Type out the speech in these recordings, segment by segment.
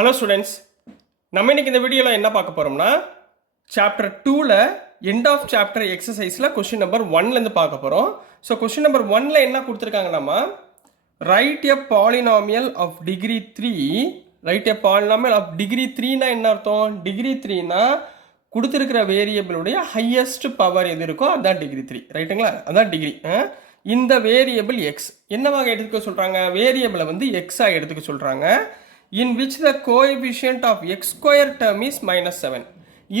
Hello students, நம்ம இன்னைக்கு இந்த வீடியோவில் என்ன பார்க்க போகிறோம்னா சாப்டர் 2ல் எண்ட் ஆஃப் சாப்டர் எக்ஸசைஸில் கொஸ்டின் நம்பர் 1லேருந்து பார்க்க போகிறோம். ஸோ கொஸ்டின் நம்பர் 1ல் என்ன கொடுத்துருக்காங்கன்னா, right a polynomial of degree 3. Right a polynomial of degree 3னா என்ன அர்த்தம்? டிகிரி 3னா கொடுத்துருக்கிற வேரியபிளுடைய ஹையஸ்ட் பவர் எது இருக்கோ அதுதான் டிகிரி 3, ரைட்டுங்களா? அதான் டிகிரி. இந்த வேரியபிள் எக்ஸ் என்னவாக எடுத்துக்க சொல்கிறாங்க? வேரியபிளை வந்து எக்ஸாக எடுத்துக்க சொல்கிறாங்க. in which the coefficient of x square term is -7.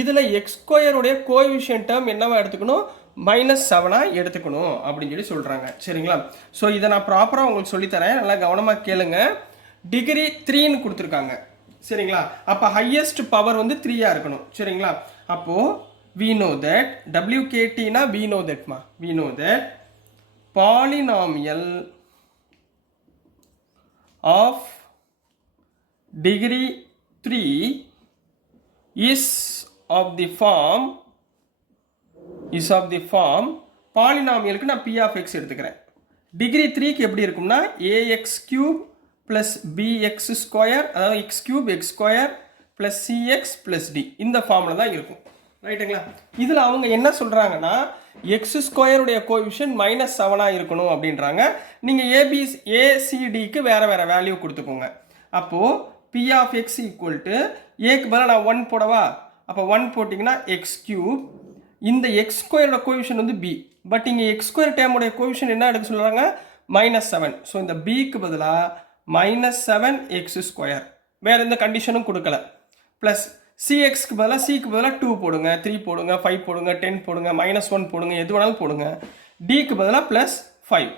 இதில் எக்ஸ் ஸ்கொயருடைய கோஎஃபிஷியன்ட் டேர்ம் என்னவா எடுத்துக்கணும்? -7 எடுத்துக்கணும் அப்படின்னு சொல்கிறாங்க. சரிங்களா? ஸோ இதை நான் ப்ராப்பராக உங்களுக்கு சொல்லித்தரேன், நல்லா கவனமாக கேளுங்க. டிகிரி 3ன்னு கொடுத்துருக்காங்க. சரிங்களா? அப்போ ஹையஸ்ட் பவர் வந்து 3 இருக்கணும். சரிங்களா? அப்போது we know that WKTனா we know that polynomial of degree 3 is of the form பாலினாமியலுக்கு நான் p of x எடுத்துக்கிறேன். டிகிரி 3க்கு எப்படி இருக்கும்னா ax³ plus bx ஸ்கொயர், அதாவது x³ x square plus cx plus d, இந்த ஃபார்மில் தான் இருக்கும். ரைட்டுங்களா? இதில் அவங்க என்ன சொல்கிறாங்கன்னா எக்ஸ் ஸ்கொயருடைய கோஎஃபிஷியன்ட் -7 இருக்கணும் அப்படின்றாங்க. நீங்கள் ஏசிடிக்கு வேறு வேல்யூ கொடுத்துக்கோங்க. அப்போது p of x equal to ஏக்கு பதிலாக நான் 1 போடவா? அப்போ 1 போட்டிங்கன்னா x³. இந்த x ஸ்கொயரோட கோஎஃபிஷியன்ட் வந்து b, பட் இங்கே x ஸ்கொயர் டேமுடைய கோஎஃபிஷியன்ட் என்ன எடுக்க சொல்கிறாங்க? -7. ஸோ இந்த bக்கு பதிலாக -7x², வேறு எந்த கண்டிஷனும் கொடுக்கல. ப்ளஸ் cxக்கு பதிலாக சிக்கு பதிலாக 2 போடுங்க, 3 போடுங்க, 5 போடுங்க, 10 போடுங்க, -1 போடுங்க, எது வேணாலும் போடுங்க. டிக்கு பதிலாக +5,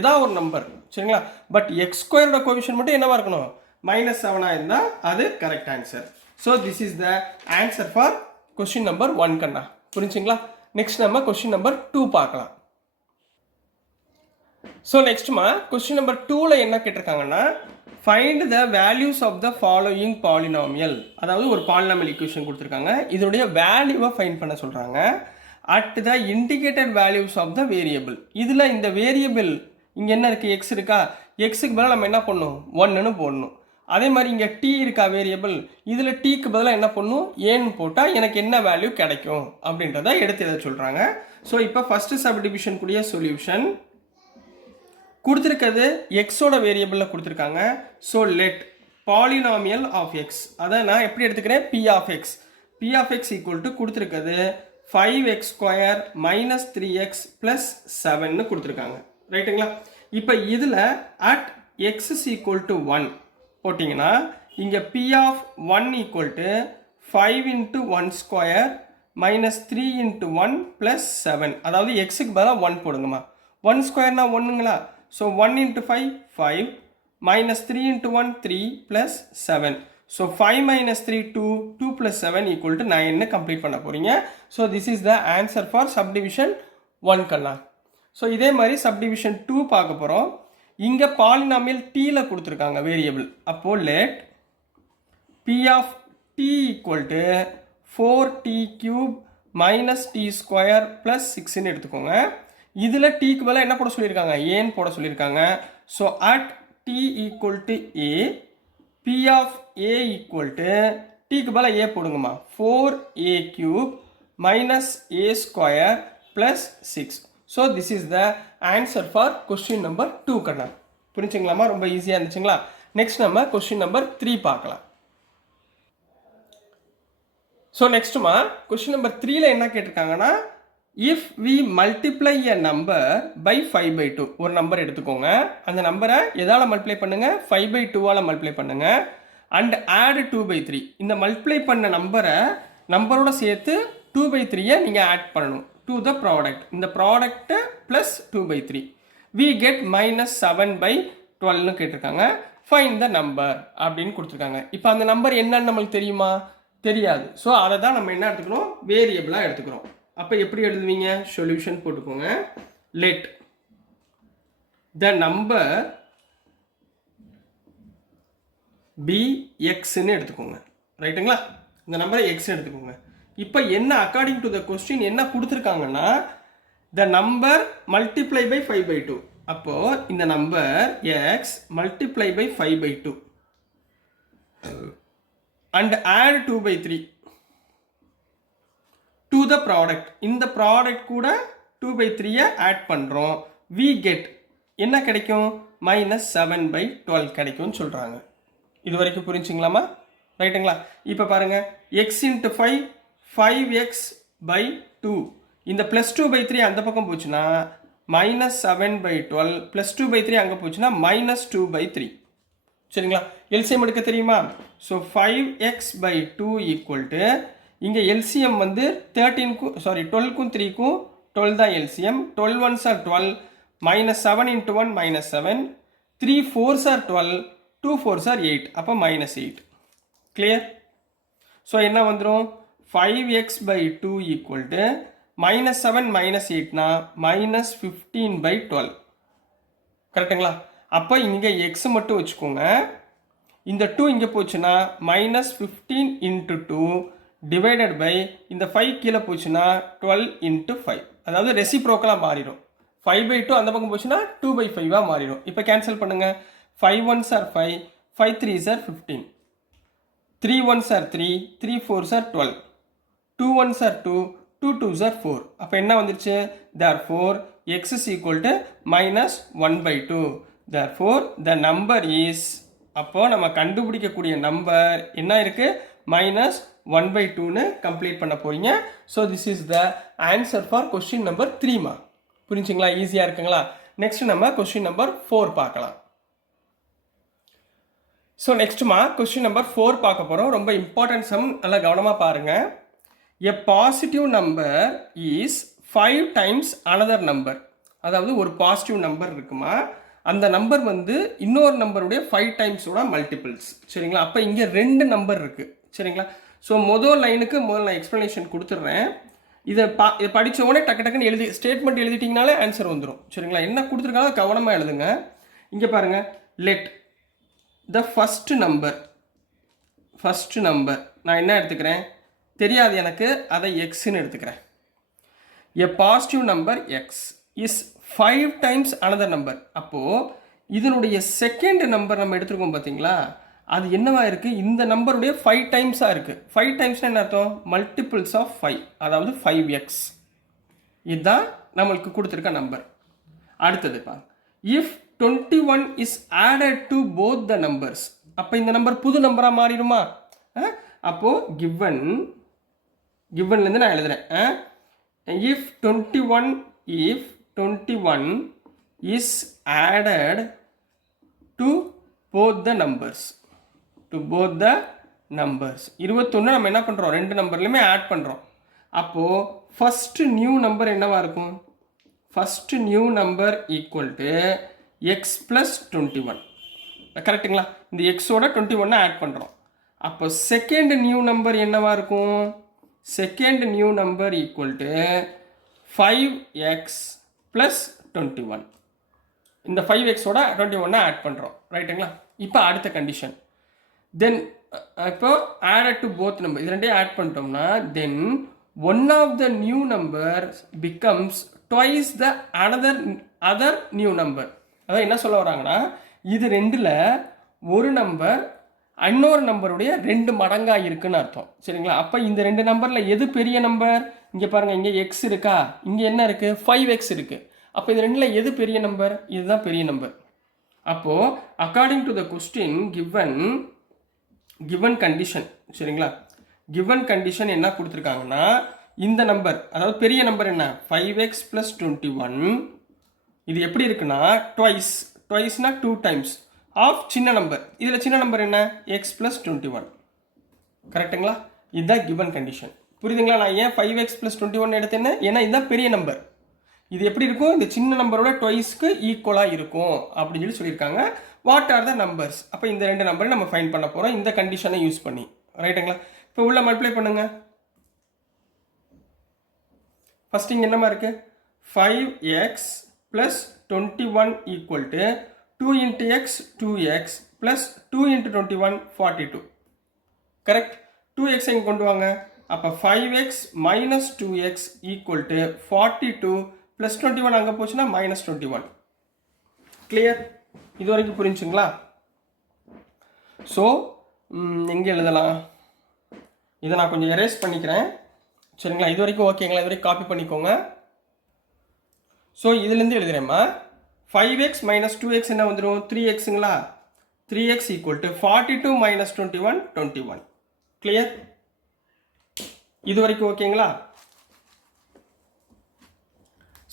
ஏதாவது ஒரு நம்பர். சரிங்களா? பட் எக்ஸ் ஸ்கொயரோட கோஎஃபிஷியன்ட் மட்டும் என்னவா இருக்கணும்? -7 இருந்தால் அது correct answer. So this is the answer for question number 1 கண்ணா. புரிஞ்சுங்களா? நெக்ஸ்ட் நம்ம கொஸ்டின் நம்பர் 2 பார்க்கலாம். ஸோ நெக்ஸ்ட்மா கொஸ்டின் நம்பர் 2ல் என்ன கேட்டிருக்காங்கன்னா, find the values of the following polynomial. அதாவது ஒரு பாலினாமியல் ஈக்குவேஷன் கொடுத்துருக்காங்க, இதனுடைய வேல்யூவை ஃபைண்ட் பண்ண சொல்கிறாங்க. At the indicated values of the variable. இதில் இந்த வேரியபிள் இங்கே என்ன இருக்குது? எக்ஸ் இருக்கா? எக்ஸுக்கு பதிலாக நம்ம என்ன பண்ணணும்? 1ன்னு போடணும். அதே மாதிரி இங்கே டி இருக்கா வேரியபிள், இதில் டீக்கு பதிலாக என்ன பண்ணணும்? ஏன்னு போட்டால் எனக்கு என்ன வேல்யூ கிடைக்கும் அப்படின்றத எடுத்து எதை சொல்கிறாங்க. ஸோ இப்போ ஃபஸ்ட்டு சப்டிவிஷன் கூடிய சொல்யூஷன் கொடுத்துருக்கிறது எக்ஸோட வேரியபிளில் கொடுத்துருக்காங்க. So let polynomial of x, அதை நான் எப்படி எடுத்துக்கிறேன்? p of x equal to கொடுத்துருக்கிறது 5x² - 3x + 7ன்னு கொடுத்துருக்காங்க. ரைட்டுங்களா? இப்போ இதில் அட் x ஈக்குவல் டு 1 போட்டிங்கன்னா இங்கே p of 1 ஈக்குவல் டு 5 × 1² -3 × 1 + 7. அதாவது எக்ஸுக்கு பதிலாக 1 போடுங்கம்மா. 1² 1ங்களா? ஸோ 1 × 5 5 -3 × 1 3 + 7. ஸோ 5 - 3 2 2 + 7 ஈக்குவல் டு 9ன்னு கம்ப்ளீட் பண்ண போகிறீங்க. So this is the answer for subdivision 1 கண்ணா. ஸோ இதே மாதிரி சப்டிவிஷன் 2 பார்க்க போகிறோம். இங்கே பாலினாமியல் டீயில் கொடுத்துருக்காங்க வேரியபிள். அப்போது let p of t equal to 4t³ - t² + 6ன்னு எடுத்துக்கோங்க. இதில் டீக்கு பதிலாக என்ன போட சொல்லியிருக்காங்க? ஏன்னு போட சொல்லியிருக்காங்க. So at t equal to a, p of a equal to டீக்கு பதிலாக a போடுங்கம்மா, 4a³ - a² + 6. So this is the answer for question number 2 கண்ணா. புரிஞ்சுங்களாமா? ரொம்ப ஈஸியாக இருந்துச்சுங்களா? நெக்ஸ்ட் நம்ம கொஸ்டின் நம்பர் 3 பார்க்கலாம். ஸோ நெக்ஸ்ட்டுமா கொஸ்டின் நம்பர் 3ல் என்ன கேட்டிருக்காங்கன்னா, if we multiply a number by 5/2. ஒரு நம்பர் எடுத்துக்கோங்க, அந்த நம்பரை எதால் மல்டிப்ளை பண்ணுங்கள்? 5/2ஆல் மல்டிப்ளை பண்ணுங்கள். And add 2/3. இந்த மல்டிப்ளை பண்ண நம்பரோட சேர்த்து 2/3 நீங்கள் ஆட் பண்ணணும் டு த ப்ராடக்ட். இந்த ப்ராடக்ட்டு ப்ளஸ் 2/3 we get -7/12ன்னு கேட்டிருக்காங்க. ஃபைண்ட் த நம்பர் அப்படின்னு கொடுத்துருக்காங்க. இப்போ அந்த நம்பர் என்னன்னு நம்மளுக்கு தெரியுமா? தெரியாது. ஸோ அதை தான் நம்ம என்ன எடுத்துக்கிறோம்? வேரியபிளாக எடுத்துக்கிறோம். அப்போ எப்படி எழுதுவீங்க? சொல்யூஷன் போட்டுக்கோங்க. லெட் த நம்பர் பி எக்ஸ்ன்னு எடுத்துக்கோங்க. ரைட்டுங்களா? இந்த நம்பரை எக்ஸ் எடுத்துக்கோங்க. இப்போ என்ன அக்கார்டிங் டு த கொஸ்டின் என்ன கொடுத்துருக்காங்கன்னா, த நம்பர் மல்டிப்ளை பை 5/2. அப்போது இந்த number x multiply by 5/2 and add 2/3 to the product. இந்த ப்ராடக்ட் கூட 2/3 ஆட் பண்ணுறோம். we get என்ன கிடைக்கும் -7/12 கிடைக்கும்னு சொல்கிறாங்க. இது வரைக்கும் புரிஞ்சுங்களாமா? ரைட்டுங்களா? இப்போ பாருங்கள், எக்ஸ் இன்ட்டு 5 5x/2. இந்த +2/3 அந்த பக்கம் போச்சுன்னா -7/12 +2/3 அங்கே போச்சுன்னா -2/3. சரிங்களா? எல்சிஎம் எடுக்க தெரியுமா? ஸோ 5x/2 ஈக்குவல் டு இங்கே எல்சிஎம் வந்து 12க்கும் 3க்கும் 12 தான் LCM. 12 1s are 12, -7 into 1 -7, 3 4s are 12, 2 4s are 8, அப்போ -8. கிளியர்? ஸோ என்ன வந்துடும்? 5x/2 equal to -7 -8னா -15/12. கரெக்டுங்களா? அப்போ இங்கே எக்ஸ் மட்டும் வச்சுக்கோங்க. இந்த 2 இங்கே போச்சுன்னா -15 into 2 டிவைடட் பை இந்த 5 கீழே போச்சுன்னா 12 into 5. அதாவது ரெசிப்ரோக்கலாக மாறிடும். 5/2 அந்த பக்கம் போச்சுன்னா 2/5 மாறிடும். இப்போ கேன்சல் பண்ணுங்க. 5 1s are 5, 5 3s are 15, 3 1s are 3, 3 4s are 12, 2 1s are 2, 2 2s are 4. அப்போ என்ன வந்துருச்சு? therefore x is equal to -1/2. therefore the number is, அப்போ நம்ம கண்டுபிடிக்கக்கூடிய நம்பர் என்ன இருக்கு? -1/2ன்னு கம்ப்ளீட் பண்ண போறீங்க. So this is the answer for question number 3மா. புரிஞ்சுங்களா? ஈஸியாக இருக்குங்களா? நெக்ஸ்ட் நம்ம கொஸ்டின் நம்பர் 4 பார்க்கலாம். ஸோ நெக்ஸ்ட்மா கொஸ்டின் நம்பர் 4 பார்க்க போகிறோம். ரொம்ப இம்பார்ட்டன்ட் சம், நல்லா கவனமாக பாருங்கள். எ positive number is 5 times another number. அதாவது ஒரு பாசிட்டிவ் நம்பர் இருக்குமா, அந்த நம்பர் வந்து இன்னொரு நம்பருடைய 5 டைம்ஸோட மல்டிபிள்ஸ். சரிங்களா? அப்போ இங்கே 2 நம்பர் இருக்குது. சரிங்களா? ஸோ முதல் லைனுக்கு நான் எக்ஸ்ப்ளனேஷன் கொடுத்துட்றேன். இதை படித்த உடனே டக்குன்னு ஸ்டேட்மெண்ட் எழுதிட்டிங்கனாலே ஆன்சர் வந்துடும். சரிங்களா? என்ன கொடுத்துருக்காங்க கவனமாக எழுதுங்க. இங்கே பாருங்கள், லெட் த ஃபஸ்ட் நம்பர் நான் என்ன எடுத்துக்கிறேன் தெரியாது எனக்கு, அதை எக்ஸ்ன்னு எடுத்துக்கிறேன். எ positive number X is 5 times another number. அப்போது இதனுடைய செகண்ட் நம்பர் நம்ம எடுத்துருக்கோம் பார்த்தீங்களா, அது என்னவா இருக்குது? இந்த நம்பருடைய 5 டைம்ஸாக இருக்குது. 5 டைம்ஸ்னால் என்ன அர்த்தம்? மல்டிபிள்ஸ் ஆஃப் 5, அதாவது 5x. இதுதான் நம்மளுக்கு கொடுத்துருக்க நம்பர். அடுத்தது பா, if 21 is added to both the numbers. அப்போ இந்த நம்பர் புது நம்பராக மாறிடுமா? அப்போது கிவன்லேருந்து நான் எழுதுறேன். If 21 is added to both the numbers. 21 நம்ம என்ன பண்ணுறோம்? 2 நம்பர்லையுமே ஆட் பண்ணுறோம். அப்போது ஃபஸ்ட்டு நியூ நம்பர் என்னவா இருக்கும்? First new number equal to X plus 21. கரெக்டுங்களா? இந்த எக்ஸோட 21 ஆட் பண்ணுறோம். அப்போ செகண்ட் நியூ நம்பர் என்னவா இருக்கும்? Second new number equal to 5x plus 21. இந்த 5xோட 21 ஆட் பண்ணுறோம். ரைட்டுங்களா? இப்போ அடுத்த கண்டிஷன், தென் இப்போ ஆடட் டு போத் நம்பர், இது ரெண்டையும் ஆட் பண்ணிட்டோம்னா then one of the new number becomes twice the other new number. அதாவது என்ன சொல்ல வராங்கன்னா, இது ரெண்டில் ஒரு நம்பர் இன்னொரு நம்பருடைய 2 மடங்காக இருக்குன்னு அர்த்தம். சரிங்களா? அப்போ இந்த 2 நம்பரில் எது பெரிய நம்பர்? இங்கே பாருங்கள், இங்கே எக்ஸ் இருக்கா, இங்கே என்ன இருக்குது? 5x இருக்குது. அப்போ இது ரெண்டில் எது பெரிய நம்பர்? இதுதான் பெரிய நம்பர். அப்போது according to the question given condition, சரிங்களா, கிவன் கண்டிஷன் என்ன கொடுத்துருக்காங்கன்னா, இந்த நம்பர், அதாவது பெரிய நம்பர் என்ன? 5x plus 21. இது எப்படி இருக்குன்னா ட்வைஸ்னா 2 டைம்ஸ் ஆஃப் சின்ன நம்பர். இதில் சின்ன நம்பர் என்ன? X plus 21. கரெக்டுங்களா? இதுதான் கிவன் கண்டிஷன். புரியுதுங்களா? நான் ஏன் 5x ப்ளஸ் 21 எடுத்தேன்னு? ஏன்னா இதுதான் பெரிய நம்பர். இது எப்படி இருக்கும்? இந்த சின்ன நம்பரோட ட்வைஸ்க்கு ஈக்குவலாக இருக்கும் அப்படின்னு சொல்லியிருக்காங்க. What are the numbers? அப்போ இந்த 2 நம்பரை நம்ம ஃபைண்ட் பண்ண போகிறோம் இந்த கண்டிஷனை யூஸ் பண்ணி. ரைட்டுங்களா? இப்போ உள்ள மல்டிப்ளை பண்ணுங்க. ஃபர்ஸ்ட் இங்கே என்னமா இருக்குது? 5x plus 21 equal to 2 into x 2x plus 2 into 21 42. Correct? 2x இங்கே கொண்டு வாங்க. அப்போ 5x minus 2x equal to 42 plus 21 அங்கே போச்சுன்னா minus 21. கிளியர்? இது வரைக்கும் புரிஞ்சுங்களா? ஸோ எங்கே எழுதலாம்? இதை நான் கொஞ்சம் எரேஸ் பண்ணிக்கிறேன். சரிங்களா, இது வரைக்கும் ஓகேங்களா? இது வரைக்கும் காப்பி பண்ணிக்கோங்க. ஸோ இதுலேருந்து எழுதுகிறேம்மா. 5x minus 2x என்ன வந்துடும்? 3xங்களா? 3x equal to 42 minus 21, 21. Clear? இது வரைக்கும் ஓகேங்களா?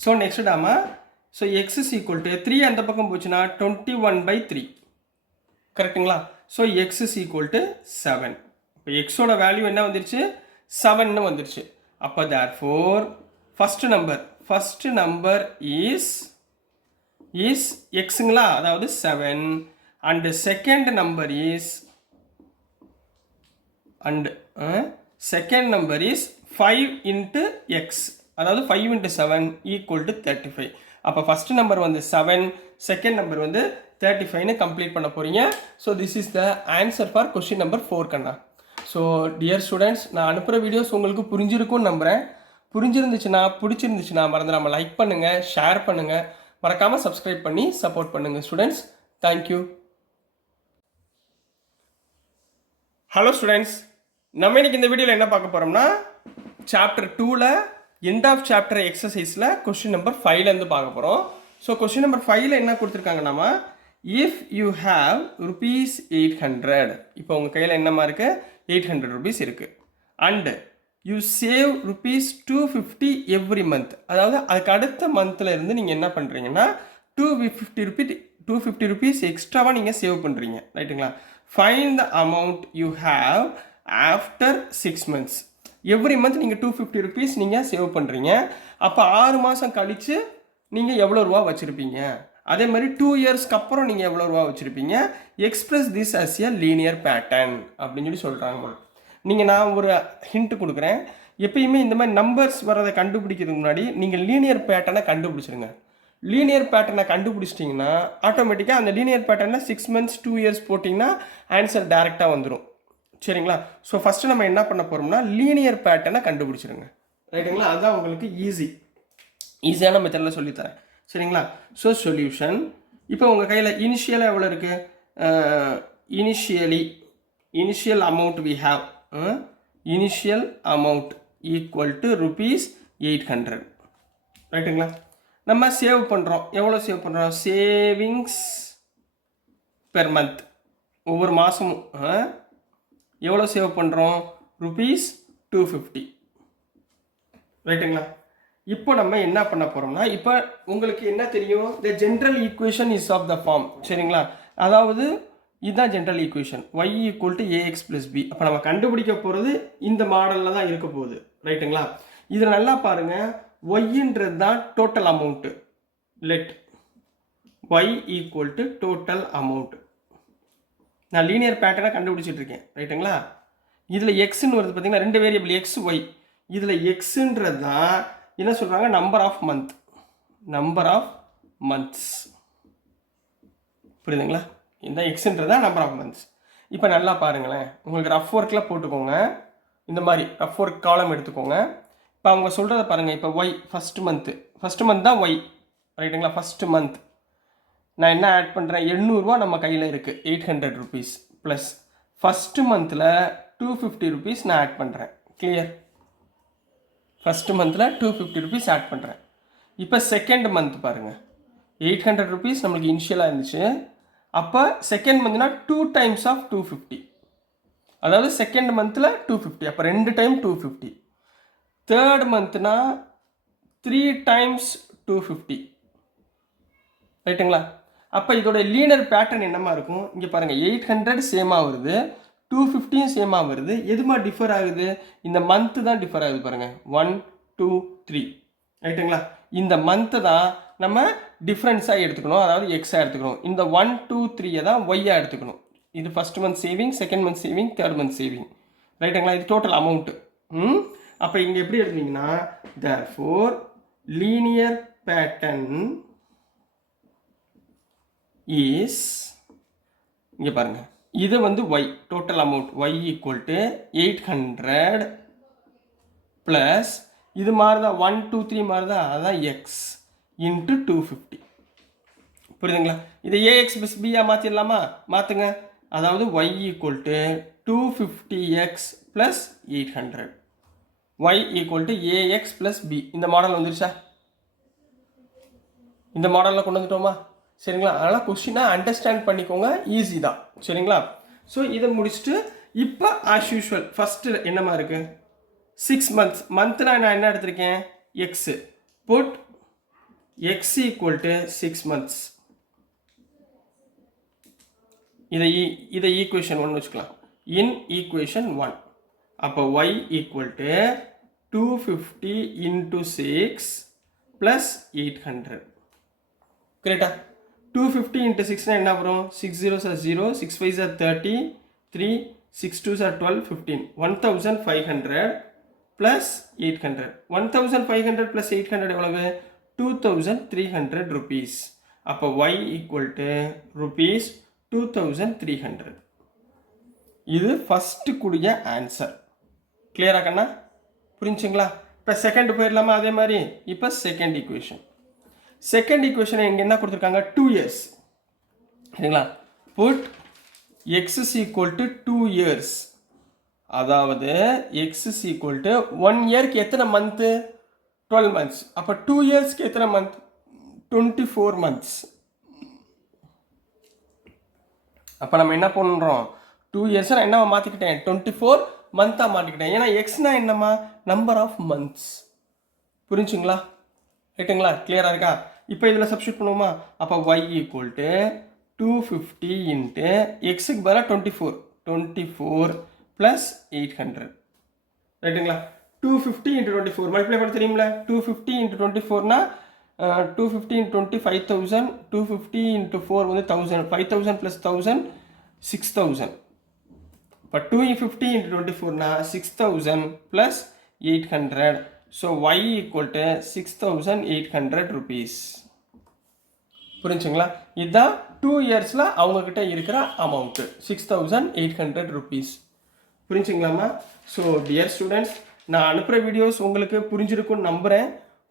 ஸோ நெக்ஸ்ட் டாமா, so x is equal to 3 அந்த பக்கம் போச்சுன்னா 21/3. கரெக்டுங்களா? So x is equal to 7. இப்போ எக்ஸோட வேல்யூ என்ன வந்துருச்சு? 7ன்னு வந்துருச்சு. அப்போ therefore ஃபர்ஸ்ட் நம்பர் is xங்களா, அதாவது 7, and second number is 5 into x, அதாவது 5 into 7 equal to 35. அப்போ ஃபர்ஸ்ட் நம்பர் வந்து 7, செகண்ட் நம்பர் வந்து 35ன்னு கம்ப்ளீட் பண்ண போறீங்க. So this is the answer for question number 4 கண்ணா. ஸோ டியர் ஸ்டூடெண்ட்ஸ், நான் அனுப்புகிற வீடியோஸ் உங்களுக்கு புரிஞ்சிருக்கும்னு நம்புகிறேன். பிடிச்சிருந்துச்சுன்னா மறந்துடாமல் லைக் பண்ணுங்கள், ஷேர் பண்ணுங்கள், மறக்காமல் சப்ஸ்கிரைப் பண்ணி சப்போர்ட் பண்ணுங்கள் ஸ்டூடெண்ட்ஸ். தேங்க்யூ. ஹலோ ஸ்டூடெண்ட்ஸ், நம்ம இன்னைக்கு இந்த வீடியோவில் என்ன பார்க்க போகிறோம்னா சாப்டர் 2ல் எண்ட் ஆஃப் சாப்டர் எக்ஸசைஸில் கொஸ்டின் நம்பர் 5லேருந்து பார்க்க போகிறோம். ஸோ கொஸ்டின் நம்பர் 5ல் என்ன கொடுத்துருக்காங்கன்னா, இஃப் யூ ஹாவ் ₹800, இப்போ உங்கள் கையில் என்னமா இருக்குது? 800 rupees இருக்குது. And you save ₹250 every month, அதாவது அதுக்கு அடுத்த மந்தில் இருந்து நீங்கள் என்ன பண்ணுறீங்கன்னா $250 rupees எக்ஸ்ட்ராவாக நீங்கள் சேவ் பண்ணுறீங்க. ரைட்டுங்களா? Find the amount you have after 6 months. Every month நீங்கள் $250 rupees நீங்கள் சேவ் பண்ணுறீங்க. அப்போ 6 மாதம் கழித்து நீங்கள் எவ்வளோ ரூபா வச்சுருப்பீங்க? அதே மாதிரி 2 yearsக்கு அப்புறம் நீங்கள் எவ்வளோ ரூபா வச்சுருப்பீங்க? Express this as a linear pattern அப்படின்னு சொல்கிறாங்க. நான் ஒரு ஹிண்ட் கொடுக்குறேன். எப்பயுமே இந்த மாதிரி நம்பர்ஸ் வரதை கண்டுபிடிக்கிறதுக்கு முன்னாடி நீங்கள் லீனியர் பேட்டர்னை கண்டுபிடிச்சிருங்க. லீனியர் பேட்டர்னை கண்டுபிடிச்சிட்டிங்கன்னா ஆட்டோமேட்டிக்காக அந்த லீனியர் பேட்டர்னை 6 months 2 years போட்டிங்கன்னா ஆன்சர் டேரெக்டாக வந்துடும். சரிங்களா? ஸோ ஃபஸ்ட்டு நம்ம என்ன பண்ண போகிறோம்னா லீனியர் பேட்டர்னை கண்டுபிடிச்சிருங்க. ரைட்டுங்களா? அதுதான் உங்களுக்கு ஈஸியான மெத்தடில் சொல்லித்தரேன். சரிங்களா? ஸோ சொல்யூஷன், இப்போ உங்கள் கையில் இனிஷியலாக எவ்வளோ இருக்குது? Initial amount we have, initial amount equal to ₹800. ரைட்டுங்களா? நம்ம சேவ் பண்ணுறோம். எவ்வளோ சேவ் பண்ணுறோம்? சேவிங்ஸ் பெர் மந்த், ஒவ்வொரு மாதமும் எவ்வளோ சேவ் பண்ணுறோம்? ₹250. ரைட்டுங்களா? இப்போ நம்ம என்ன பண்ண போகிறோம்னா, இப்போ உங்களுக்கு என்ன தெரியும்? The general equation is of the form. சரிங்களா? அதாவது இதுதான் general equation, y = ax + b. அப்போ நம்ம கண்டுபிடிக்க போகிறது இந்த மாடலில் தான் இருக்க போகுது. ரைட்டுங்களா? இதில் நல்லா பாருங்கள், ஒய்ன்றது தான் total amount. Let y = total amount. நான் லீனியர் பேட்டர்னை கண்டுபிடிச்சிட்டு இருக்கேன். ரைட்டுங்களா? இதில் எக்ஸ்ன்னு வருது பார்த்தீங்கன்னா, 2 வேரியபிள் x y. இதில் எக்ஸுன்றது தான் என்ன சொல்கிறாங்க? Number of months. புரியுதுங்களா? இந்த எக்ஸுன்றது தான் நம்பர் ஆஃப் மந்த்ஸ். இப்போ நல்லா பாருங்களேன், உங்களுக்கு ரஃப் ஒர்க்கில் போட்டுக்கோங்க. இந்த மாதிரி ரஃப் ஒர்க் காலம் எடுத்துக்கோங்க. இப்போ அவங்க சொல்கிறத பாருங்கள். இப்போ ஒய் ஃபஸ்ட்டு மந்த் தான் ஒய். ரைட்டுங்களா? ஃபஸ்ட்டு மந்த் நான் என்ன ஆட் பண்ணுறேன்? ₹800 நம்ம கையில் இருக்குது, ₹800 ப்ளஸ் ஃபஸ்ட்டு மந்தில் ₹250 நான் ஆட் பண்ணுறேன். கிளியர்? ஃபஸ்ட்டு மந்தில் ₹250 ஆட் பண்ணுறேன். இப்போ செகண்ட் மந்த் பாருங்கள், ₹800 நம்மளுக்கு இனிஷியலாக இருந்துச்சு. அப்போ செகண்ட் மந்த்னா 2 times of 250, அதாவது செகண்ட் மந்தில் 250, அப்போ 2 டைம் 250. Third மந்த்னா 3 times 250. ரைட்டுங்களா? அப்போ இதோட லீனியர் பேட்டர்ன் என்னமா இருக்கும்? இங்கே பாருங்கள், 800 சேமாக வருது, 250 சேமாக வருது. எதுமா டிஃபர் ஆகுது? இந்த மந்த்து தான் டிஃபர் ஆகுது பாருங்கள். 1 2 3. ரைட்டுங்களா? இந்த மந்த்து தான் நம்ம டிஃப்ரென்ஸாக எடுத்துக்கணும், அதாவது எக்ஸாக எடுத்துக்கணும். இந்த 1 2 3 தான் ஒய்யாக எடுத்துக்கணும். இது first month saving, second month saving, third month saving. ரைட்டுங்களா? இது டோட்டல் அமௌண்ட்டு. அப்போ இங்கே எப்படி எடுத்தீங்கன்னா, therefore linear pattern is, இங்கே பாருங்கள், இது வந்து y total amount, y = 800 plus இது மாறுதா 1 2 3 மாறுதா, அதுதான் x × 250. புரியுதுங்களா? இதை ax + b மாற்றிடலாமா? மாற்றுங்க. அதாவது y equal to 250x plus 800. y equal to ax plus b. இந்த மாடல் வந்துருச்சா? இந்த மாடலில் கொண்டு வந்துட்டோமா? சரிங்களா? அதனால் கொஸ்டினை அண்டர்ஸ்டாண்ட் பண்ணிக்கோங்க, ஈஸி தான். சரிங்களா? ஸோ இதை முடிச்சுட்டு இப்போ ஆஸ் யூஷுவல் ஃபஸ்ட்டு என்னமா இருக்குது? 6 months. மந்த்னா நான் என்ன எடுத்திருக்கேன்? X. Put x equal to 6 months. இதை ஈக்குவேஷன் 1 வச்சுக்கலாம். இன் ஈக்குவேஷன் 1 அப்போ y equal to 250 into 6 plus 800. கரெக்டா? 250 into 6 என்ன வரும்? 6 zeros are 0, 6 5s are 30, 3, 6 2s are 12, 15. 1500 plus 800. 1500 plus 800 எவ்வளவு? 2300 rupees. அப்போ y equal to rupees 2300. இது ஃபர்ஸ்ட் கூடிய ஆன்சர். கிளியரா கண்ணா? புரிஞ்சுங்களா? இப்போ செகண்ட் போயிடலாமா? அதே மாதிரி இப்போ செகண்ட் ஈக்குவேஷன். செகண்ட் ஈக்குவேஷன் இங்கே என்ன கொடுத்துருக்காங்க? 2 years. சரிங்களா? Put x is equal to 2 years. அதாவது x is equal to 1 இயர்க்கு எத்தனை மந்த்து? 12 months. அப்போ 2 இயர்ஸ்க்கு எத்தனை மந்த்? 24 months. அப்போ நம்ம என்ன பண்ணுறோம்? 2 இயர்ஸ் நான் என்ன மாற்றிக்கிட்டேன்? 24 மந்த்தாக மாற்றிக்கிட்டேன். ஏன்னா எக்ஸ்னா என்னம்மா? Number of months. புரிஞ்சுங்களா? ரைட்டுங்களா? கிளியராக இருக்கா? இப்போ இதில் சப்ஸ்டியூட் பண்ணுவோமா? அப்போ y ஈக்குவல் டு 250 இன்ட்டு எக்ஸுக்கு பதிலாக 24 ப்ளஸ் 800. ரைட்டுங்களா? 250 into 24 மல்டிப்ளை பண்ண தெரியுமில்ல? 250 into 24னா 250 into 20 5000, 250 into 4 வந்து 1000, 5000 plus 1000 6000. இப்போ 250 into 24னா 6000 plus 800. So y equal to 6800 rupees. புரிஞ்சுங்களா? இதுதான் 2 இயர்ஸில் அவங்கக்கிட்ட இருக்கிற அமௌண்ட்டு 6800 rupees. புரிஞ்சுங்களாம்மா? ஸோ டியர் ஸ்டூடெண்ட்ஸ், நான் அனுப்புகிற வீடியோஸ் உங்களுக்கு புரிஞ்சிருக்குன்னு நம்புகிறேன்.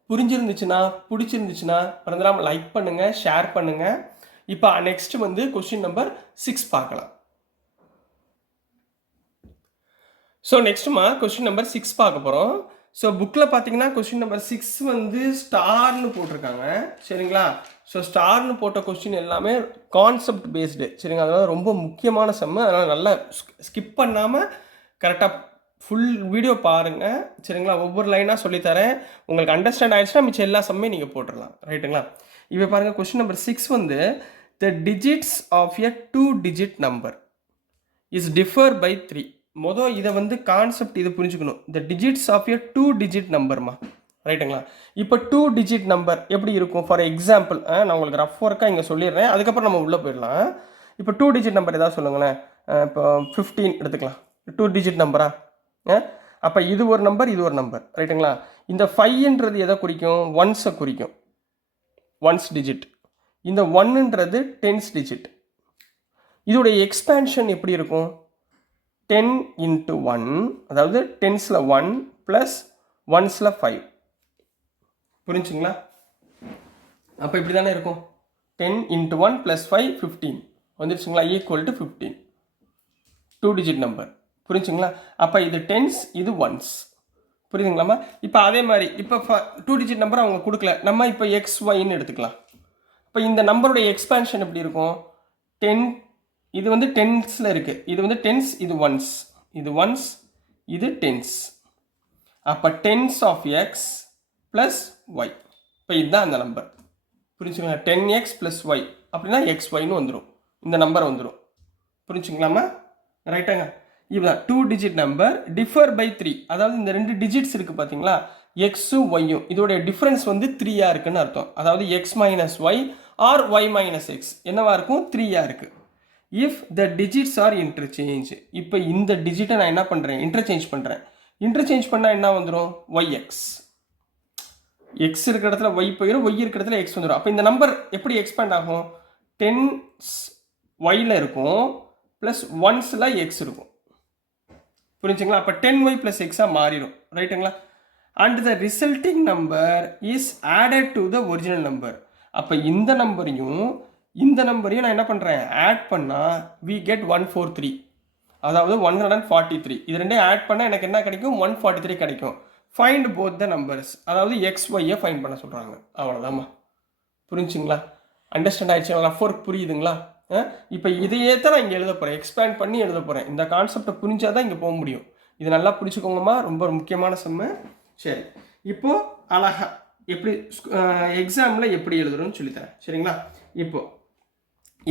புரிஞ்சிருந்துச்சுன்னா, பிடிச்சிருந்துச்சுன்னா மறந்துடாமல் லைக் பண்ணுங்கள், ஷேர் பண்ணுங்கள். இப்போ நெக்ஸ்ட் வந்து கொஸ்டின் நம்பர் 6 பார்க்கலாம். ஸோ நெக்ஸ்ட்டுமா கொஸ்டின் நம்பர் 6 பார்க்க போகிறோம். ஸோ புக்கில் பார்த்தீங்கன்னா கொஸ்டின் நம்பர் 6 வந்து ஸ்டார்னு போட்டிருக்காங்க. சரிங்களா? ஸோ ஸ்டார்னு போட்ட கொஸ்டின் எல்லாமே கான்செப்ட் பேஸ்டு. சரிங்களா? அதனால் ரொம்ப முக்கியமான சம்மு. அதனால் நல்லா ஸ்கிப் பண்ணாமல் கரெக்டாக ஃபுல் வீடியோ பாருங்கள். சரிங்களா? ஒவ்வொரு லைனாக சொல்லித்தரேன். உங்களுக்கு அண்டர்ஸ்டாண்ட் ஆகிடுச்சுன்னா மிச்சம் எல்லா சம்மே நீங்கள் போட்டுடலாம். ரைட்டுங்களா? இப்போ பாருங்கள், கொஸ்டின் நம்பர் 6 வந்து the digits of a 2-digit number is differ by 3. மொதல் இதை வந்து கான்செப்ட் இதை புரிஞ்சுக்கணும். The digits of a 2-digit நம்பர்மா. ரைட்டுங்களா? இப்போ 2-digit நம்பர் எப்படி இருக்கும்? ஃபார் எக்ஸாம்பிள் நான் உங்களுக்கு ரஃப் ஒர்க்காக இங்கே சொல்லிடுறேன், அதுக்கப்புறம் நம்ம உள்ளே போயிடலாம். இப்போ 2-digit நம்பர் ஏதாவது சொல்லுங்களேன். இப்போ 15 எடுத்துக்கலாம். 2-digit நம்பரா? அப்போ இது ஒரு நம்பர், இது ஒரு நம்பர். ரைட்டுங்களா? இந்த 5ன்றது எதை குறிக்கும்? ஒன்ஸை குறிக்கும், ஒன்ஸ் டிஜிட். இந்த 1ன்றது 10th digit. இதோடைய எக்ஸ்பேன்ஷன் எப்படி இருக்கும்? 10 into 1, அதாவது 10ஸ்ல 1 ப்ளஸ் 1ஸ்ல 5. புரிஞ்சுங்களா? அப்போ இப்படி தானே இருக்கும். 10 into 1 + 5 15 வந்துருச்சுங்களா? Equal to 15. 2-digit number. புரிஞ்சுங்களா? அப்போ இது 10s, இது 1s. புரியுதுங்களாம்மா? இப்போ அதே மாதிரி இப்போ 2-digit நம்பர் அவங்க கொடுக்கல, நம்ம இப்போ XYன்னு எடுத்துக்கலாம். இப்போ இந்த நம்பருடைய எக்ஸ்பேன்ஷன் எப்படி இருக்கும்? 10, இது வந்து 10ஸ்ல இருக்குது, இது வந்து 10s, இது 1s, இது 1s, இது 10s. அப்போ 10s of x plus y. இப்போ இதுதான் அந்த நம்பர். புரிஞ்சுங்களா? 10x + y அப்படின்னா XYன்னு வந்துடும், இந்த நம்பர் வந்துடும். புரிஞ்சுங்களாம்மா? ரைட்டாங்க? இதுதான் 2-digit நம்பர் டிஃபர் பை 3. அதாவது இந்த 2 டிஜிட்ஸ் இருக்குது பார்த்தீங்களா, எக்ஸும் ஒய்யும், இதோடைய டிஃப்ரென்ஸ் வந்து 3யாக இருக்குன்னு அர்த்தம். அதாவது x - y or y - x என்னவா இருக்கும்? 3யாக இருக்குது. If the digits are interchange. இப்போ இந்த டிஜிட்டை நான் என்ன பண்ணுறேன்? இன்டர்சேஞ்ச் பண்ணுறேன். இன்டர்சேஞ்ச் பண்ணால் என்ன வந்துடும்? yx. எக்ஸ் இருக்கிற இடத்துல y போயிடும், y இருக்கிற இடத்துல x வந்துடும். அப்போ இந்த நம்பர் எப்படி எக்ஸ்பேண்ட் ஆகும்? 10s yல இருக்கும் ப்ளஸ் 1ஸ்ல x இருக்கும். புரிஞ்சுங்களா? அப்போ 10y + x மாறிடும். ரைட்டுங்களா? And the resulting number is added to the original number. அப்போ இந்த நம்பரையும் இந்த நம்பரையும் நான் என்ன பண்ணுறேன் ஆட் பண்ணால் we get 143, அதாவது 143. இது ரெண்டையும் ஆட் பண்ணால் எனக்கு என்ன கிடைக்கும் 143 கிடைக்கும். ஃபைண்ட் போத் த நம்பர்ஸ், அதாவது XYயை ஃபைண்ட் பண்ண சொல்கிறாங்க. அவ்வளோதாம்மா, புரிஞ்சுங்களா? அண்டர்ஸ்டாண்ட் ஆயிடுச்சு? ஃபோர்க் புரியுதுங்களா? இப்போ இதையே தான் நான் இங்கே எழுத போகிறேன், எக்ஸ்பேண்ட் பண்ணி எழுத போகிறேன். இந்த கான்செப்டை புரிஞ்சால் தான் இங்கே போக முடியும். இது நல்லா புரிச்சுக்கோங்கம்மா, ரொம்ப முக்கியமான சம்மு. சரி, இப்போது அழகா எப்படி எக்ஸாமில் எப்படி எழுதுறோன்னு சொல்லித்தரேன், சரிங்களா? இப்போது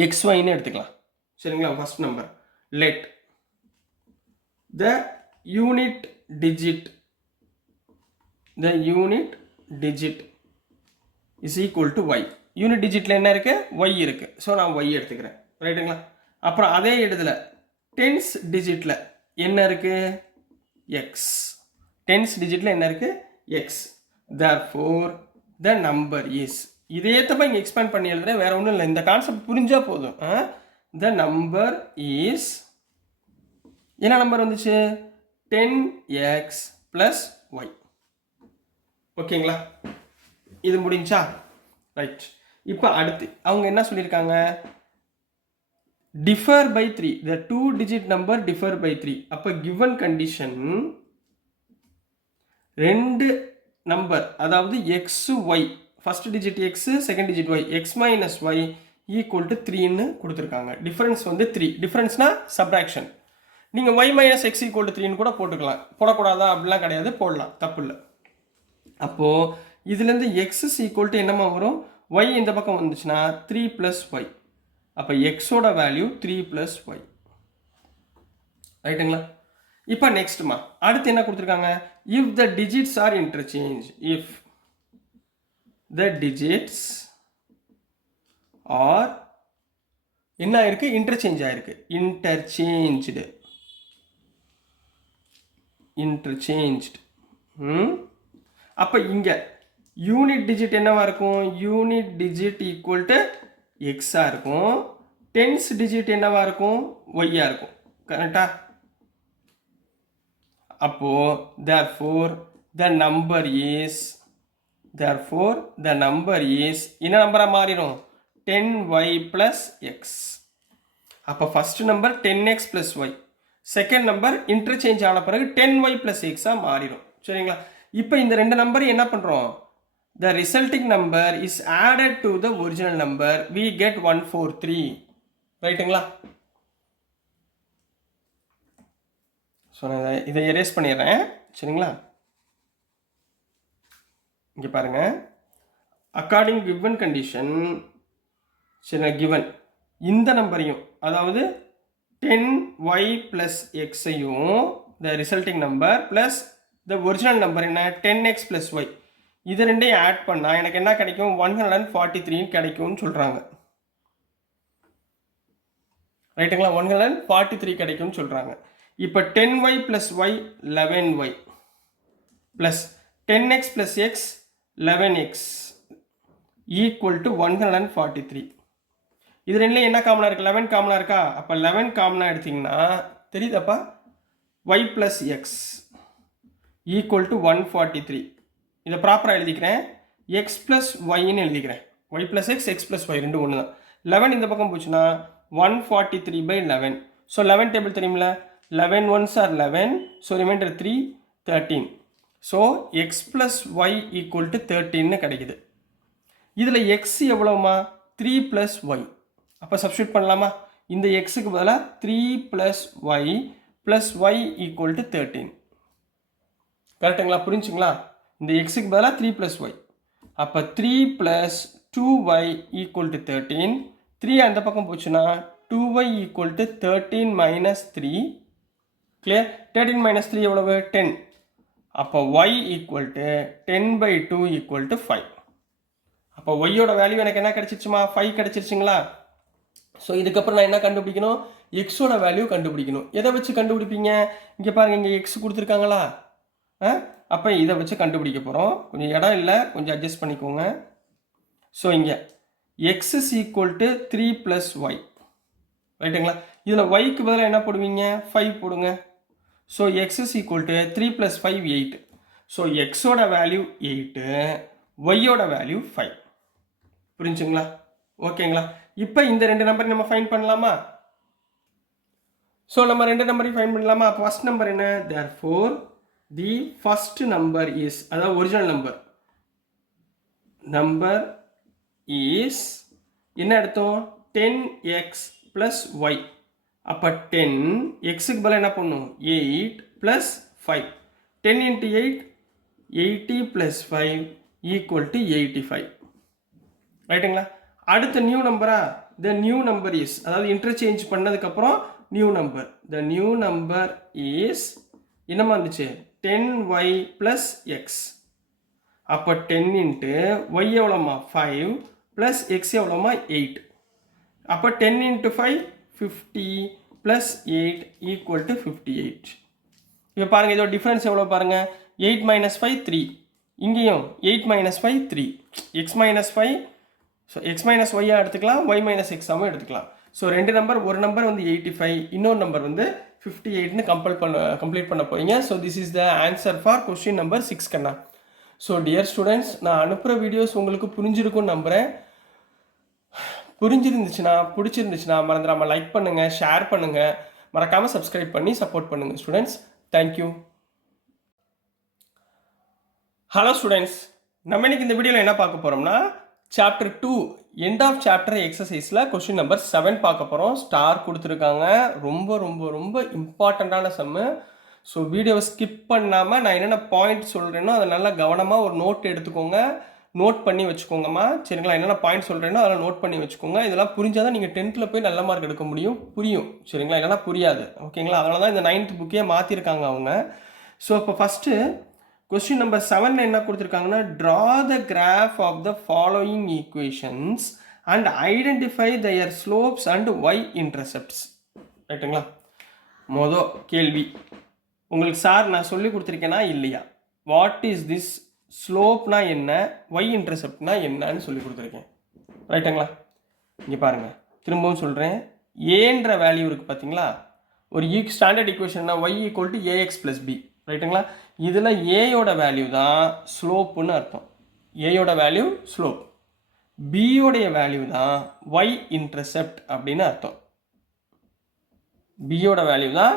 XYன்னு எடுத்துக்கலாம், சரிங்களா? First number let the unit digit is equal to Y. Unit டிஜிட்டில் என்ன இருக்குது? ஒய் இருக்குது. ஸோ நான் ஒய் எடுத்துக்கிறேன், ரைட்டுங்களா? அப்புறம் அதே இடத்துல டென்ஸ் டிஜிட்டில் என்ன இருக்குது? எக்ஸ். டென்ஸ் டிஜிட்டில் என்ன இருக்குது? X. therefore the number is, இதே தப்பா இங்கே எக்ஸ்பேண்ட் பண்ணி எழுதுறேன், வேற ஒன்றும் இல்லை. இந்த கான்செப்ட் புரிஞ்சால் போதும். the number is, என்ன நம்பர் வந்துச்சு? 10x plus y. ஓகேங்களா? இது முடிஞ்சா? ரைட். இப்போ அடுத்து அவங்க என்ன சொல்லியிருக்காங்க? Differ by 3, the 2 digit number differ by 3. அப்போ given condition ரெண்டு நம்பர், அதாவது X Y, first digit X, second digit Y, X minus Y equal to 3ன்னு கொடுத்துருக்காங்க. டிஃபரன்ஸ் வந்து 3. டிஃபரன்ஸ்னா சப்ராக்ஷன். நீங்கள் Y minus X equal to 3ன்னு கூட போட்டுக்கலாம். போடக்கூடாதா? அப்படிலாம் கிடையாது, போடலாம், தப்பு இல்லை. அப்போது இதுலேருந்து எக்ஸ் ஈக்குவல் டு என்னமா வரும்? ஒய் இந்த பக்கம் வந்துச்சுன்னா 3 + ஒய். அப்போ எக்ஸோட வேல்யூ 3 + ஒய், ரைட்டுங்களா? இப்போ நெக்ஸ்ட்மா அடுத்து என்ன கொடுத்துருக்காங்க? If the digits are interchange, if the digits R என்ன ஆயிருக்கு? இன்டர்சேஞ்ச் ஆயிருக்கு. இன்டர்சேஞ்ச்டு. அப்போ இங்கே யூனிட் டிஜிட் என்னவா இருக்கும்? யூனிட் டிஜிட் ஈக்குவல் டு எக்ஸாக இருக்கும். டென்ஸ் டிஜிட் என்னவா இருக்கும்? ஒய்யாக இருக்கும். கரெக்டா? அப்போது therefore the number is என்ன நம்பராக மாறிடும்? 10y plus x. அப்போ first number 10x plus y, second number interchange ஆன பிறகு 10y plus x மாறிடும், சரிங்களா? இப்போ இந்த ரெண்டு நம்பர் என்ன பண்ணுறோம்? the resulting number is added to the original number, we get 143, ரைட்டுங்களா? ஸோ நான் இதை எரேஸ் பண்ணிடுறேன், சரிங்களா? இங்கே பாருங்கள், அக்கார்டிங் கிவன் கண்டிஷன், சரி, கிவன் இந்த நம்பரையும், அதாவது 10y + x-ஐயும் the resulting number plus the original number என்ன 10x + y, இது ரெண்டையும் ஆட் பண்ணால் எனக்கு என்ன கிடைக்கும்? 143 கிடைக்கும்னு சொல்கிறாங்க, ரைட்டுங்களா? 143 கிடைக்கும்னு சொல்கிறாங்க. இப்போ 10y + y 11y plus 10x + x 11x equal to 143. இது ரெண்டுலேயும் என்ன காமனாக இருக்குது? 11 காமனாக இருக்கா? அப்போ 11 காமனாக எடுத்திங்கன்னா தெரியுதாப்பா? y + x equal to 143. இதை ப்ராப்பராக எழுதிக்கிறேன், x + yன்னு எழுதிக்கிறேன். y + x, x + y ரெண்டு ஒன்று தான். 11 இந்த பக்கம் போச்சுன்னா 143/11. ஸோ 11 டேபிள் தெரியுமில்ல? 11 ones are 11, so remainder 3, 13. So x + y equal to 13ன்னு கிடைக்குது. இதில் x எவ்வளோமா? 3 + y. அப்போ சப்ஸ்டியூட் பண்ணலாமா? இந்த எக்ஸுக்கு பதிலாக 3 + y + y ஈக்குவல் டு 13. கரெக்டுங்களா? புரிஞ்சுங்களா? இந்த எக்ஸுக்கு பதிலாக 3 + y. அப்போ 3 + 2y ஈக்குவல் டு 13. 3 அந்த பக்கம் போச்சுன்னா 2y ஈக்குவல் டு 13 - 3. கிளியர்? 13 - 3 எவ்வளவு? 10. அப்போ y equal to 10/2 equal to 5. அப்போ ஒய்யோட வேல்யூ எனக்கு என்ன கிடைச்சிருச்சுமா? 5 கிடைச்சிருச்சுங்களா? ஸோ இதுக்கப்புறம் நான் என்ன கண்டுபிடிக்கணும்? எக்ஸோட வேல்யூ கண்டுபிடிக்கணும். எதை வச்சு கண்டுபிடிப்பீங்க? இங்கே பாருங்கள், இங்கே எக்ஸ் கொடுத்துருக்காங்களா? அப்போ இதை வச்சு கண்டுபிடிக்க போகிறோம். கொஞ்சம் இடம் இல்லை, கொஞ்சம் அட்ஜஸ்ட் பண்ணிக்கோங்க. ஸோ இங்கே X is equal to 3 + y, ரைட்டுங்களா? இதில் ஒய்க்கு பதிலாக என்ன போடுவீங்க? 5 போடுங்க. So X is equal to 3 + 5 8. So எக்ஸோட வேல்யூ 8, ஒய்யோட வேல்யூ 5. புரிஞ்சுங்களா? ஓகேங்களா? இப்போ இந்த ரெண்டு நம்பர் நம்ம ஃபைண்ட் பண்ணலாமா? ஸோ நம்ம ரெண்டு நம்பரையும் ஃபைண்ட் பண்ணலாமா? அப்போ ஃபர்ஸ்ட் நம்பர் என்ன? therefore the first number is, அதாவது ஒரிஜினல் நம்பர் is என்ன அர்த்தம்? 10x plus y. அப்போ 10 xக்கு பதிலா என்ன பண்ணும்? 8 plus 5. 10 into 8 80 plus 5 equal to 85. ரைட்டுங்களா? அடுத்த நியூ நம்பரா? the new number is, அதாவது இன்டர்சேஞ்ச் பண்ணதுக்கப்புறம் new number. the new number is என்னமா இருந்துச்சு? 10y plus x. அப்போ 10 into y எவ்வளோமா? 5 plus x எவ்வளோமா? 8. அப்போ 10 into 5 50 plus 8 equal to 58. இப்போ பாருங்க, இதோட டிஃபரன்ஸ் எவ்வளோ பாருங்க. 8 minus 5 3. இங்கேயும் 8 minus 5 3. x minus 5, so x minus y எடுத்துக்கலாம், y minus x எடுத்துக்கலாம். ஸோ ரெண்டு நம்பர், ஒரு நம்பர் வந்து 85, இன்னொரு நம்பர் வந்து 58ன்னு கம்ப்ளீட் பண்ண போறீங்க. So this is the answer for question number 6 கண்ணா. ஸோ டியர் ஸ்டூடெண்ட்ஸ், நான் அனுப்புகிற வீடியோஸ் உங்களுக்கு புரிஞ்சிருக்கும்னு நம்புகிறேன். புரிஞ்சிருந்துச்சுன்னா, பிடிச்சிருந்துச்சுன்னா மறந்துடாமல் லைக் பண்ணுங்கள், ஷேர் பண்ணுங்கள், மறக்காமல் சப்ஸ்கிரைப் பண்ணி சப்போர்ட் பண்ணுங்கள் ஸ்டூடெண்ட்ஸ். தேங்க்யூ. ஹலோ ஸ்டூடெண்ட்ஸ், நம்ம இன்னைக்கு இந்த வீடியோவில் என்ன பார்க்க போகிறோம்னா, சாப்டர் 2 எண்ட் ஆஃப் சாப்டர் எக்ஸசைஸில் கொஸ்டின் நம்பர் 7 பார்க்க போகிறோம். ஸ்டார் கொடுத்துருக்காங்க. ரொம்ப ரொம்ப ரொம்ப இம்பார்ட்டண்ட்டான சம்மு. ஸோ வீடியோவை ஸ்கிப் பண்ணாமல் நான் என்னென்ன பாயிண்ட் சொல்கிறேனோ அதை நல்லா கவனமாக ஒரு நோட் எடுத்துக்கோங்க, நோட் பண்ணி வச்சுக்கோங்கம்மா. சரிங்களா? என்னென்ன பாயிண்ட் சொல்கிறேனோ அதெல்லாம் நோட் பண்ணி வச்சுக்கோங்க. இதெல்லாம் புரிஞ்சால் தான் நீங்கள் 10th போய் நல்ல மார்க் எடுக்க முடியும். புரியும். சரிங்களா? இல்லைனா புரியாது. ஓகேங்களா? அதனால தான் இந்த 9th புக்கே மாற்றிருக்காங்க அவங்க. ஸோ இப்போ ஃபஸ்ட்டு கொஸ்டின் நம்பர் 7 என்ன கொடுத்துருக்காங்கன்னா, draw the graph of the following equations and identify their slopes and y intercepts. ரைட்டுங்களா? மொதல் கேள்வி உங்களுக்கு சார் நான் சொல்லி கொடுத்துருக்கேனா இல்லையா? வாட் இஸ் திஸ் ஸ்லோப்னா என்ன, ஒய் இன்டர்செப்ட்னா என்னன்னு சொல்லி கொடுத்துருக்கேன். ரைட்டுங்களா? இங்கே பாருங்கள், திரும்பவும் சொல்கிறேன். ஏன்ற வேல்யூ இருக்குது பார்த்தீங்களா? ஒரு ஸ்டாண்டர்ட் ஈக்குவேஷன்னா Y equal to ax plus B. ரைட்டுங்களா? இதில் ஏயோட வேல்யூ தான் ஸ்லோப்புன்னு அர்த்தம். ஏயோட வேல்யூ ஸ்லோப், பியோடைய வேல்யூ தான் ஒய் இன்டர்செப்ட் அப்படின்னு அர்த்தம். பியோட வேல்யூ தான்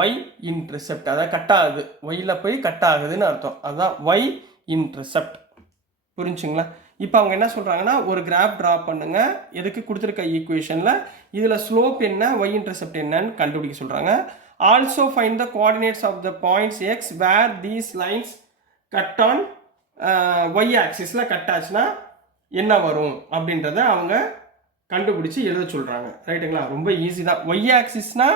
ஒய் இன்டர்செப்ட், அதான் கட் ஆகுது, ஒய்யில் போய் கட் ஆகுதுன்னு அர்த்தம். அதுதான் ஒய் இன்டர்செப்ட். புரிஞ்சுங்களா? இப்போ அவங்க என்ன சொல்கிறாங்கன்னா, ஒரு கிராஃப் ட்ரா பண்ணுங்க, எதுக்கு கொடுத்துருக்க ஈக்குவேஷனில் இதில் ஸ்லோப் என்ன, ஒய் இன்டர்செப்ட் என்னன்னு கண்டுபிடிக்க சொல்கிறாங்க. Also find the coordinates of the points X where these lines cut on Y ஆக்சிஸில் கட் ஆச்சுன்னா என்ன வரும் அப்படின்றத அவங்க கண்டுபிடிச்சி எழுத சொல்கிறாங்க. ரைட்டுங்களா? ரொம்ப ஈஸி தான். ஒய் ஆக்சிஸ்னா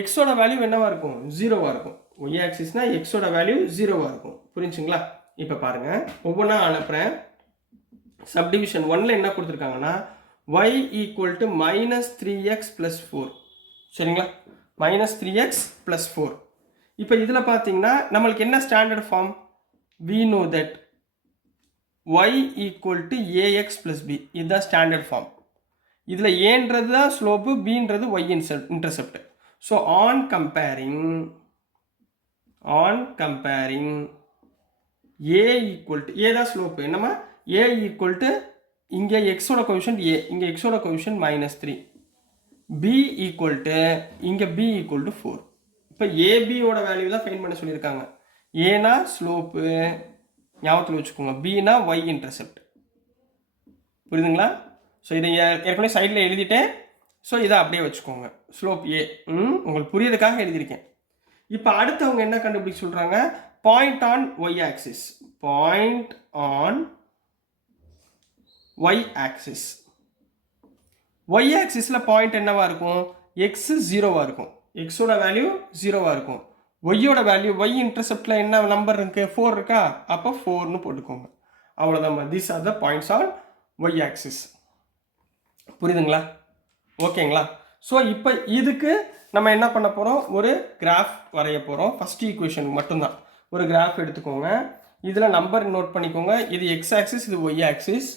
எக்ஸோட வேல்யூ என்னவாக இருக்கும்? 0வாக இருக்கும். ஒய் ஆக்சிஸ்னா எக்ஸோட வேல்யூ 0வாக இருக்கும். புரிஞ்சுங்களா? இப்போ பாருங்கள், ஒவ்வொன்றா அனுப்புகிறேன். சப்டிவிஷன் 1ல் என்ன கொடுத்துருக்காங்கன்னா, y ஈக்குவல் டு -3x + 4. சரிங்களா? -3x + 4. இப்போ இதில் பார்த்தீங்கன்னா நம்மளுக்கு என்ன standard form? we know that y equal to ax + b. இதுதான் ஸ்டாண்டர்ட் ஃபார்ம். இதில் ஏன்றது தான் ஸ்லோப்பு, பின்றது Y intercept. So on comparing a equal to, A தான் ஸ்லோப்பு. என்னமா? a ஈக்குவல் டு, இங்கே எக்ஸோட கோஎஃபிஷியன்ட் a, இங்கே எக்ஸோட கோஎஃபிஷியன்ட் -3. b ஈக்குவல் டு, இங்கே b ஈக்குவல் டு 4. இப்போ ஏபியோட வேல்யூ தான் ஃபைண்ட் பண்ண சொல்லியிருக்காங்க. ஏனா ஸ்லோப்பு ஞாபகத்தில் வச்சுக்கோங்க, பினா ஒய் இன்டர்செப்ட். புரியுதுங்களா? ஸோ இதை ஏற்கனவே சைடில் எழுதிட்டேன். ஸோ இதை அப்படியே வச்சுக்கோங்க. ஸ்லோப் ஏ உங்களுக்கு புரியறதுக்காக எழுதியிருக்கேன். இப்போ அடுத்தவங்க என்ன கண்டுபிடிக்க சொல்கிறாங்க? Point on Y axis. Point on Y axis. Y ஆக்சிஸில் பாயிண்ட் என்னவாக இருக்கும்? எக்ஸ் 0வாக இருக்கும். எக்ஸோட வேல்யூ 0வாக இருக்கும். ஒய்யோட வேல்யூ, ஒய் இன்டர்செப்டில் என்ன நம்பர் இருக்குது? 4 இருக்கா? அப்போ 4ன்னு போட்டுக்கோங்க. அவ்வளோதான். These are the points on Y axis. புரியுதுங்களா? ஓகேங்களா? ஸோ இப்போ இதுக்கு நம்ம என்ன பண்ண போகிறோம்? ஒரு கிராஃப் வரைய போகிறோம். ஃபஸ்ட் ஈக்குவேஷன் மட்டும்தான். ஒரு கிராஃப் எடுத்துக்கோங்க. இதில் நம்பர் நோட் பண்ணிக்கோங்க. இது எக்ஸ் ஆக்சிஸ், இது ஒய் ஆக்சிஸ்.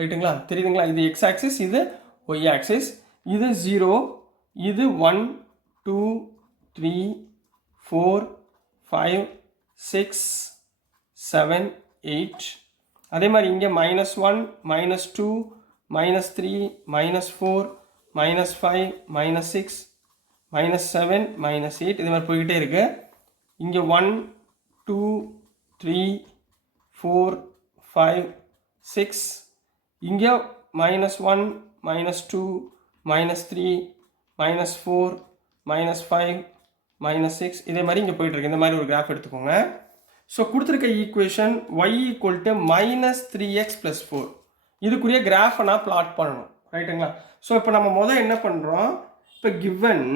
ரைட்டுங்களா? தெரியுதுங்களா? இது எக்ஸ் ஆக்சிஸ், இது ஒய் ஆக்சிஸ். இது 0, இது 1 2 3 4 5 6 7 8. அதே மாதிரி இங்கே -1 -2 -3 -4 -5 -6 -7 -8 இது மாதிரி போய்கிட்டே இருக்கு. இங்கே 1 2 3 4 5 6 இங்கே -1 -2 -3 -4 -5 -6 இதே மாதிரி இங்கே போயிட்டு இருக்கு. இந்த மாதிரி ஒரு கிராஃப் எடுத்துக்கோங்க. ஸோ கொடுத்துருக்க ஈக்குவேஷன் y = -3x + 4 இதுக்குரிய கிராஃபை நான் பிளாட் பண்ணணும். ரைட்டுங்களா? ஸோ இப்போ நம்ம முதல் என்ன பண்ணுறோம், இப்போ கிவன்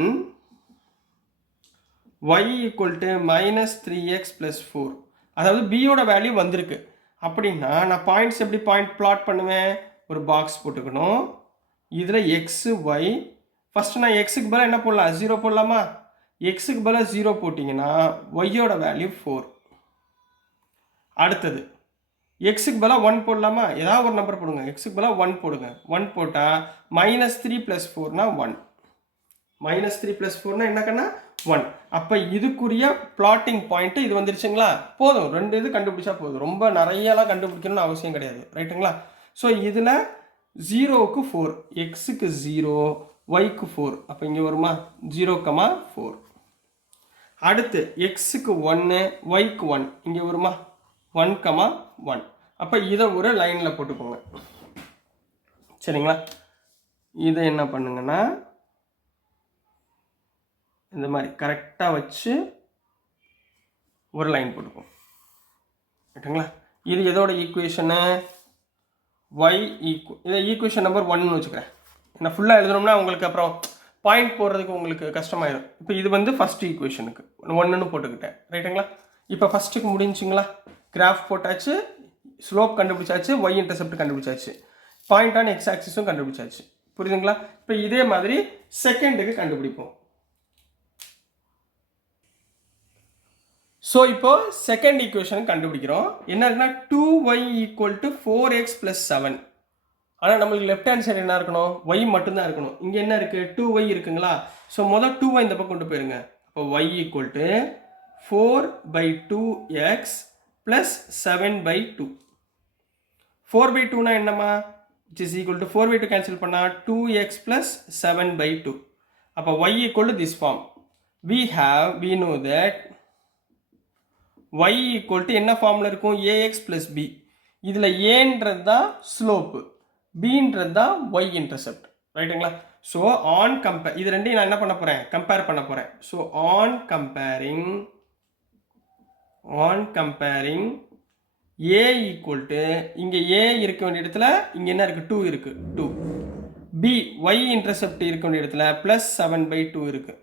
y = -3x + 4 அதாவது பியோட வேல்யூ வந்திருக்கு அப்படின்னா நான் பாயிண்ட்ஸ் எப்படி பிளாட் பண்ணுவேன், ஒரு பாக்ஸ் போட்டுக்கணும். இதில் எக்ஸு ஒய் ஃபஸ்ட்டு நான் எக்ஸுக்கு பதிலாக என்ன போடலாம், 0 போடலாமா? எக்ஸுக்கு பதிலாக 0 போட்டிங்கன்னா ஒய்யோட வேல்யூ 4. அடுத்தது எக்ஸுக்கு பதிலாக 1 போடலாமா? ஏதாவது ஒரு நம்பர் போடுங்க. எக்ஸுக்கு பதிலாக 1 போடுங்க. 1 போட்டால் -3 + 4னா 1. -3 + 4னா என்னக்கன்னா 1. அப்போ இதுக்குரிய பிளாட்டிங் பாயிண்ட் இது வந்துருச்சுங்களா? போதும், 2 இது கண்டுபிடிச்சா போதும். ரொம்ப நிறையலாம் கண்டுபிடிக்கணும்னு அவசியம் கிடையாது. ரைட்டுங்களா? ஸோ இதில் 0க்கு 4, எக்ஸுக்கு 0, ஒய்க்கு 4. அப்போ இங்கே வருமா 0,4. அடுத்து எக்ஸுக்கு 1, ஒய்க்கு 1 இங்கே வருமா 1,1. அப்போ இதை ஒரு லைனில் போட்டுக்கோங்க. சரிங்களா? இதை என்ன பண்ணுங்கன்னா இந்த மாதிரி கரெக்டாக வச்சு ஒரு லைன் போட்டுக்கோங்க. ரைட்டுங்களா? இது எதோட ஈக்குவேஷனு, y இதை ஈக்குவேஷன் நம்பர் 1ன்னு வச்சுக்கிறேன். நான் ஃபுல்லாக எழுதணும்னா உங்களுக்கு அப்புறம் பாயிண்ட் போடுறதுக்கு உங்களுக்கு கஷ்டமாயிடும். இப்போ இது வந்து ஃபஸ்ட் ஈக்குவேஷனுக்கு 1ன்னு போட்டுக்கிட்டேன். ரைட்டுங்களா? இப்போ ஃபஸ்ட்டுக்கு முடிஞ்சுங்களா? கிராஃப் போட்டாச்சு, ஸ்லோப் கண்டுபிடிச்சாச்சு, ஒய் இன்டர்செப்ட் கண்டுபிடிச்சாச்சு, பாயிண்ட் ஆன் எக்ஸ் ஆக்சிஸும் கண்டுபிடிச்சாச்சு. புரியுதுங்களா? இப்போ இதே மாதிரி செகண்டுக்கு கண்டுபிடிப்போம். ஸோ இப்போ செகண்ட் ஈக்குவேஷன் கண்டுபிடிக்கிறோம். என்ன இருக்குன்னா 2y = 4x + 7. ஆனால் நம்மளுக்கு லெஃப்ட் ஹேண்ட் சைடு என்ன இருக்கணும், y மட்டும்தான் இருக்கணும். இங்கே என்ன இருக்குது, 2y இருக்குங்களா? ஸோ முதல் 2y இந்த பக்கம் கொண்டு போயிருங்க. அப்போ y = 4/2x + 7/2. 4/2னா என்னம்மா, which is equal to 4/2 cancel பண்ணால் 2x + 7/2. அப்போ y = this form. We know that y = என்ன ஃபார்மில் இருக்கும், ax + b. இதில் ஏன்றது தான் ஸ்லோப்பு, bன்றது தான் y இன்டர்செப்ட். ரைட்டுங்களா? ஸோ ஆன் கம்பேர் இது ரெண்டையும் நான் என்ன பண்ண போகிறேன், கம்பேர் பண்ண போகிறேன். ஸோ ஆன் கம்பேரிங் a = இங்கே a இருக்க வேண்டிய இடத்துல இங்கே என்ன இருக்குது, 2 இருக்குது, 2. b y இன்டர்செப்ட் இருக்க வேண்டிய இடத்துல +7/2 இருக்குது.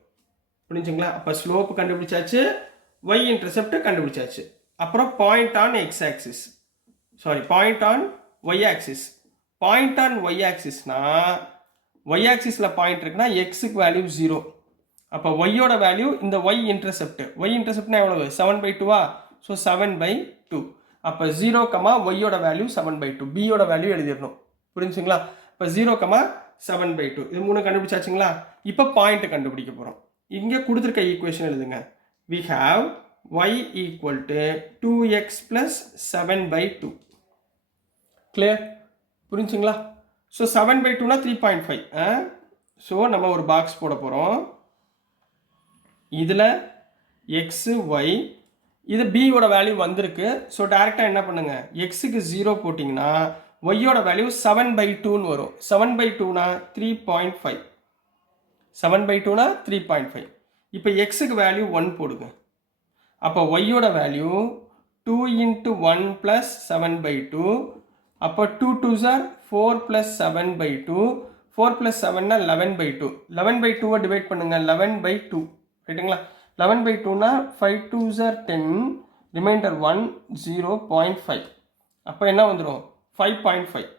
புரிஞ்சுங்களா? அப்போ ஸ்லோப்பு கண்டுபிடிச்சாச்சு, y இன்டர்செப்ட் கண்டுபிடிச்சாச்சு. அப்புறம் point on X axis, point on Y axis. Point on Y ஆக்சிஸ்னா ஒய் ஆக்சிஸில் பாயிண்ட் இருக்குன்னா எக்ஸுக்கு வேல்யூ 0. அப்போ ஒய்யோட வேல்யூ இந்த ஒய் இன்டர்செப்ட்னா எவ்வளவு, 7/2வா? ஸோ 7/2. அப்போ 0, ஒய்யோட வேல்யூ 7/2, பியோட வேல்யூ எழுதிடணும். புரிஞ்சுங்களா? இப்போ 0,7/2 இது 3 கண்டுபிடிச்சாச்சுங்களா? இப்போ பாயிண்ட் கண்டுபிடிக்க போகிறோம். இங்கே கொடுத்துருக்க ஈக்குவேஷன் எழுதுங்க. We have y = 2x + 7/2. clear? புரிஞ்சுங்களா? ஸோ 7/2னா 3.5. ஸோ நம்ம ஒரு பாக்ஸ் போட போகிறோம். இதில் எக்ஸு ஒய், இது பியோட வேல்யூ வந்திருக்கு. ஸோ டேரெக்டாக என்ன பண்ணுங்க, எக்ஸுக்கு 0 போட்டிங்கன்னா ஒய்யோட வேல்யூ 7/2ன்னு வரும். 7/2னா 3.5. 7/2னா 3.5. இப்போ எக்ஸுக்கு வேல்யூ 1 போடுங்க. அப்போ ஒய்யோட வேல்யூ 2 × 1 + 7/2. அப்போ 2 2s are 4 + 7/2. 4 + 7னா 11/2. 11/2 டிவைட் பண்ணுங்க, 11/2. ரைட்டுங்களா? 11/2னா 5 2s are 10, ரிமைண்டர் 1, 0.5. அப்போ என்ன வந்துடும், 5.5.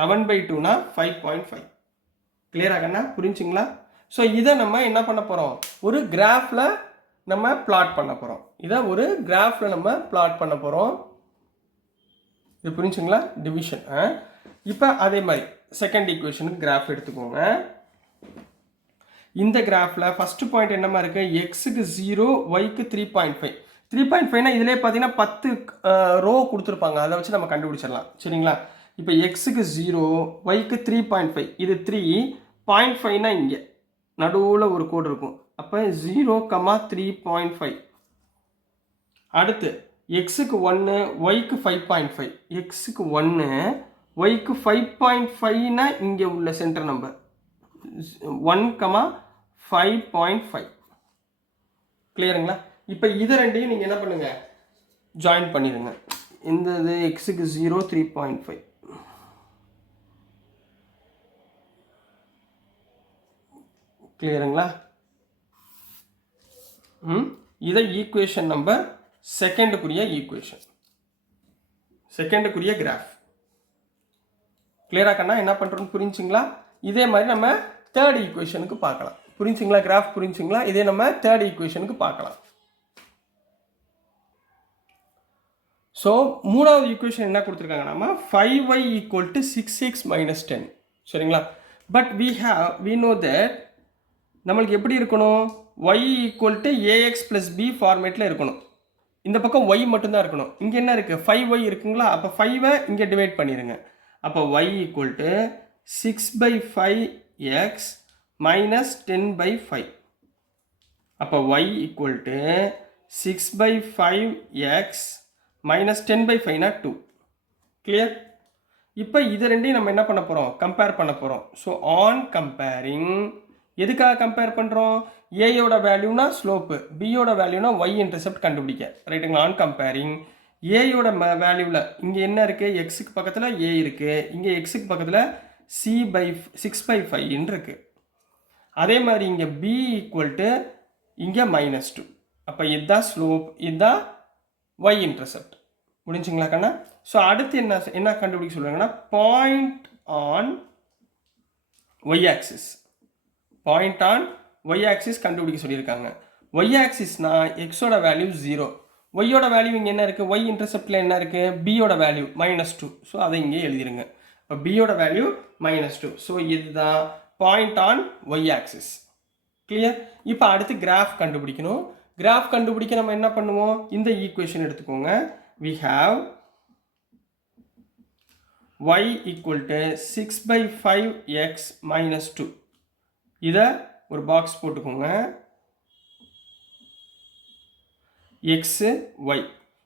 11/2னா 5.5. கிளியர் ஆகண்ணா? புரிஞ்சுங்களா? ஸோ இதை நம்ம என்ன பண்ண போகிறோம், ஒரு கிராஃபில் நம்ம பிளாட் பண்ண போகிறோம். இது புரிஞ்சுங்களா? டிவிஷன். இப்போ அதே மாதிரி செகண்ட் ஈக்குவேஷனுக்கு கிராஃப் எடுத்துக்கோங்க. இந்த கிராஃபில் ஃபஸ்ட்டு பாயிண்ட் என்னமா இருக்குது, எக்ஸுக்கு 0, ஒய்க்கு 3.5. 3.5னா இதிலே பார்த்தீங்கன்னா 10 ரோ கொடுத்துருப்பாங்க, அதை வச்சு நம்ம கண்டுபிடிச்சிடலாம். சரிங்களா? இப்போ எக்ஸுக்கு 0, ஒய்க்கு 3.5, இது 3, 0.5னா இங்கே நடுவில் ஒரு கோடு இருக்கும். அப்போ 0, 3.5. அடுத்து எக்ஸுக்கு 1, ஒய்க்கு 5.5, எக்ஸுக்கு 1, ஒய்க்கு 5.5னா இங்கே உள்ள சென்டர் நம்பர் 1, 5.5. கிளியருங்களா? இப்போ இது ரெண்டையும் நீங்கள் என்ன பண்ணுங்க, ஜாயின் பண்ணிடுங்க. இந்த இது எக்ஸுக்கு 0, 3.5. கிளியருங்களா? இதை ஈக்குவேஷன் நம்பர் செகண்டுக்குரிய ஈக்குவேஷன், செகண்டுக்குரிய கிராஃப். கிளியராக கண்ணா என்ன பண்ணுறோன்னு புரிஞ்சுங்களா? இதே மாதிரி நம்ம தேர்ட் ஈக்குவேஷனுக்கு பார்க்கலாம். புரிஞ்சுங்களா? கிராஃப் புரிஞ்சுங்களா? இதே நம்ம தேர்ட் ஈக்குவேஷனுக்கு பார்க்கலாம். ஸோ மூணாவது ஈக்குவேஷன் என்ன கொடுத்துருக்காங்க, நம்ம 5y = 6x - 10. சரிங்களா? பட் we know that நம்மளுக்கு எப்படி இருக்கணும், y = ax + b ஃபார்மேட்டில் இருக்கணும். இந்த பக்கம் y மட்டும்தான் இருக்கணும். இங்கே என்ன இருக்குது, 5y இருக்குங்களா? அப்போ 5ஐ இங்கே டிவைட் பண்ணிடுங்க. அப்போ y = 6/5x - 10/5. அப்போ y = 6/5x - 10/5னா 2. கிளியர்? இப்போ இது ரெண்டையும் நம்ம என்ன பண்ண போகிறோம், கம்பேர் பண்ண போகிறோம். ஸோ ஆன் கம்பேரிங், எதுக்காக கம்பேர் பண்ணுறோம், ஏயோட வேல்யூனா ஸ்லோப்பு, பியோட வேல்யூனா ஒய் இன்டர்செப்ட் கண்டுபிடிக்க. ரைட்டுங்களா? ஆன் கம்பேரிங் ஏயோட வேல்யூவில் இங்கே என்ன இருக்குது, எக்ஸுக்கு பக்கத்தில் ஏ இருக்குது, இங்கே எக்ஸுக்கு பக்கத்தில் c/6/5 இருக்குது. அதே மாதிரி இங்கே b = இங்கே -2. அப்போ இதுதான் ஸ்லோப், இதுதான் ஒய் இன்டர்செப்ட். முடிஞ்சுங்களா கண்ணா? ஸோ அடுத்து என்ன கண்டுபிடிக்க சொல்கிறாங்கன்னா, point on Y axis, point on Y axis கண்டுபிடிக்க சொல்லியிருக்காங்க. ஒய் ஆக்சிஸ்னா எக்ஸோட வேல்யூ 0, ஒய்யோட வேல்யூ இங்கே என்ன இருக்குது, ஒய் இன்டர்செப்டில் என்ன இருக்குது, பியோட வேல்யூ -2. ஸோ அதை இங்கே எழுதிருங்க. இப்போ பியோட வேல்யூ -2. ஸோ இதுதான் point on Y axis. Clear? இப்போ அடுத்து கிராஃப் கண்டுபிடிக்கணும். கிராஃப் கண்டுபிடிக்க நம்ம என்ன பண்ணுவோம், இந்த ஈக்குவேஷன் எடுத்துக்கோங்க. we have y = 6/5x - 2. இதை ஒரு பாக்ஸ் போட்டுக்கோங்க. x, y.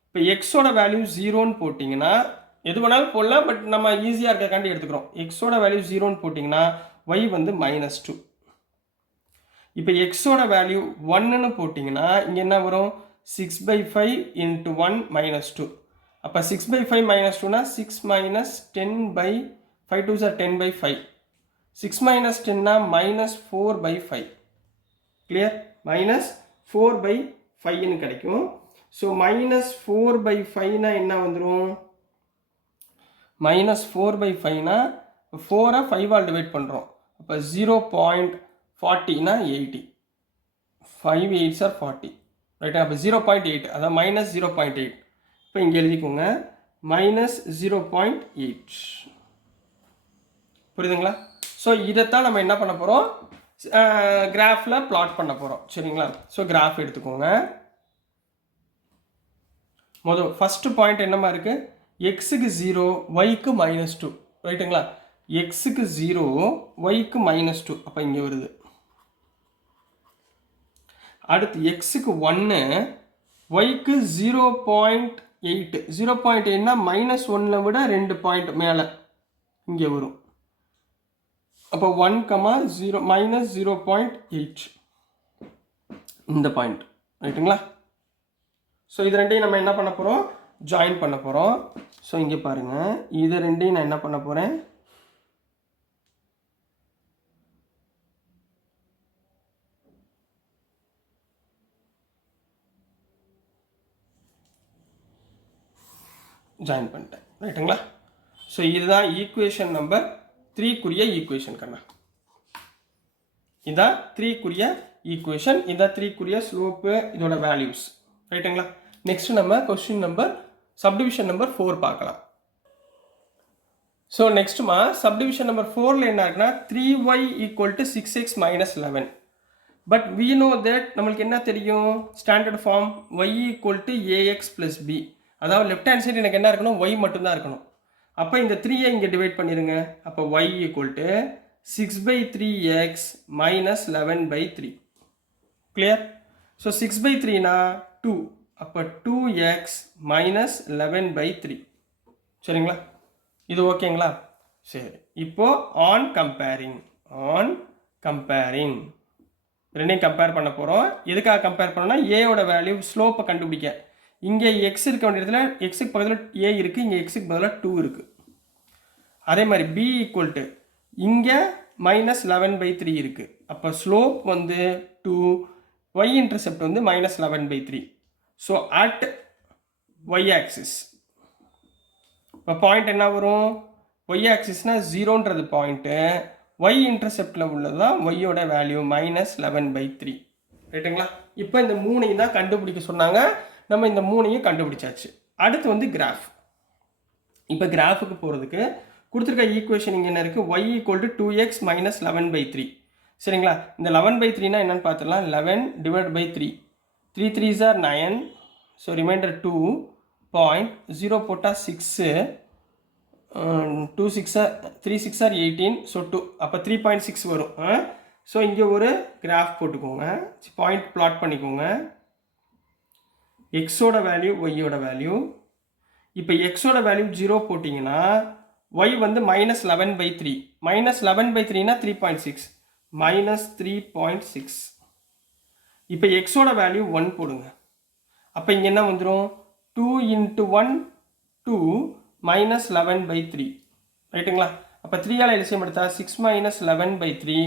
இப்போ எக்ஸோட வேல்யூ 0ன்னு போட்டிங்கன்னா எது வேணாலும் போடலாம், பட் நம்ம ஈஸியாக இருக்கக்காண்டி எடுத்துக்கிறோம். எக்ஸோட வேல்யூ 0ன்னு போட்டிங்கன்னா y வந்து -2. இப்போ எக்ஸோட வேல்யூ 1ன்னு போட்டிங்கன்னா இங்கே என்ன வரும், 6/5 × 1 - 2. அப்போ 6/5 - 2னா 6 - 10/5, 5 2s are 10/5. 6 - 10னா -4/5. கிளியர்? -4/5ன்னு கிடைக்கும். ஸோ -4/5னா என்ன வந்துடும், -4/5னா 4ஐ 5ஆல் டிவைட் பண்ணுறோம். அப்போ 0.40னா 80, 5 8s are 40. ரைட்டா? அப்போ 0.8, அதாவது -0.8. இப்போ இங்கே எழுதிக்கோங்க, -0.8. புரியுதுங்களா? ஸோ இதைத்தான் நம்ம என்ன பண்ண போகிறோம், கிராஃபில் பிளாட் பண்ண போகிறோம். சரிங்களா? ஸோ கிராஃப் எடுத்துக்கோங்க. ஃபஸ்ட்டு பாயிண்ட் என்னமா இருக்குது, எக்ஸுக்கு 0, ஒய்க்கு -2. ரைட்டுங்களா? எக்ஸுக்கு 0, ஒய்க்கு -2. அப்போ இங்கே வருது. அடுத்து எக்ஸுக்கு 1, ஒய்க்கு 0.8. 0.8னா -1ல் விட 2 பாயிண்ட் மேலே இங்கே வரும். அப்போ 1, 0 -0.8 இந்த பாயிண்ட். ரைட்டுங்களா? ஸோ இது ரெண்டையும் நம்ம என்ன பண்ண போகிறோம், ஜாயின் பண்ண போகிறோம். ஸோ இங்கே பாருங்கள், இது ரெண்டையும் நான் என்ன பண்ண போகிறேன், ஜாயின் பண்ணிட்டேன். ரைட்டுங்களா? ஸோ இதுதான் ஈக்குவேஷன் நம்பர் 3க்குரிய ஈக்குவேஷன் கண்ணா. இதுதான் 3க்குரிய ஈக்குவேஷன், இதான் 3க்குரிய ஸ்லோப்பு, இதோட வேல்யூஸ். ரைட்டுங்களா? நெக்ஸ்ட் நம்ம கொஸ்டின் நம்பர் சப்டிவிஷன் நம்பர் 4 பார்க்கலாம். ஸோ நெக்ஸ்ட்டுமா சப்டிவிஷன் நம்பர் 4ல் என்ன இருக்குன்னா, 3y = 6x - 11. But we know that நம்மளுக்கு என்ன தெரியும், standard form y = ax + b. அதாவது லெஃப்ட் ஹேண்ட் சைடு எனக்கு என்ன இருக்கணும், y மட்டும்தான் இருக்கணும். அப்போ இந்த 3ஐ இங்கே டிவைட் பண்ணிடுங்க. அப்போ y equal to 6/3x minus 11/3. Clear? So 6/3னா 2. அப்போ 2x மைனஸ் 11/3. சரிங்களா? இது ஓகேங்களா? சரி, இப்போ ஆன் கம்பேரிங் ரெண்டையும் கம்பேர் பண்ண போகிறோம். எதுக்காக கம்பேர் பண்ணோம்னா ஏயோட வேல்யூ ஸ்லோப்பை கண்டுபிடிக்க. இங்கே எக்ஸ் இருக்க வேண்டிய இடத்துல எக்ஸுக்கு பக்கத்தில் ஏ இருக்குது, இங்கே எக்ஸுக்கு பதிலாக 2 இருக்குது. அதே மாதிரி பி ஈக்குவல் டு இங்கே மைனஸ் 11/3 இருக்குது. அப்போ ஸ்லோப் வந்து 2, ஒய் இன்டர்செப்ட் வந்து minus 11/3. So at y axis இப்போ பாயிண்ட் என்ன வரும்? ஒய் ஆக்சிஸ்னால் 0ன்றது பாயிண்ட்டு, ஒய் இன்டர்செப்டில் உள்ளது தான் ஒய்யோட வேல்யூ மைனஸ் 11/3. ரைட்டுங்களா? இப்போ இந்த 3ஐயும் தான் கண்டுபிடிக்க சொன்னாங்க. நம்ம இந்த 3ஐயும் கண்டுபிடிச்சாச்சு. அடுத்து வந்து கிராஃப். இப்போ கிராஃபுக்கு போகிறதுக்கு கொடுத்துருக்க ஈக்குவேஷன் இங்கே என்ன இருக்குது? y equal to 2x minus 11/3. சரிங்களா? இந்த 11/3னா என்னென்னு பார்த்துடலாம். 11 divide by 3, 3 3s are 9. So remainder 2.0 போட்டால் 6, 2 6 3 6 are 18. ஸோ 2 அப்போ 3.6 வரும். ஸோ இங்கே ஒரு கிராஃப் போட்டுக்கோங்க, பாயிண்ட் பிளாட் பண்ணிக்கோங்க. எக்ஸோட வேல்யூ ஒய்யோட வேல்யூ. இப்போ எக்ஸோட வேல்யூ 0 போட்டிங்கன்னா ஒய் வந்து மைனஸ் 11/3. Minus 11/3னா 3.6, minus 3.6. இப்போ எக்ஸோட வேல்யூ 1 போடுங்க. அப்போ இங்கே என்ன வந்துடும்? 2 × 1 2 மைனஸ் 11/3. ரைட்டுங்களா? அப்போ 3ஆல் எல்சிஎம் எடுத்தா 6 minus 11/3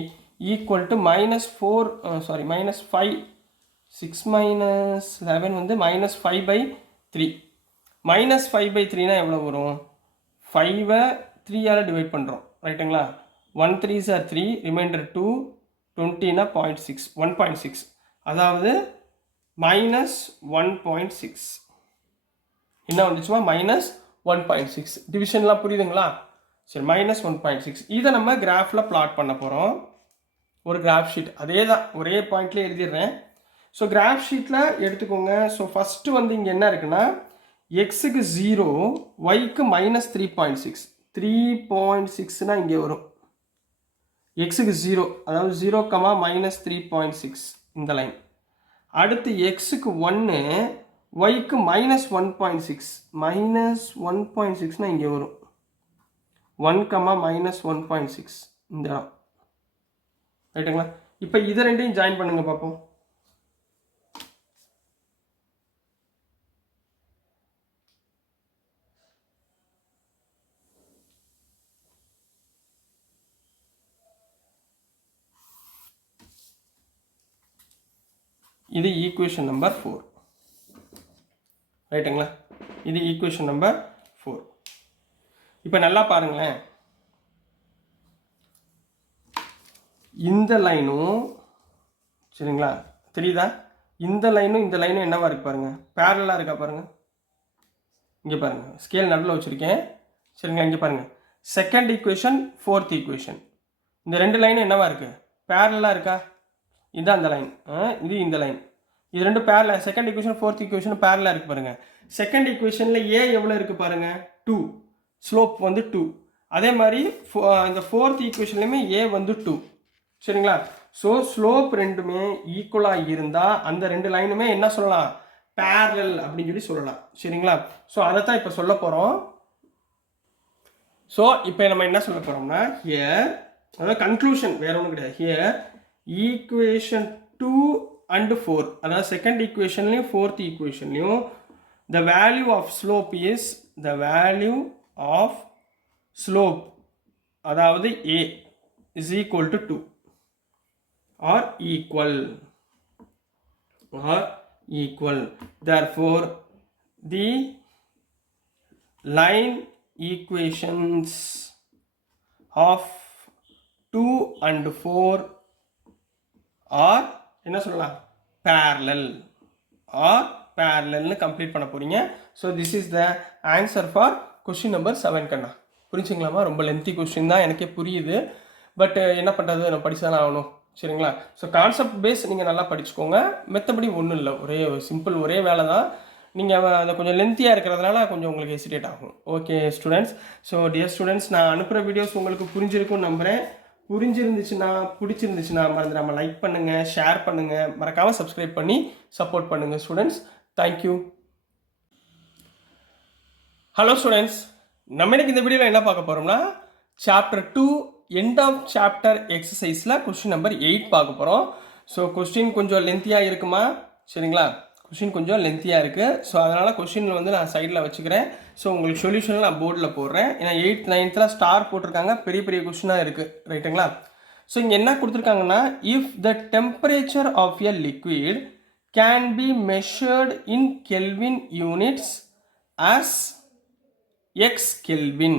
equal to minus 5. 6 minus 11 வந்து மைனஸ் 5/3. மைனஸ் 5/3னா எவ்வளோ வரும்? 5ஐ 3ஆல் டிவைட் பண்ணுறோம். ரைட்டுங்களா? 1 3s are 3, ரிமைண்டர் 2, 20னா 0.6, 1.6. அதாவது மைனஸ் 1.6. என்ன வந்துச்சுமா? மைனஸ் 1.6. டிவிஷன்லாம் புரியுதுங்களா? சரி, மைனஸ் 1.6. இதை நம்ம கிராஃபில் பிளாட் பண்ண போகிறோம். ஒரு கிராஃப் ஷீட் அதே தான், ஒரே பாயிண்ட்லேயே எழுதிடுறேன். ஸோ கிராஃப் ஷீட்டில் எடுத்துக்கோங்க. ஸோ ஃபஸ்ட்டு வந்து இங்கே என்ன இருக்குன்னா எக்ஸுக்கு 0, ஒய்க்கு மைனஸ் 3.6. 3.6னா இங்கே வரும். எக்ஸுக்கு 0, அதாவது 0, மைனஸ் 3.6 இந்த லைன். அடுத்து எக்ஸுக்கு 1, ஒய்க்கு மைனஸ் 1.6. மைனஸ் 1.6னா இங்கே வரும். 1, மைனஸ் 1.6 இந்த இடம். ரைட்டுங்களா? இப்போ இதை ரெண்டையும் ஜாயின் பண்ணுங்க பார்ப்போம். இது ஈக்குவேஷன் நம்பர் 4. ரைட்டுங்களா? இது ஈக்குவேஷன் நம்பர் 4. இப்போ நல்லா பாருங்களேன், இந்த லைனும் சரிங்களா தெரியுதா? இந்த லைனும் இந்த லைனும் என்னவா இருக்கு பாருங்க, பேரலாக இருக்கா பாருங்க. இங்கே பாருங்க, ஸ்கேல் நடுவில் வச்சுருக்கேன். சரிங்களா? இங்கே பாருங்க, செகண்ட் ஈக்குவேஷன், ஃபோர்த் ஈக்குவேஷன், இந்த ரெண்டு லைனும் என்னவா இருக்கு? பேரலாக இருக்கா? இதுதான் அந்த லைன், இது இந்த லைன், இது ரெண்டு பேரலா. செகண்ட் ஈக்குவேஷன் ஃபோர்த் ஈக்குவேஷன் பேரலாக இருக்கு பாருங்க. செகண்ட் ஈக்குவேஷனில் ஏ எவ்வளோ இருக்குது பாருங்க, 2, ஸ்லோப் வந்து 2. அதே மாதிரி இந்த ஃபோர்த் ஈக்குவேஷன்லையுமே ஏ வந்து 2. சரிங்களா? ஸோ ஸ்லோப் ரெண்டுமே ஈக்குவலாக இருந்தால் அந்த ரெண்டு லைனுமே என்ன சொல்லலாம்? பேரலல் அப்படின்னு சொல்லலாம். சரிங்களா? ஸோ அதை தான் இப்போ சொல்ல போகிறோம். ஸோ இப்போ நம்ம என்ன சொல்ல போகிறோம்னா, ஹியர் அதாவது கன்க்ளூஷன் வேற ஒன்றும் கிடையாது. ஹியர் ஈக்குவேஷன் 2 and 4, அதாவது செகண்ட் ஈக்குவேஷன்லையும் ஃபோர்த் ஈக்குவேஷன்லையும் the value of slope is the value of slope, அதாவது a is equal to 2 or equal. Therefore the line equations of 2 and 4 are என்ன சொல்லலாம்? parallel னு கம்ப்ளீட் பண்ண போறீங்க. So this is the answer for question number 7 கண்ணா. புரிஞ்சுங்களாமா? ரொம்ப lengthy question தான், எனக்கே புரியுது. பட் என்ன பண்ணுறது, நான் படிச்சுதான் ஆகணும். சரிங்களா? ஸோ கான்செப்ட் பேஸ் நீங்கள் நல்லா படிச்சுக்கோங்க. மெத்தபடி ஒன்றும் இல்லை, ஒரே சிம்பிள், ஒரே வேலை தான். நீங்கள் அதை கொஞ்சம் லென்த்தியாக இருக்கிறதுனால கொஞ்சம் உங்களுக்கு ஹெசிடேட் ஆகும். Okay students, so dear students, நான் அனுப்புகிற வீடியோஸ் உங்களுக்கு புரிஞ்சிருக்கும்னு நம்புகிறேன். புரிஞ்சிருந்துச்சுன்னா, பிடிச்சிருந்துச்சுன்னா மறந்துடாமல் லைக் பண்ணுங்கள், ஷேர் பண்ணுங்கள், மறக்காமல் சப்ஸ்கிரைப் பண்ணி சப்போர்ட் பண்ணுங்கள் ஸ்டூடெண்ட்ஸ். தேங்க்யூ. ஹலோ ஸ்டூடெண்ட்ஸ், நம்ம இன்னைக்கு இந்த வீடியோவில் என்ன பார்க்க போகிறோம்னா சாப்டர் 2 எண்ட் ஆஃப் சாப்டர் எக்ஸசைஸில் கொஸ்டின் நம்பர் 8 பார்க்க போகிறோம். ஸோ கொஸ்டின் கொஞ்சம் லென்த்தியாக இருக்குமா? சரிங்களா, கொஸ்டின் கொஞ்சம் லென்த்தியாக இருக்குது. ஸோ அதனால் கொஸ்டின் வந்து நான் சைடில் வச்சுக்கிறேன். ஸோ உங்களுக்கு சொல்யூஷனில் நான் போர்டில் போடுறேன். ஏன்னா 8th 9th ஸ்டார் போட்டிருக்காங்க, பெரிய பெரிய கொஸ்டினாக இருக்குது. ரைட்டுங்களா? ஸோ இங்கே என்ன கொடுத்துருக்காங்கன்னா, if the temperature of a liquid can be measured in Kelvin units as x Kelvin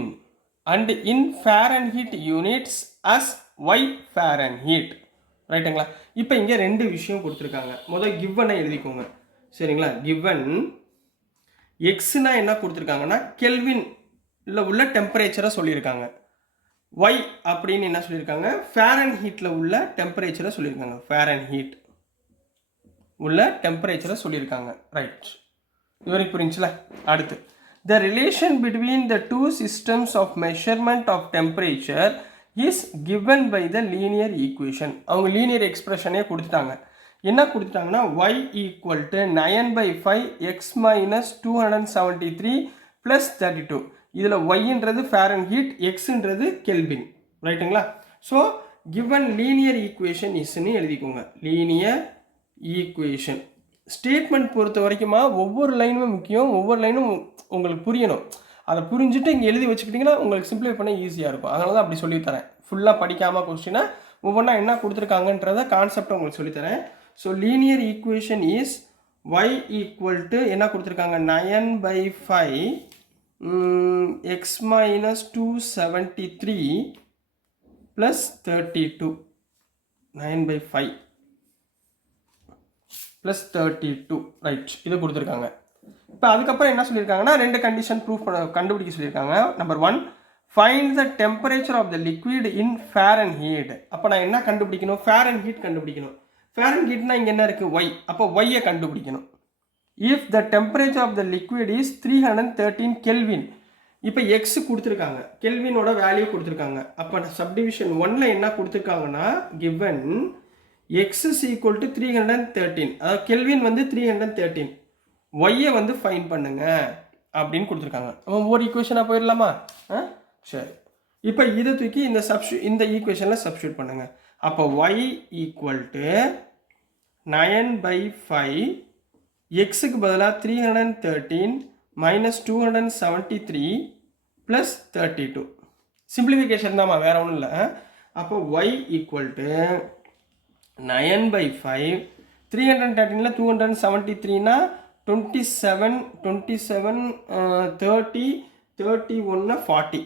and in Fahrenheit units as y Fahrenheit. ரைட்டுங்களா? இப்போ இங்கே ரெண்டு விஷயம் கொடுத்துருக்காங்க. முதல் கிவனை எழுதிக்கோங்க. சரிங்களா? கிவன் எக்ஸ்னா என்ன கொடுத்துருக்காங்கன்னா கெல்வின்ல உள்ள டெம்பரேச்சரை சொல்லியிருக்காங்க. y அப்படின்னு என்ன சொல்லியிருக்காங்க? ஃபாரன்ஹீட்டில் உள்ள டெம்பரேச்சரை சொல்லியிருக்காங்க. ஃபாரன்ஹீட் உள்ள டெம்பரேச்சரை சொல்லியிருக்காங்க. ரைட், இது வரைக்கும் புரிஞ்சுல? அடுத்து, the relation between the two systems of measurement of temperature is given by the linear equation. அவங்க linear expression கொடுத்துட்டாங்க. என்ன கொடுத்துட்டாங்கன்னா y equal to 9/5 x minus 273 plus 32. இதில் yன்றது ஃபாரன்ஹீட், xன்றது கெல்வின். ரைட்டுங்களா? ஸோ given linear equation isன்னு எழுதிக்கோங்க. linear equation statement பொறுத்த வரைக்குமா ஒவ்வொரு லைனுமே முக்கியம். ஒவ்வொரு லைனும் உங்களுக்கு புரியணும். அதை புரிஞ்சுட்டு இங்கே எழுதி வச்சுக்கிட்டிங்கன்னா உங்களுக்கு சிம்பிளை பண்ண ஈஸியாக இருக்கும். அதனால தான் அப்படி சொல்லித்தரேன். ஃபுல்லாக படிக்காமல் கொஸ்டினா ஒவ்வொன்றா என்ன கொடுத்துருக்காங்கன்றத கான்செப்டை உங்களுக்கு சொல்லித்தரேன். So linear equation is y equal to என்ன கொடுத்துருக்காங்க? 9/5 x minus 273 plus 32. 9/5 plus 32. Right, இது கொடுத்துருக்காங்க. இப்போ அதுக்கப்புறம் என்ன சொல்லியிருக்காங்கன்னா, ரெண்டு கண்டிஷன் ப்ரூஃப் கண்டுபிடிக்க சொல்லியிருக்காங்க. Number 1, find the temperature of the liquid in Fahrenheit. அப்போ நான் என்ன கண்டுபிடிக்கணும்? ஃபாரன்ஹீட் கண்டுபிடிக்கணும். ஃபாரன்ஹீட்னா இங்கே என்ன இருக்குது? y. அப்போ y-ஐ கண்டுபிடிக்கணும். If the temperature of the liquid is 313 Kelvin. இப்போ எக்ஸ் கொடுத்துருக்காங்க, கெல்வினோட வேல்யூ கொடுத்துருக்காங்க. அப்போ சப்டிவிஷன் 1ல் என்ன கொடுத்துருக்காங்கன்னா, given x is equal to 313, அதாவது கெல்வின் வந்து 313, y-ஐ வந்து ஃபைண்ட் பண்ணுங்க அப்படின்னு கொடுத்துருக்காங்க. நம்ம ஒவ்வொரு ஈக்குவேஷனாக போயிடலாமா? சரி, இப்போ இதை தூக்கி இந்த ஈக்குவேஷனில் சப்ஸ்டியூட் பண்ணுங்க. அப்போ y ஈக்குவல் டு 9/5 எக்ஸுக்கு பதிலாக 313 மைனஸ் 273 ப்ளஸ் 32. சிம்பிளிஃபிகேஷன் தான்மா, வேற ஒன்றும் இல்லை. அப்போ y ஈக்குவல் டு 9/5 313ல 273னா 27 30 31 40.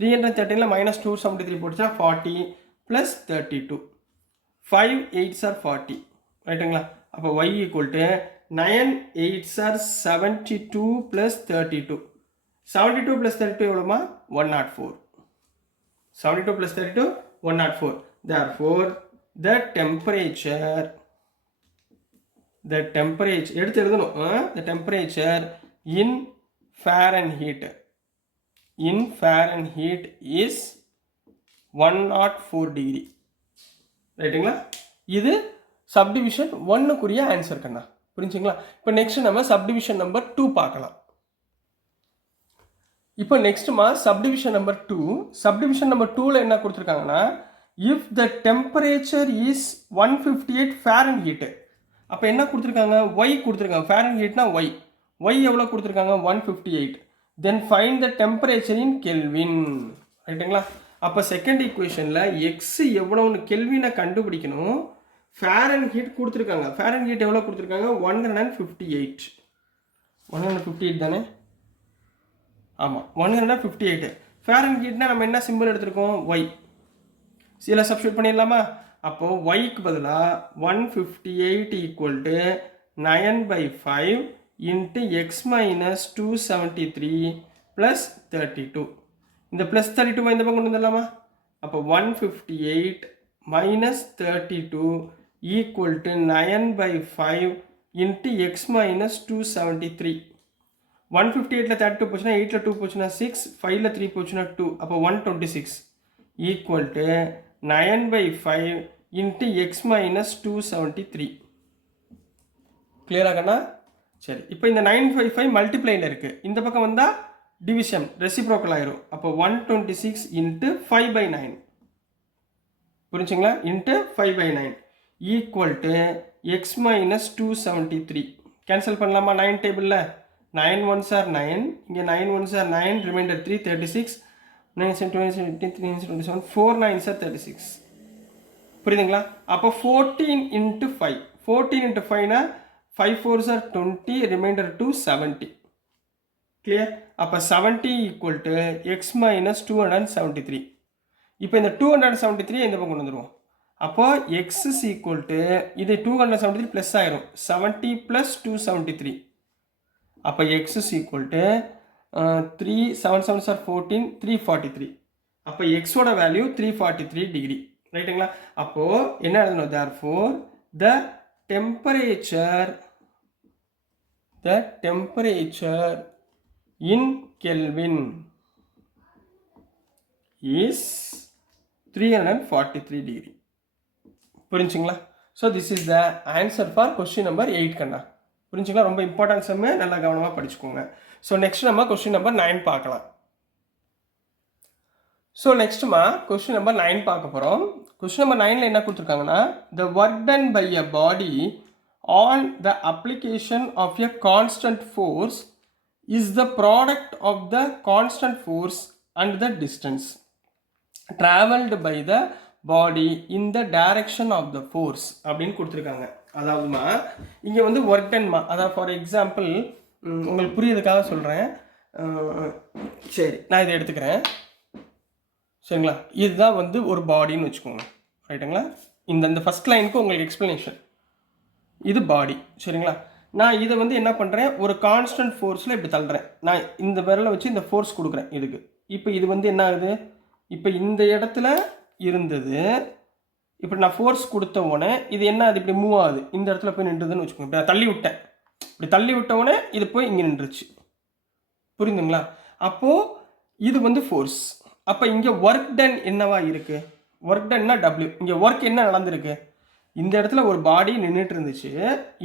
313ல மைனஸ் 273 போட்டுச்சா 40 ப்ளஸ் 32. 5 8s are 40. ரைட்டுங்களா? அப்போ y equal to 9 8s are 72 plus 32. 72 plus 32 எவ்வளோமா? 104. 72 ப்ளஸ் 32 104. Therefore the temperature எடுத்து எழுதணும். the temperature in Fahrenheit is 104 degree. ரைட்டுங்களா? இது சப்டிவிஷன் 1க்குரிய ஆன்சர் கண்ணா, புரிஞ்சுங்களா? இப்போ நெக்ஸ்ட் நம்ம சப்டிவிஷன் நம்பர் 2 பார்க்கலாம். இப்போ நெக்ஸ்ட்மா சப்டிவிஷன் நம்பர் 2. சப்டிவிஷன் நம்பர் 2ல என்ன கொடுத்துருக்காங்கன்னா, if the temperature is 158 Fahrenheit. அப்போ என்ன கொடுத்துருக்காங்க? y கொடுத்துருக்காங்க. ஃபாரன்ஹீட்னா y எவ்வளோ கொடுத்துருக்காங்க? 158. Then find the temperature in kelvin. ரைட்டுங்களா? அப்போ செகண்ட் ஈக்குவேஷனில் எக்ஸ் எவ்வளோன்னு கெல்வினை கண்டுபிடிக்கணும். ஃபாரன்ஹீட் கொடுத்துருக்காங்க. ஃபாரன்ஹீட் எவ்வளோ கொடுத்துருக்காங்க? 158. 158 தானே? ஆமாம், 158. ஃபாரன்ஹீட்னா நம்ம என்ன சிம்பிள் எடுத்திருக்கோம்? y. இதில் சப்ஸ்டியூட் பண்ணிடலாமா? அப்போது yக்கு பதிலாக 158 equal to 9/5 into X minus 273 plus 32. இந்த ப்ளஸ் 32 இந்த பக்கம் கொண்டு வந்துடலாமா? அப்போ 158 minus 32 equal to 9/5 into X minus 273. 158ல் 32 போச்சுன்னா 8ல் 2 போச்சுன்னா 6, 5ல் 3 போச்சுன்னா 2, அப்போ 126 equal to 9/5 into X minus 273. கிளியராகண்ணா? சரி, இப்போ இந்த 955 மல்டிப்ளைல இருக்குது, இந்த பக்கம் வந்தால் டிவிஷன் ரெசிப்ரோக்கல் ஆயிரும். அப்போ 126 இன்ட்டு 5/9 புரிஞ்சுங்களா? Into 5/9 equal to X minus 273. Cancel பண்ணலாமா? 9 டேபிளில் 9 1s are 9, இங்கே 9 1s are 9, reminder 3, 36, 9 7 27 15 3 27, 4 9s are 36. புரியுதுங்களா? அப்போ 14 இன்ட்டு 5, 14 இன்ட்டு 5னா 5 4s are 20, ரிமைண்டர் 2 70. கிளியர்? அப்போ 70 ஈக்குவல் டு எக்ஸ் மைனஸ் 273. இப்போ இந்த 273 இந்த பக்கம் கொண்டு வந்துடுவோம். அப்போ எக்ஸ் இஸ் ஈக்குவல் டு இது 273 ப்ளஸ் ஆயிரும், 70 ப்ளஸ் 273. அப்போ X is equal to 3 7 7s are 14, 343. அப்போ எக்ஸோட வேல்யூ 343 டிகிரி. ரைட்டுங்களா? அப்போது என்ன எழுதணும்? therefore the temperature in Kelvin is 343 degree. புரிஞ்சுங்களா? So this is the answer for question number 8 கண்ணா. புரிஞ்சுங்களா? ரொம்ப இம்பார்ட்டன்ட் செம்மு, நல்லா கவனமாக படிச்சுக்கோங்க. ஸோ நெக்ஸ்ட் நம்ம கொஸ்டின் நம்பர் 9 பார்க்கலாம். ஸோ நெக்ஸ்ட்டுமா கொஸ்டின் நம்பர் 9 பார்க்க போகிறோம். கொஸ்டின் நம்பர் 9ல் என்ன கொடுத்துருக்காங்கன்னா, the work done by a body on the application of a constant force is the product of the constant force and the distance travelled by the body in the direction of the force அப்படின்னு கொடுத்துருக்காங்க. அதாவதுமா இங்கே வந்து work டன்மா, அதாவது for example உங்களுக்கு புரியறதுக்காக சொல்கிறேன். சரி, நான் இதை எடுத்துக்கிறேன். சரிங்களா? இதுதான் வந்து ஒரு பாடின்னு வச்சுக்கோங்க. ரைட்டுங்களா? இந்த ஃபஸ்ட் லைனுக்கு உங்களுக்கு எக்ஸ்ப்ளனேஷன். இது பாடி. சரிங்களா? நான் இதை வந்து என்ன பண்ணுறேன், ஒரு கான்ஸ்டன்ட் ஃபோர்ஸில் இப்படி தள்ளுறேன். நான் இந்த விரலை வச்சு இந்த ஃபோர்ஸ் கொடுக்குறேன் இதுக்கு. இப்போ இது வந்து என்ன ஆகுது, இப்போ இந்த இடத்துல இருந்தது, இப்போ நான் ஃபோர்ஸ் கொடுத்த உடனே இது என்ன ஆகுது, இப்படி மூவ் ஆகுது, இந்த இடத்துல போய் நின்றுதுன்னு வச்சுக்கோங்க. இப்படி நான் தள்ளி விட்டேன், இப்படி தள்ளி விட்ட உடனே இது போய் இங்கே நின்றுச்சு. புரியுதுங்களா? அப்போது இது வந்து ஃபோர்ஸ். அப்போ இங்கே ஒர்க் டன் என்னவா இருக்குது? ஒர்க் டன்னா டபிள்யூ. இங்கே ஒர்க் என்ன நடந்திருக்கு, இந்த இடத்துல ஒரு பாடி நின்றுட்டு இருந்துச்சு,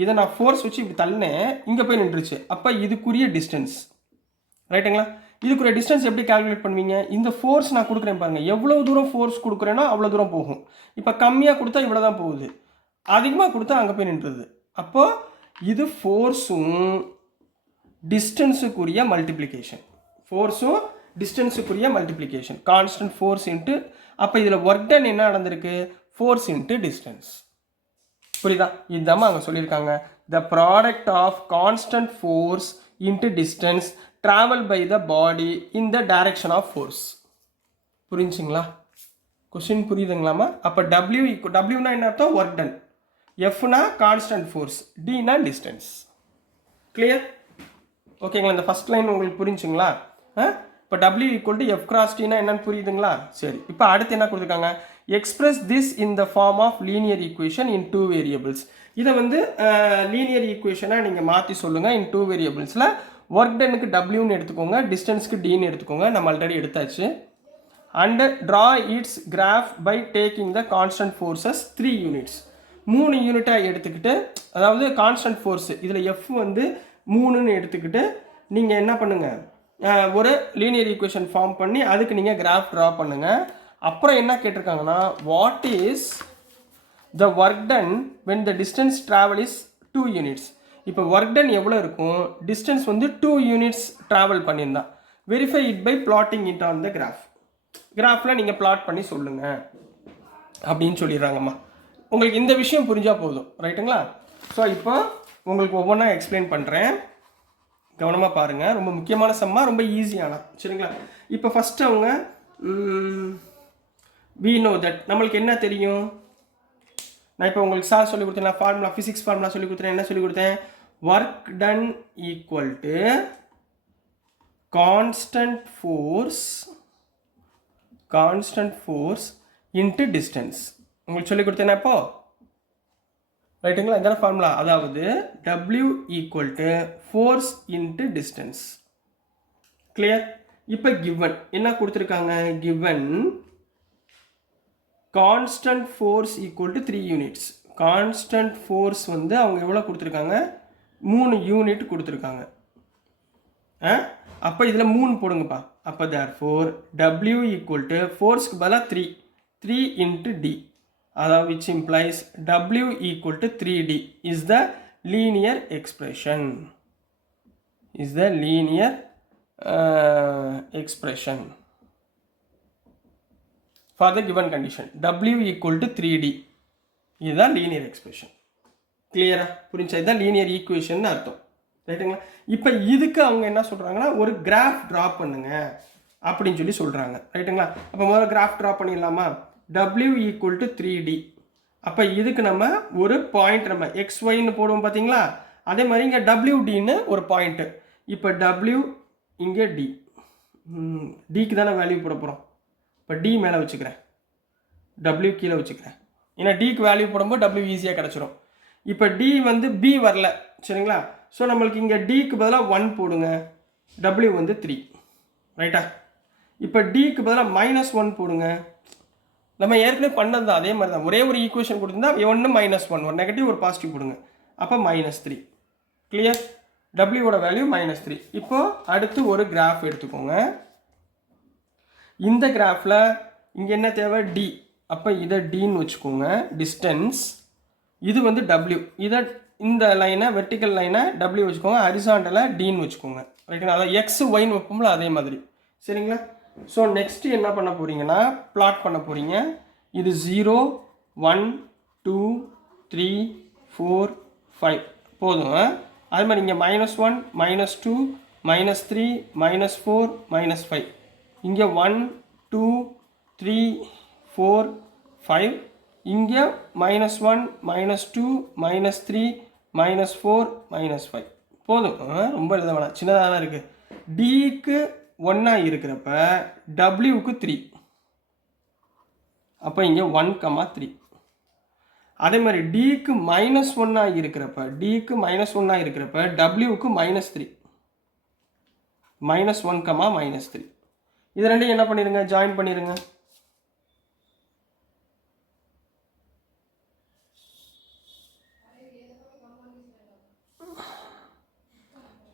இதை நான் ஃபோர்ஸ் வச்சு இப்படி தள்ளினேன், இங்கே போய் நின்றுச்சு. அப்போ இதுக்குரிய டிஸ்டன்ஸ். ரைட்டுங்களா? இதுக்குரிய டிஸ்டன்ஸ் எப்படி கால்குலேட் பண்ணுவீங்க? இந்த ஃபோர்ஸ் நான் கொடுக்குறேன் பாருங்கள், எவ்வளோ தூரம் ஃபோர்ஸ் கொடுக்குறேனோ அவ்வளோ தூரம் போகும். இப்போ கம்மியாக கொடுத்தா இவ்வளோ தான் போகுது, அதிகமாக கொடுத்தா அங்கே போய் நின்றுது. அப்போது இது ஃபோர்ஸும் டிஸ்டன்ஸுக்குரிய மல்டிப்ளிகேஷன். ஃபோர்ஸும் டிஸ்டன்ஸுக்குரிய மல்டிப்ளிகேஷன், கான்ஸ்டன்ட் ஃபோர்ஸ் இன்ட்டு. அப்போ இதில் ஒர்க் டன் என்ன நடந்திருக்கு, ஃபோர்ஸ் இன்ட்டு டிஸ்டன்ஸ். புரியுதா? இதுதான் அங்கே சொல்லியிருக்காங்க, the product of constant force into distance travel by the body in the direction of force. புரிஞ்சுங்களா? கொஸ்டின் புரியுதுங்களாமா? அப்போ டபிள்யூனா என்ன அர்த்தம், ஒர்க் டன், எஃப்னா கான்ஸ்டன்ட் ஃபோர்ஸ், டினா டிஸ்டன்ஸ். கிளியர்? ஓகேங்களா? இந்த ஃபஸ்ட் லைன் உங்களுக்கு புரிஞ்சுங்களா? இப்போ W equal to F cross டினா என்னன்னு புரியுதுங்களா? சரி, இப்போ அடுத்து என்ன கொடுத்துருக்காங்க, express this in the form of linear equation in 2 variables. இதை வந்து லீனியர் ஈக்குவேஷனாக நீங்கள் மாற்றி சொல்லுங்கள் இன் 2 வேரியபிள்ஸில். ஒர்க் டனுக்கு டபிள்யூன்னு எடுத்துக்கோங்க, டிஸ்டன்ஸ்க்கு டின்னு எடுத்துக்கோங்க, நம்ம ஆல்ரெடி எடுத்தாச்சு. And draw its graph by taking the constant forces 3 units. 3 யூனிட்டாக எடுத்துக்கிட்டு, அதாவது கான்ஸ்டன்ட் ஃபோர்ஸு இதில் எஃப் வந்து 3ன்னு எடுத்துக்கிட்டு நீங்கள் என்ன பண்ணுங்கள், ஒரு லீனியர் ஈக்குவேஷன் ஃபார்ம் பண்ணி அதுக்கு நீங்கள் கிராஃப் ட்ரா பண்ணுங்கள். அப்புறம் என்ன கேட்டிருக்காங்கன்னா, what is the work done when the distance travel is 2 units. இப்போ ஒர்க் டன் எவ்வளோ இருக்கும், டிஸ்டன்ஸ் வந்து 2 யூனிட்ஸ் ட்ராவல் பண்ணியிருந்தா. Verify it by plotting it on the graph. கிராஃபில் நீங்கள் பிளாட் பண்ணி சொல்லுங்கள் அப்படின்னு சொல்லிடுறாங்கம்மா. உங்களுக்கு இந்த விஷயம் புரிஞ்சால் போதும். ரைட்டுங்களா? ஸோ இப்போ உங்களுக்கு ஒவ்வொன்றா எக்ஸ்பிளைன் பண்ணுறேன், கவனமாக பாருங்கள். ரொம்ப முக்கியமான சம்மா, ரொம்ப ஈஸியான. சரிங்களா? இப்போ ஃபஸ்ட்டு அவங்க we know that, நம்மளுக்கு என்ன தெரியும், நான் இப்போ உங்களுக்கு சார் சொல்லி கொடுத்தேன், ஃபார்முலா, ஃபிசிக்ஸ் ஃபார்முலா சொல்லி கொடுத்தேன். என்ன சொல்லி கொடுத்தேன், work done equal to constant force into distance. உங்களுக்கு சொல்லி கொடுத்தேன் இப்போ. ரைட்டுங்களா? இதான ஃபார்முலா. அதாவது W equal to force into distance. Clear? இப்போ கிவன் என்ன கொடுத்துருக்காங்க? Given constant force equal to 3 units. Constant force வந்து அவங்க எவ்வளோ கொடுத்துருக்காங்க? 3 யூனிட் கொடுத்துருக்காங்க. அப்போ இதில் 3 போடுங்கப்பா. அப்போ தேர்ஃபோர் W ஈக்குவல் டு ஃபோர்ஸ்க்கு பதிலாக 3 இன்ட்டு D, அதாவது which implies W equal to 3D is the linear expression. Is the linear expression for the given condition. W equal to 3D is the linear expression. Clear? புரிஞ்சா? இதுதான் linear equation அர்த்தம். ரைட்டுங்களா? இப்போ இதுக்கு அவங்க என்ன சொல்கிறாங்கன்னா ஒரு கிராஃப் ட்ரா பண்ணுங்க அப்படின்னு சொல்லி சொல்கிறாங்க. ரைட்டுங்களா? அப்போ முதல்ல கிராஃப் ட்ரா பண்ணிடலாமா? W equal to 3D. அப்போ இதுக்கு நம்ம ஒரு பாயிண்ட் நம்ம XYன்னு போடுவோம் பார்த்தீங்களா? அதே மாதிரி இங்கே WDன்னு ஒரு பாயிண்ட்டு. இப்போ W இங்கே D, Dக்கு தானே வேல்யூ போட போகிறோம். இப்போ D மேலே வச்சுக்கிறேன், W கீழே வச்சுக்கிறேன். ஏன்னா Dக்கு வேல்யூ போடும்போது W ஈஸியாக கிடச்சிரும். இப்போ D வந்து B வரல, சரிங்களா? ஸோ நம்மளுக்கு இங்கே Dக்கு பதிலாக 1 போடுங்க, W வந்து 3. ரைட்டா? இப்போ Dக்கு பதிலாக -1 போடுங்க. நம்ம ஏற்கனவே பண்ணது தான், அதே மாதிரி தான். ஒரே ஒரு ஈக்குவேஷன் கொடுத்துருந்தா ஒன்று -1, ஒரு நெகட்டிவ் ஒரு பாசிட்டிவ் போடுங்க. அப்போ -3. கிளியர்? டபிள்யூவோட வேல்யூ -3. இப்போ அடுத்து ஒரு கிராஃப் எடுத்துக்கோங்க. இந்த கிராஃபில் இங்கே என்ன தேவை? D. அப்போ இதை Dன்னு வச்சுக்கோங்க, டிஸ்டன்ஸ். இது வந்து W. இதை இந்த லைனை வெர்டிக்கல் லைனை W வச்சுக்கோங்க, ஹரிசாண்டலை Dன்னு வச்சுக்கோங்க. ரைட்டுங்களா? அதாவது X Yன்னு வைப்போம்ல அதே மாதிரி. சரிங்களா? ஸோ நெக்ஸ்ட்டு என்ன பண்ண போகிறீங்கன்னா பிளாட் பண்ண போகிறீங்க. இது 0 1 2 3 4 5 போதும். அது மாதிரி இங்கே -1 -2 -3 -4 -5. இங்கே 1 2 3 4 5. இங்கே -1 -2 -3 -4 -5 போதும். ரொம்ப எழுத வேணாம், சின்னதாக தான் இருக்குது. Dக்கு 1 இருக்கிறப்ப Wக்கு 3. அப்போ இங்கே 1,3. அதே மாதிரி Dக்கு -1 இருக்கிறப்ப Wக்கு -3. -1, -3. இது ரெண்டையும் என்ன பண்ணிடுங்க? ஜாயின் பண்ணிடுங்க.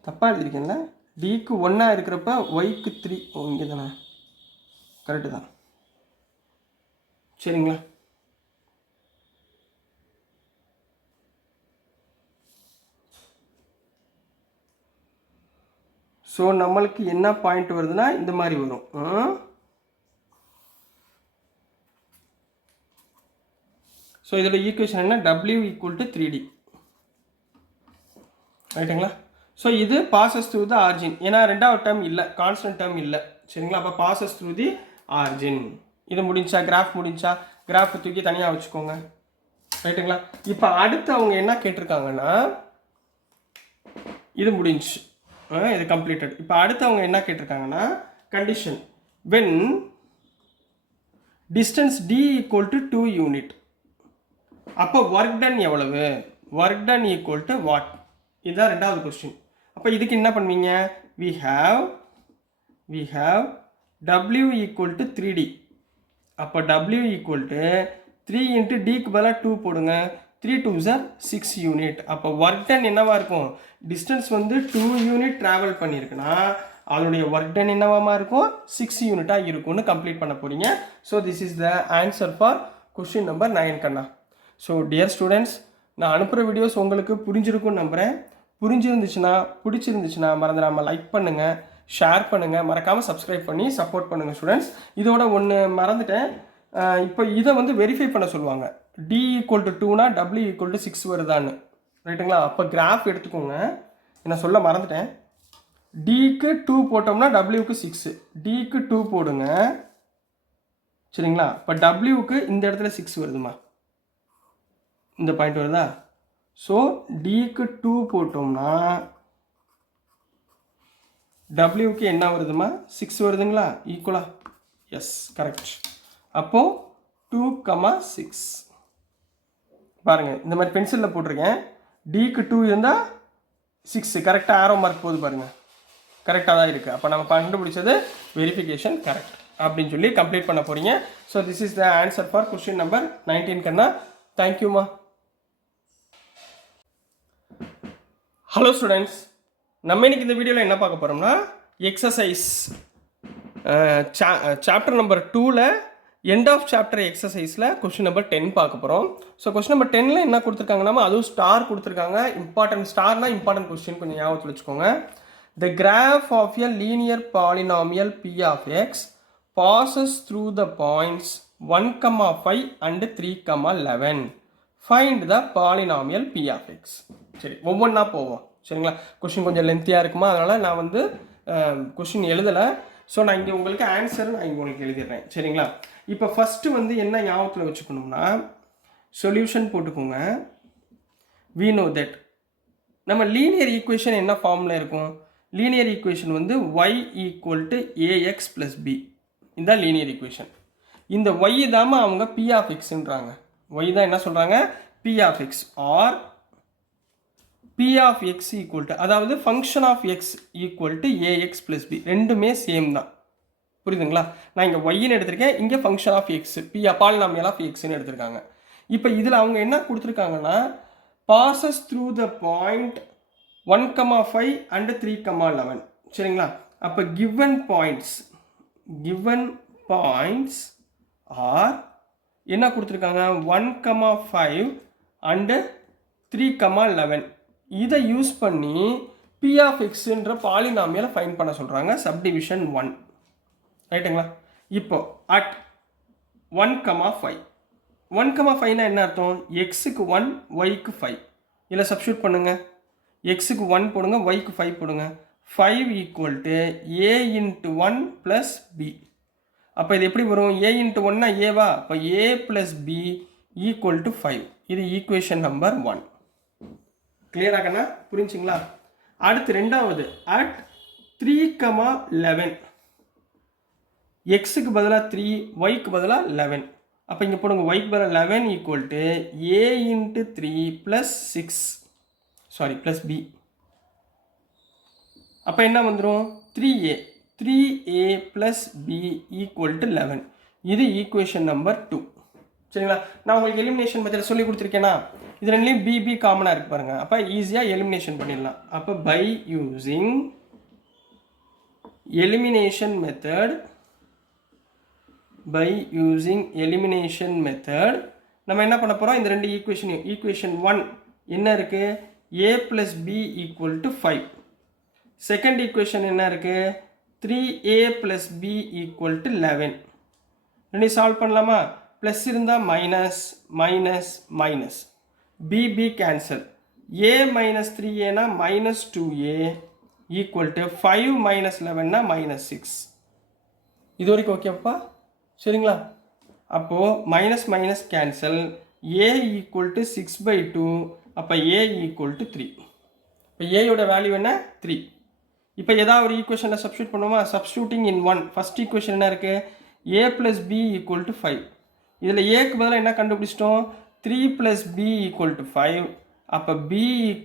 தப்பாக எழுதிருக்கேன்ல? Dக்கு 1 இருக்கிறப்ப Yக்கு 3. இங்கே தானே? கரெக்டு தான். சரிங்களா? ஸோ நம்மளுக்கு என்ன பாயிண்ட் வருதுன்னா இந்த மாதிரி வரும். ஸோ இதோட ஈக்குவேஷன் என்ன? W equal to 3D. ரைட்டுங்களா? ஸோ இது பாசஸ் த்ரூ த ஆர்ஜின். ஏன்னா ரெண்டாவது டேர்ம் இல்லை, கான்ஸ்டன்ட் டேர்ம் இல்லை. சரிங்களா? அப்போ பாசஸ் த்ரூ தி ஆர்ஜின். இது முடிஞ்சா, கிராஃப் முடிஞ்சா கிராஃப் தூக்கி தனியாக வச்சுக்கோங்க. ரைட்டுங்களா? இப்போ அடுத்து அவங்க என்ன கேட்டிருக்காங்கன்னா, இது முடிஞ்சு, இது கம்ப்ளீட்டட். இப்போ அடுத்து அவங்க என்ன கேட்டிருக்காங்கன்னா condition when distance D equal to 2 unit. அப்போ ஒர்க் டன் எவ்வளவு? Work done equal to what? இதுதான் ரெண்டாவது கொஸ்டின். அப்போ இதுக்கு என்ன பண்ணுவீங்க? we have W equal to 3D. அப்போ W ஈக்குவல் டு 3 இன்ட்டு Dக்கு பதிலாக 2 போடுங்க. 3 2s are 6 யூனிட். அப்போ ஒர்க் டன் என்னவா இருக்கும்? டிஸ்டன்ஸ் வந்து 2 யூனிட் ட்ராவல் பண்ணியிருக்குன்னா அதனுடைய ஒர்க் டன் என்னவாமா இருக்கும்? 6 யூனிட்டாக இருக்கும்னு கம்ப்ளீட் பண்ண போகிறீங்க. So this is the answer for question number 9 கண்ணா. ஸோ டியர் ஸ்டூடெண்ட்ஸ், நான் அனுப்புகிற வீடியோஸ் உங்களுக்கு புரிஞ்சிருக்கும்னு நம்புகிறேன். பிடிச்சிருந்துச்சுன்னா மறந்துடாமல் லைக் பண்ணுங்கள், ஷேர் பண்ணுங்கள், மறக்காமல் சப்ஸ்கிரைப் பண்ணி சப்போர்ட் பண்ணுங்கள் ஸ்டூடெண்ட்ஸ். இதோட ஒன்று மறந்துட்டேன். இப்போ இதை வந்து வெரிஃபை பண்ண சொல்லுவாங்க. D ஈக்குவல் டு 2னா W ஈக்குவல் டு 6 வருதான்னு. ரைட்டுங்களா? அப்போ கிராஃப் எடுத்துக்கோங்க. நான் சொல்ல மறந்துட்டேன். Dக்கு 2 போட்டோம்னா Wக்கு 6. Dக்கு 2 போடுங்க. சரிங்களா? இப்போ Wக்கு இந்த இடத்துல 6 வருதுமா, இந்த பாயிண்ட் வருதா? ஸோ Dக்கு 2 போட்டோம்னா Wக்கு என்ன வருதுமா? 6 வருதுங்களா? ஈக்குவலா? Yes, correct. அப்போது 2,6 பாருங்கள் இந்த மாதிரி பென்சிலில் போட்டிருக்கேன். டிக்கு 2 இருந்தால் 6 கரெக்டாக ஆரோ மார்க் போகுது பாருங்கள், கரெக்டாக தான் இருக்குது. அப்போ நம்ம கண்டுபிடிச்சது வெரிஃபிகேஷன் கரெக்ட் அப்படின்னு சொல்லி கம்ப்ளீட் பண்ண போகிறீங்க. So this is the answer for question number 19 கண்ணா. தேங்க்யூம்மா. ஹலோ ஸ்டூடெண்ட்ஸ், நம்ம இன்னைக்கு இந்த வீடியோவில் என்ன பார்க்க போகிறோம்னா எக்ஸசைஸ் சாப்டர் நம்பர் 2ல் எண்ட் ஆஃப் சாப்டர் எக்ஸசைஸில் கொஸ்டின் நம்பர் 10 பார்க்க போகிறோம். ஸோ கொஸ்டின் நம்பர் 10ல் என்ன கொடுத்துருக்காங்கன்னா, அதுவும் ஸ்டார் கொடுத்துருக்காங்க. இம்பார்ட்டன்ட் ஸ்டார்னா இம்பார்ட்டன்ட் கொஸ்டின் கொஞ்சம் ஞாபகத்தில் வச்சுக்கோங்க. The graph of a linear polynomial p of x passes through the points 1, 5 and 3, 11. Find the polynomial p of x. சரி, ஒவ்வொன்றா போவோம். சரிங்களா, கொஸ்டின் கொஞ்சம் லென்த்தியாக இருக்குமா, அதனால் நான் வந்து கொஸ்டின் எழுதலை. ஸோ நான் இங்கே உங்களுக்கு ஆன்சர் நான் இங்கே உங்களுக்கு எழுதிடுறேன். சரிங்களா, இப்போ ஃபஸ்ட்டு வந்து என்ன ஞாபகத்தில் வச்சுக்கணும்னா, சொல்யூஷன் போட்டுக்கோங்க. we know that நம்ம லீனியர் ஈக்குவேஷன் என்ன ஃபார்மில் இருக்கும், லீனியர் ஈக்குவேஷன் வந்து y = ax + b. இதுதான் லீனியர் ஈக்குவேஷன். இந்த y தாம அவங்க p of xன்றாங்க. y தான் என்ன சொல்கிறாங்க, p of x or p of x = அதாவது function of x = ax + b. ரெண்டுமே சேம் தான். புரியுதுங்களா, நான் இங்கே ஒய்ன்னு எடுத்திருக்கேன், இங்கே function of X polynomial of எக்ஸ்ன்னு எடுத்திருக்காங்க. இப்போ இதில் அவங்க என்ன கொடுத்துருக்காங்கன்னா, passes through the point 1, 5 and 3, 11. சரிங்களா, அப்போ கிவன் பாயிண்ட்ஸ் ஆர் என்ன கொடுத்துருக்காங்க, 1, 5 and 3, 11. இதை யூஸ் பண்ணி p of xன்ற பாலினாமியலை ஃபைண்ட் பண்ண சொல்கிறாங்க. சப்டிவிஷன் 1. ரைட்டுங்களா, இப்போ அட் 1, 5. 1, 5னா என்ன அர்த்தம், எக்ஸுக்கு 1 ஒய்க்கு 5. இதில் சப்ஸ்டியூட் பண்ணுங்கள், எக்ஸுக்கு 1 போடுங்க, ஒய்க்கு 5 போடுங்க. 5 = a × 1 + b. அப்போ இது எப்படி வரும், a × 1னா ஏவா, அப்போ a + b = 5. இது ஈக்குவேஷன் நம்பர் 1. கிளியராகண்ணா, புரிஞ்சுங்களா. அடுத்து ரெண்டாவது அட் 3, 11. எக்ஸுக்கு பதிலாக 3, ஒய்க்கு பதிலாக 11. அப்போ இங்கே போடுங்க, ஒய்க்கு பதிலாக 11 = a × 3 + 6 + b. அப்போ என்ன வந்துடும், 3a + b = 11. இது ஈக்குவேஷன் நம்பர் 2. சரிங்களா, நான் உங்களுக்கு எலிமினேஷன் மெத்தட் சொல்லி கொடுத்துருக்கேன்னா, இது ரெண்டுலேயும் பிபி காமனாக இருக்கு பாருங்கள். அப்போ ஈஸியாக எலிமினேஷன் பண்ணிடலாம். அப்போ பை யூஸிங் எலிமினேஷன் மெத்தட் நம்ம என்ன பண்ண போகிறோம், இந்த ரெண்டு ஈக்குவேஷன் 1 என்ன இருக்குது, a + b = 5. செகண்ட் ஈக்குவேஷன் என்ன இருக்குது, 3a + b = 11. ரெண்டையும் சால்வ் பண்ணலாமா, ப்ளஸ் இருந்தால் minus b cancel. a - 3a -2a = 5 - 11 -6. இது வரைக்கும் ஓகேப்பா. சரிங்களா, அப்போது மைனஸ் கேன்சல், a = 6/2. அப்போ a = 3. இப்போ ஏயோட வேல்யூ என்ன, 3. இப்போ ஏதாவது ஒரு ஈக்குவேஷனில் சப்ஸ்டியூட் பண்ணுவோமா, சப்ஸ்டியூட்டிங் இன் 1. ஃபஸ்ட் ஈக்குவேஷன் என்ன இருக்குது, a + b = 5. இதில் ஏக்கு பதிலாக என்ன கண்டுபிடிச்சிட்டோம், 3 + b = 5. அப்போ b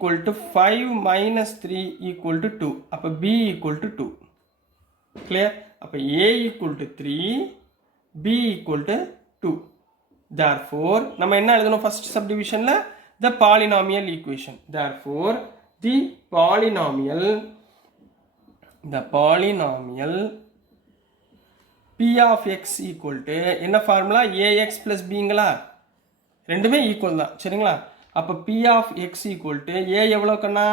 = 5 - 3 = 2. அப்போ b = 2. கிளியர். அப்போ a = 3, b = 2. therefore நம்ம என்ன எழுதணும், first சப்டிவிஷனில் the polynomial equation. therefore the polynomial p of x = என்ன ஃபார்முலா, ax + bங்களா, ரெண்டுமே ஈக்குவல் தான். சரிங்களா, அப்போ p of x = a எவ்வளோக்கண்ணா,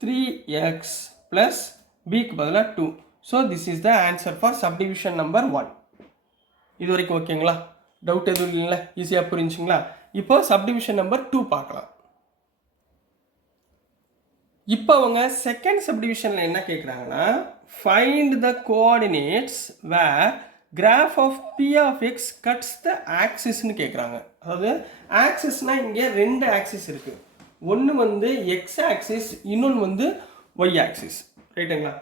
3x + bக்கு பதிலாக 2. So this is the answer for subdivision number 1. இது வரைக்கும் ஓகேங்களா, டவுட் எதுவும் இல்லைங்களா, ஈஸியாக புரிஞ்சுங்களா. இப்போ சப்டிவிஷன் நம்பர் 2 பார்க்கலாம். இப்போ அவங்க செகண்ட் சப்டிவிஷனில் என்ன கேட்குறாங்கன்னா, find the coordinates where graph of p of x cuts the ஆக்சிஸ்ன்னு கேட்குறாங்க. அதாவது ஆக்சிஸ்னால் இங்கே 2 ஆக்சிஸ் இருக்குது. ஒன்று வந்து எக்ஸ் ஆக்சிஸ், இன்னொன்று வந்து ஒய் ஆக்சிஸ். ரைட்டுங்களா,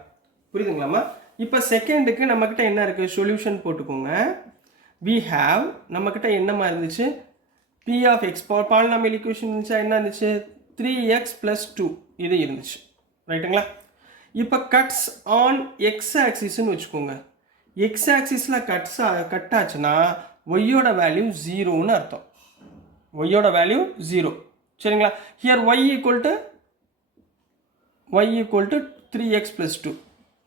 புரியுதுங்களாம்மா. இப்போ செகண்டுக்கு நம்மக்கிட்ட என்ன இருக்குது, சொல்யூஷன் போட்டுக்கோங்க. we have நம்மக்கிட்ட என்னமா இருந்துச்சு, p of X polynomial equation இருந்துச்சா, என்ன இருந்துச்சு, 3x + 2 இது இருந்துச்சு. ரைட்டுங்களா? இப்போ கட்ஸ் ஆன் எக்ஸ் ஆக்சிஸ்ன்னு வச்சுக்கோங்க. எக்ஸ் ஆக்சிஸில் கட் ஆச்சுன்னா ஒய்யோட வேல்யூ 0ன்னு அர்த்தம். ஒய்யோட வேல்யூ 0. சரிங்களா? Here y equal to 3x + 2.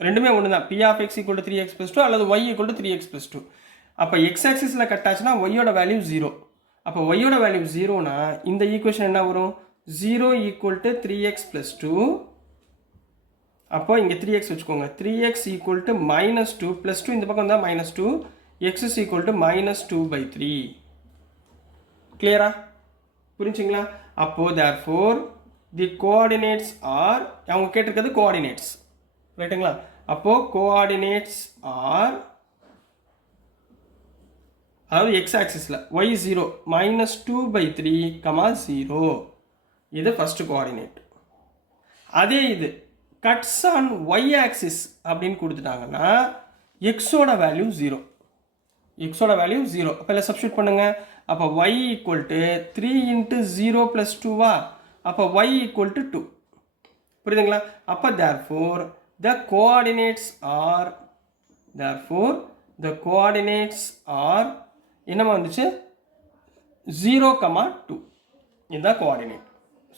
ரெண்டுமே ஒன்று தான். P of X equal to 3x + 2 அல்லது y ஈக்குவல் டு 3x + 2. அப்போ எக்ஸ் ஆக்சிஸில் கட் ஆச்சுன்னா ஒய்யோட வேல்யூ 0. அப்போ ஒய்யோட வேல்யூ 0னா இந்த ஈக்குவேஷன் என்ன வரும், 0 ஈக்குவல் டு 3x + 2. அப்போ இங்கே 3x வச்சுக்கோங்க. 3x ஈக்குவல் டு -2 + 2 இந்த பக்கம் தான் -2, x is equal to -2/3. கிளியரா? புரிஞ்சுங்களா? அப்போ therefore the coordinates are, அவங்க கேட்டிருக்கிறது coordinates. ரைட்டுங்களா? அப்போ coordinates are, அதாவது x ஆக்சிஸில் y 0 -2/3, 0. இது ஃபர்ஸ்ட் கோஆர்டினேட். அதே இது கட்ஸ் ஆன் y ஆக்சிஸ் அப்படின்னு கொடுத்துட்டாங்கன்னா எக்ஸோட வேல்யூ 0. எக்ஸோட வேல்யூ 0. அப்போ இல்லை சப்ஸ்டியூட் பண்ணுங்க. அப்போ y ஈக்குவல் டு 3 × 0 + 2வா? அப்போ y ஈக்குவல் டு 2. புரியுதுங்களா? அப்போ therefore the coordinates are என்னமா வந்துச்சு, 0, 2. இதுதான் coordinate.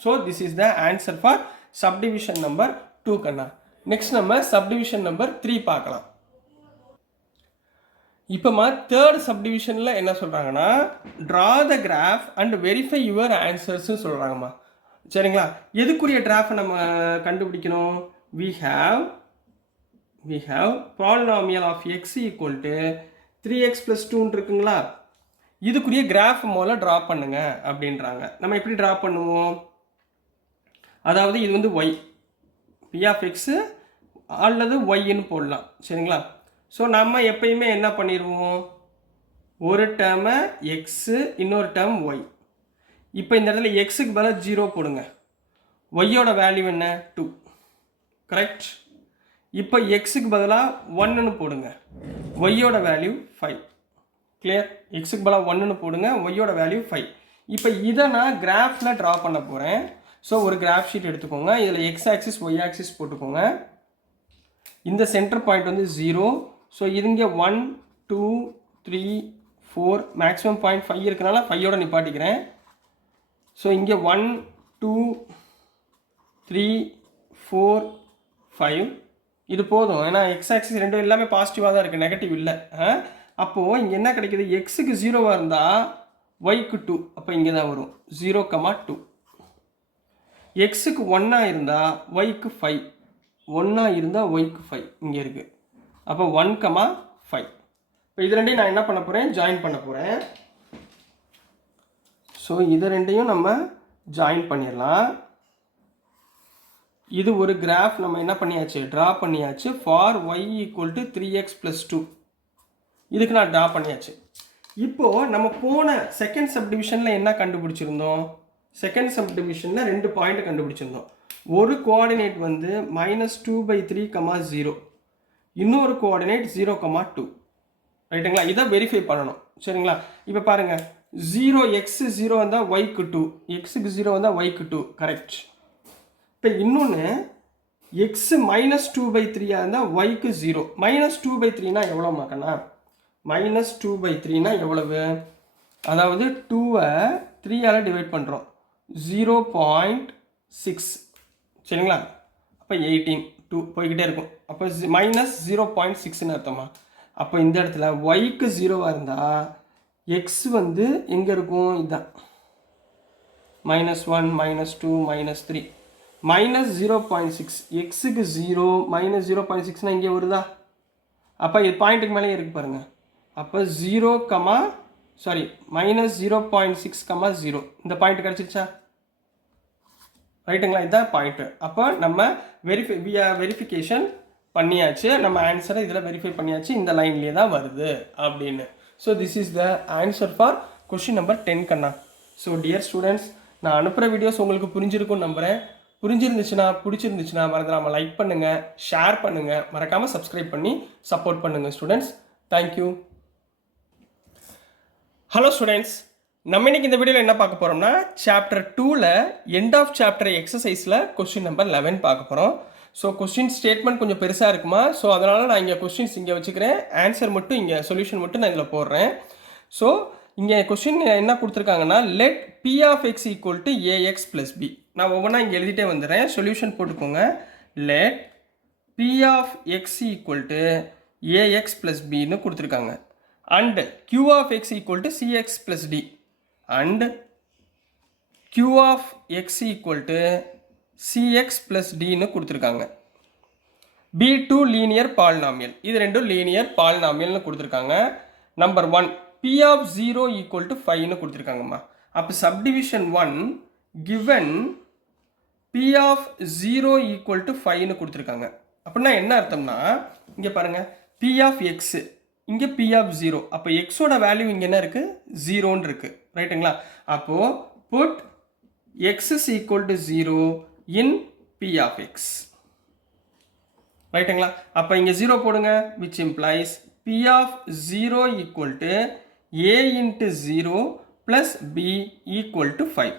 So this is the answer for subdivision number 2 கண்ணா. நெக்ஸ்ட் நம்ம சப்டிவிஷன் நம்பர் 3 பார்க்கலாம். இப்போமா தேர்ட் சப்டிவிஷனில் என்ன சொல்கிறாங்கன்னா, draw the graph and verify your ஆன்சர்ஸ்ன்னு சொல்கிறாங்கம்மா. சரிங்களா? எதுக்குரிய கிராஃபை நம்ம கண்டுபிடிக்கணும், we have polynomial of x equal to 3x + 2 இருக்குங்களா, இதுக்குரிய கிராஃப் முதல்ல ட்ரா பண்ணுங்க அப்படின்றாங்க. நம்ம எப்படி ட்ரா பண்ணுவோம், அதாவது இது வந்து y, p of x அல்லது yன்னு போடலாம். சரிங்களா? ஸோ நம்ம எப்பயுமே என்ன பண்ணிடுவோம், ஒரு டேர்மை எக்ஸு இன்னொரு டேர்ம் ஒய். இப்போ இந்த இடத்துல எக்ஸுக்கு பதிலாக 0 போடுங்க, ஒய்யோட வேல்யூ என்ன 2. கரெக்ட்? இப்போ எக்ஸுக்கு பதிலாக 1ன்னு போடுங்க, ஒய்யோட வேல்யூ 5. கிளியர்? எக்ஸுக்கு பதிலாக 1ன்னு போடுங்க, ஒய்யோட வேல்யூ 5. இப்போ இதை நான் கிராஃபில் ட்ரா பண்ண போகிறேன். ஸோ ஒரு கிராஃப் ஷீட் எடுத்துக்கோங்க. இதில் எக்ஸ் ஆக்சிஸ் ஒய் ஆக்சிஸ் போட்டுக்கோங்க. இந்த சென்டர் பாயிண்ட் வந்து 0. ஸோ இது இங்கே 1 2 3 4 மேக்ஸிமம் பாயிண்ட் 5 இருக்கனால 5யோட நிப்பாட்டிக்கிறேன். ஸோ இங்கே 1 2 3 4 5 இது போதும். ஏன்னா எக்ஸ் ஆக்சிஸ் ரெண்டும் எல்லாமே பாசிட்டிவாக தான் இருக்குது, நெகட்டிவ் இல்லை. அப்போது இங்கே என்ன கிடைக்கிது, எக்ஸுக்கு 0வாக இருந்தால் ஒய்க்கு 2, அப்போ இங்கே தான் வரும் 0, 2. எக்ஸுக்கு 1ஆக இருந்தால் ஒய்க்கு 5, 1ஆக இருந்தால் ஒய்க்கு 5 இங்கே இருக்குது. அப்போ 1, 5. இப்போ இது ரெண்டையும் நான் என்ன பண்ண போகிறேன், ஜாயின் பண்ண போகிறேன். ஸோ இது ரெண்டையும் நம்ம ஜாயின் பண்ணிடலாம். இது ஒரு கிராஃப் நம்ம என்ன பண்ணியாச்சு, ட்ரா பண்ணியாச்சு. For Y equal to 3x + 2 இதுக்கு நான் ட்ரா பண்ணியாச்சு. இப்போது நம்ம போன செகண்ட் சப்டிவிஷனில் என்ன கண்டுபிடிச்சிருந்தோம், செகண்ட் சப்டிவிஷனில் 2 பாயிண்ட் கண்டுபிடிச்சிருந்தோம். ஒரு கோஆர்டினேட் வந்து -2/3, 0. இன்னொரு கோஆர்டினேட் 0, 2. ரைட்டுங்களா? இதை வெரிஃபை பண்ணணும். சரிங்களா? இப்போ பாருங்கள், 0 x 0 வந்தால் ஒய்க்கு 2, எக்ஸுக்கு 0 வந்தால் ஒய்க்கு 2. கரெக்ட்? இப்போ இன்னொன்று எக்ஸ் -2/3 இருந்தால் ஒய்க்கு 0. -2/3னா எவ்வளோ மாக்கண்ணா, -2/3னா எவ்வளவு, அதாவது 2வை 3ஆல் டிவைட் பண்ணுறோம், 0.6. சரிங்களா? அப்போ 18 2 போய்கிட்டே இருக்கும். அப்போ -0.6ன்னு அர்த்தமா. அப்போ இந்த இடத்துல ஒய்க்கு 0வாக இருந்தால் எக்ஸ் வந்து எங்கே இருக்கும், இதுதான் -1 -2 -3 -0.6. எக்ஸுக்கு 0 -0.6னா இங்கே வருதா, அப்போ இது பாயிண்ட்டுக்கு மேலே இருக்கு பாருங்கள். அப்போ -0.6, 0 இந்த பாயிண்ட் கிடச்சிருச்சா? ரைட்டுங்களா? இதுதான் பாயிண்ட்டு. அப்போ நம்ம வெரிஃபிகேஷன் பண்ணியாச்சு, நம்ம ஆன்சரை இதில் வெரிஃபை பண்ணியாச்சு, இந்த லைன்லேயே தான் வருது அப்படின்னு. So this is the answer for question number 10 கண்ணா. ஸோ டியர் ஸ்டூடெண்ட்ஸ், நான் அனுப்புகிற வீடியோஸ் உங்களுக்கு புரிஞ்சிருக்கும்னு நம்புகிறேன். பிடிச்சிருந்துச்சுன்னா மறந்துடாமல் லைக் பண்ணுங்கள், ஷேர் பண்ணுங்கள், மறக்காமல் சப்ஸ்கிரைப் பண்ணி சப்போர்ட் பண்ணுங்கள் ஸ்டூடெண்ட்ஸ். தேங்க்யூ. ஹலோ ஸ்டூடெண்ட்ஸ், நம்ம இன்னைக்கு இந்த வீடியோவில் என்ன பார்க்க போகிறோம்னா சாப்டர் 2ல் எண்ட் ஆஃப் சாப்டர் எக்ஸசைஸில் கொஸ்டின் நம்பர் 11 பார்க்க போகிறோம். ஸோ கொஸ்டின் ஸ்டேட்மெண்ட் கொஞ்சம் பெருசாக இருக்குமா, ஸோ அதனால் நான் இங்கே கொஸ்டின்ஸ் இங்கே வச்சுக்கிறேன், ஆன்சர் மட்டும் இங்கே சொல்யூஷன் மட்டும் நான் இதில் போடுறேன். ஸோ இங்கே கொஸ்டின் என்ன கொடுத்துருக்காங்கன்னா let P of X equal to ax plus B. நான் ஒவ்வொன்றா இங்கே எழுதிட்டே வந்துடுறேன், சொல்யூஷன் போட்டுக்கோங்க. Let P of X equal to ax plus பின்னு கொடுத்துருக்காங்க. And q of x equal to cx plus d and q of x equal to cx plus d னு கொடுத்துருக்காங்க. B2 linear polynomial, இது ரெண்டும் linear polynomial னு கொடுத்துருக்காங்க. Number 1 p of 0 equal to 5 னு கொடுத்துருக்காங்கம்மா. அப்போ subdivision 1 given p of 0 equal to 5 னு கொடுத்துருக்காங்க. அப்படின்னா என்ன அர்த்தம்னா இங்கே பாருங்க, p of x இங்கே p of 0, அப்போ எக்ஸோட வேல்யூ இங்கே என்ன இருக்குது, 0ன்னு இருக்குது, ரைட்டுங்களா? அப்போது put x is equal to 0 in p of x, ரைட்டுங்களா? அப்போ இங்கே 0 போடுங்க, which implies p of 0 equal to a into 0 plus b equal to 5.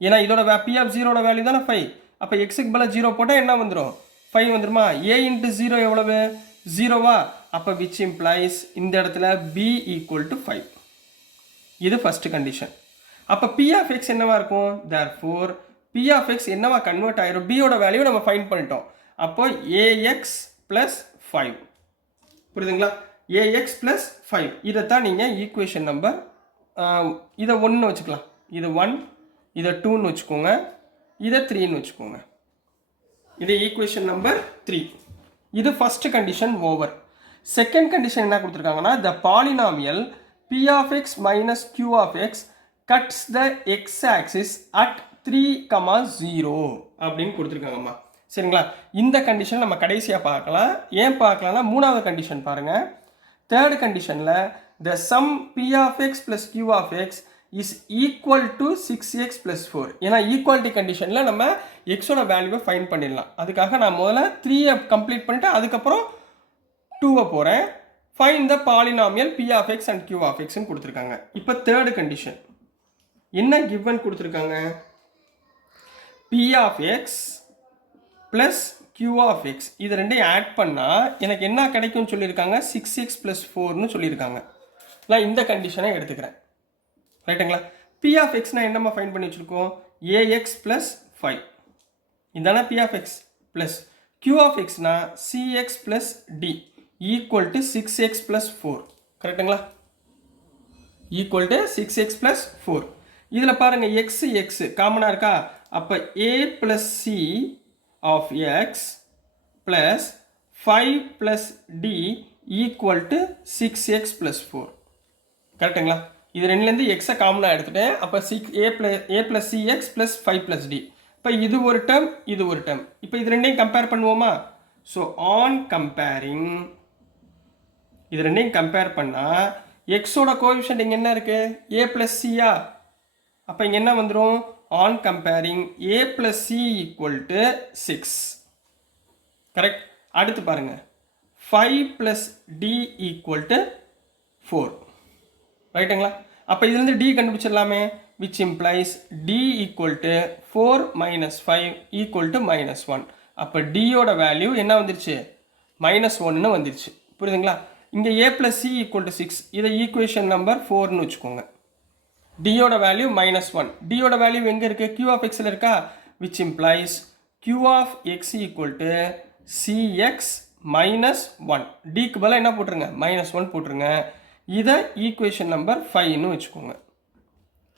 ஏன்னா இதோட p of 0 வேல்யூ தானே 5, அப்போ எக்ஸுக்கு பதிலாக 0 போட்டால் என்ன வந்துடும், 5 வந்துடுமா? a into 0 எவ்வளவு, 0வா? அப்போ which implies இந்த இடத்துல b equal to 5. இது ஃபர்ஸ்ட் கண்டிஷன். அப்போ p of x என்னவா இருக்கும், therefore p of x என்னவா கன்வெர்ட் ஆயிரும், b யோட வேல்யூ நம்ம ஃபைண்ட் பண்ணிட்டோம். அப்போ ax plus 5, புரியுதுங்களா? ax plus 5 இதைத்தான் நீங்கள் ஈக்குவேஷன் நம்பர் இதை 1 வச்சுக்கலாம், இது 1, இதை 2ன்னு வச்சுக்கோங்க, இதை 3ன்னு வச்சுக்கோங்க. இது ஈக்குவேஷன் நம்பர் 3. இது first condition over. Second condition என்ன கொடுத்துருக்காங்கன்னா the polynomial p of x minus q of x cuts the x axis at 3,0 அப்படின்னு கொடுத்துருக்காங்கம்மா. சரிங்களா? இந்த கண்டிஷன் நம்ம கடைசியாக பார்க்கலாம். ஏன் பார்க்கலாம்னா மூணாவது கண்டிஷன் பாருங்க. தேர்ட் கண்டிஷனில் the sum p of x plus q of x is equal to 6x plus 4. ஏன்னா ஈக்குவாலிட்டி கண்டிஷனில் நம்ம எக்ஸோட வேல்யூவை ஃபைண்ட் பண்ணிடலாம். அதுக்காக நான் முதல்ல 3 கம்ப்ளீட் பண்ணிட்டு அதுக்கப்புறம் 2 போகிறேன். Find the polynomial p of x and q of x ன்னு கொடுத்துருக்காங்க. இப்போ தேர்டு கண்டிஷன் என்ன கிவன் கொடுத்துருக்காங்க, p of x plus q of x இது ரெண்டையும் ஆட் பண்ணால் எனக்கு என்ன கிடைக்கும்னு சொல்லியிருக்காங்க, 6x plus 4ன்னு சொல்லியிருக்காங்க. நான் இந்த கண்டிஷனை எடுத்துக்கிறேன், ரைட்டுங்களா? p of x நான் என்னம்மா ஃபைண்ட் பண்ணி வச்சுருக்கோம், ax plus 5 இதான p of x plus q of x னா cx plus d equal to 6x plus 4, கரெக்டுங்களா? equal to 6x plus 4. இதில் பாருங்க x காமனாக இருக்கா, அப்போ a plus c of x plus 5 plus d equal to 6x plus 4, கரெக்டுங்களா? இது ரெண்டுலேருந்து எக்ஸை காமனாக எடுத்துட்டேன். அப்போ a plus cx plus 5 plus d. இப்போ இது ஒரு டேர்ம், இது ஒரு டேர்ம். இப்போ இது ரெண்டையும் கம்பேர் பண்ணுவோமா? ஸோ ஆன் கம்பேரிங் இது ரெண்டையும் கம்பேர் பண்ணால் எக்ஸோட கோஎஃபிஷியன்ட் இங்கே என்ன இருக்குது, a plus c-யா? அப்போ இங்கே என்ன வந்துடும், on comparing a plus c equal to 6, correct? அடுத்து பாருங்க 5 plus d equal to 4, ரைட்டுங்களா? அப்போ இதுலேருந்து d கண்டுபிடிச்சிடலாமே, which implies d equal to 4 minus 5 equal to minus 1. அப்போ d யோட வேல்யூ என்ன வந்துருச்சு, -1ன்னு வந்துருச்சு, புரியுதுங்களா? இங்கே a plus c equal to 6, இதை ஈக்குவேஷன் நம்பர் 4ன்னு வச்சுக்கோங்க. d யோட வேல்யூ -1, d யோட வேல்யூ எங்கே இருக்குது, q of xல இருக்கா, which implies q of x equal to cx minus 1. dக்கு பதிலாக என்ன போட்டுருங்க, -1 போட்டுருங்க. இதை ஈக்குவேஷன் நம்பர் 5ன்னு வச்சுக்கோங்க.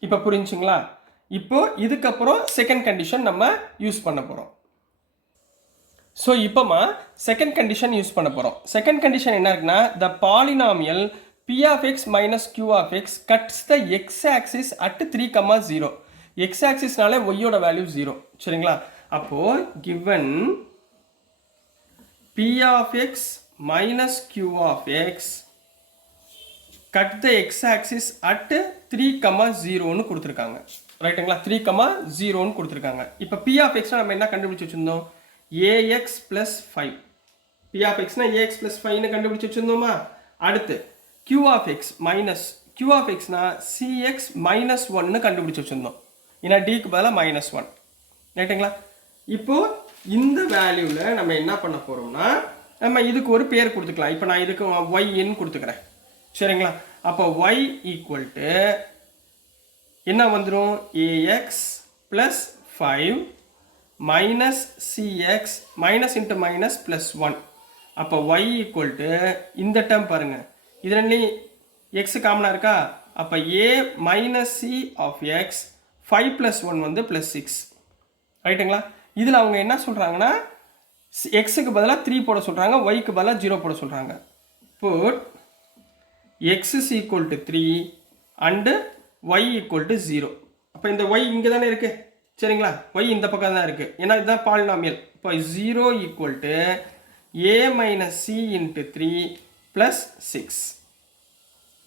இப்போ புரிஞ்சுங்களா? இப்போ இதுக்கப்புறம் செகண்ட் கண்டிஷன் நம்ம யூஸ் பண்ண போகிறோம். ஸோ இப்போமா செகண்ட் கண்டிஷன் யூஸ் பண்ண போகிறோம். செகண்ட் கண்டிஷன் என்ன இருக்குன்னா the polynomial p of x minus q of x cuts the x axis at 3,0. x axisனாலே y யோட வேல்யூ 0, சரிங்களா? அப்போது given p of x minus q of x cut the x axis at 3,0ன்னு கொடுத்துருக்காங்க, ரைட்டுங்களா? 3,0ன்னு கொடுத்துருக்காங்க. இப்போ p of x நம்ம என்ன கண்டுபிடிச்சி வச்சுருந்தோம், ax plus 5. p of x ax plus 5ன்னு கண்டுபிடிச்சி வச்சுருந்தோமா? அடுத்து q of x minus q of xனா cx minus 1 கண்டுபிடிச்சு வச்சிருந்தோம். ஏன்னா dக்கு பதிலா -1 ரைட்டுங்களா. இப்போ இந்த வேல்யூவில் நம்ம என்ன பண்ண போகிறோம்னா நம்ம இதுக்கு ஒரு பேர் கொடுத்துக்கலாம். இப்போ நான் இதுக்கு yன்னு கொடுத்துக்கிறேன் சரிங்களா. அப்போ y ஈக்குவல் டு என்ன வந்துடும் ax plus 5 minus cx minus into minus plus 1. அப்போ y ஈக்குவல் டு இந்த டேர்ம் பாருங்கள் இது ரெண்டுலேயும் எக்ஸ் காமனாக இருக்கா. அப்போ a minus c of x 5 + 1 வந்து +6 ரைட்டுங்களா. இதில் அவங்க என்ன சொல்கிறாங்கன்னா எக்ஸுக்கு பதிலாக 3 போட சொல்கிறாங்க, ஒய்க்கு பதிலாக 0 போட சொல்கிறாங்க. Put x is equal to 3 and y equal to 0. அப்போ இந்த ஒய் இங்கே தானே இருக்குது சரிங்களா. ஒய் இந்த பக்கம் தான் இருக்குது ஏன்னா இதுதான் பாலினாமியல். இப்போ 0 equal to a minus C into 3 plus 6.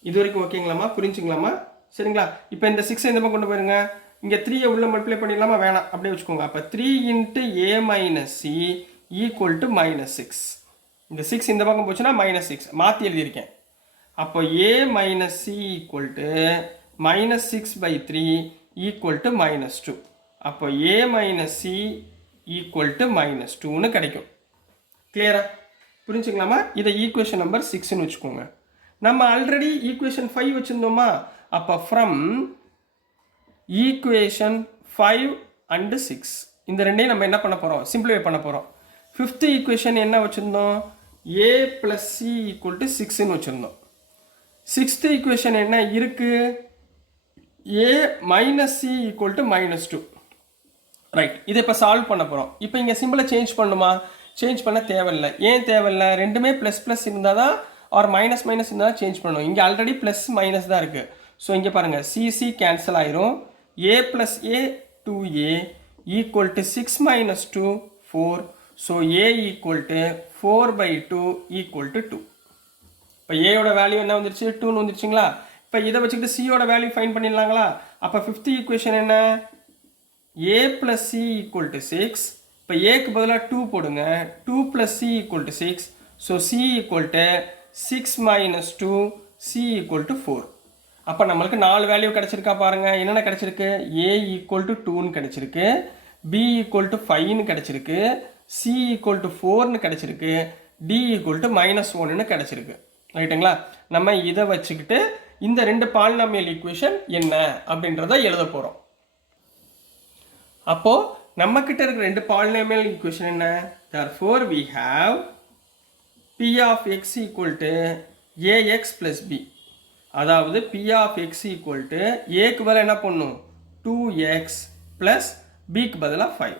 இது வரைக்கும் ஓகேங்களாம்மா, புரிஞ்சுங்களாம்மா சரிங்களா. இப்போ இந்த 6 இந்த பக்கம் கொண்டு போயிருங்க. இங்கே 3 உள்ள மல்டிப்ளை பண்ணிடலாமா, வேணாம் அப்படியே வச்சுக்கோங்க. அப்போ 3 into a minus C equal to -6. இந்த 6 இந்த பக்கம் போச்சுன்னா -6 மாற்றி எழுதியிருக்கேன். அப்போ a minus C equal to -6/3 ஈக்குவல் டு -2. அப்போ a minus C equal to -2ன்னு கிடைக்கும். கிளியரா புரிஞ்சுங்களாமா. இதை ஈக்குவேஷன் நம்பர் 6ன்னு வச்சுக்கோங்க. நம்ம ஆல்ரெடி ஈக்குவேஷன் 5 வச்சுருந்தோமா. அப்போ ஃப்ரம் ஈக்குவேஷன் 5 அண்டு 6 இந்த ரெண்டையும் நம்ம என்ன பண்ண போகிறோம், சிம்பிளிஃபை பண்ண போகிறோம். 5th ஈக்குவேஷன் என்ன வச்சுருந்தோம், a plus C equal to 6ன்னு வச்சுருந்தோம். 6th ஈக்குவேஷன் என்ன இருக்குது, a minus C equal to -2 right. இதை இப்போ சால்வ் பண்ண போகிறோம். இப்போ இங்கே சிம்பிளை சேஞ்ச் பண்ணுமா, சேஞ்ச் பண்ண தேவையில்லை. ஏன் தேவையில்லை, ரெண்டுமே ப்ளஸ் ப்ளஸ் இருந்தால் தான் ஆர் மைனஸ் மைனஸ் இருந்தால் தான் சேஞ்ச் பண்ணணும். இங்கே ஆல்ரெடி ப்ளஸ் மைனஸ் தான் இருக்குது. ஸோ இங்கே பாருங்கள் சிசி கேன்சல் ஆயிரும். a plus a 2a equal to 6 minus 2 4. So a equal to 4/2 equal to 2. இப்போ ஏயோட வேல்யூ என்ன வந்துருச்சு, 2ன்னு வந்துருச்சுங்களா. இப்போ இதை வச்சுக்கிட்டு சியோட வேல்யூ ஃபைன் பண்ணிடலாங்களா. அப்போ 5th ஈக்குவேஷன் என்ன, a plus C equal to 6. இப்போ ஏக்கு பதிலாக 2 போடுங்க. 2 plus C equal to 6. So C equal to 6 minus 2 C equal to 4. அப்போ நம்மளுக்கு 4 வேல்யூ கிடச்சிருக்கா பாருங்கள். என்னென்ன கிடச்சிருக்கு, a ஈக்குவல் டு 2ன்னு கிடச்சிருக்கு, b ஈக்குவல் டு 5ன்னு கிடச்சிருக்கு, c ஈக்குவல் டு 4ன்னு கிடச்சிருக்கு, d ஈக்குவல் டு -1ன்னு கிடச்சிருக்கு ரைட்டுங்களா. நம்ம இதை வச்சுக்கிட்டு இந்த ரெண்டு பாலினாமியல் ஈக்குவேஷன் என்ன அப்படின்றத எழுத போகிறோம். அப்போது நம்மக்கிட்ட இருக்கிற ரெண்டு பாலினாமியல் ஈக்குவேஷன் என்ன, therefore we have p of x equal to ax plus b. அதாவது p of x equal to ஏக்கு பதிலாக என்ன பண்ணும் 2x ப்ளஸ் பிக்கு பதிலாக 5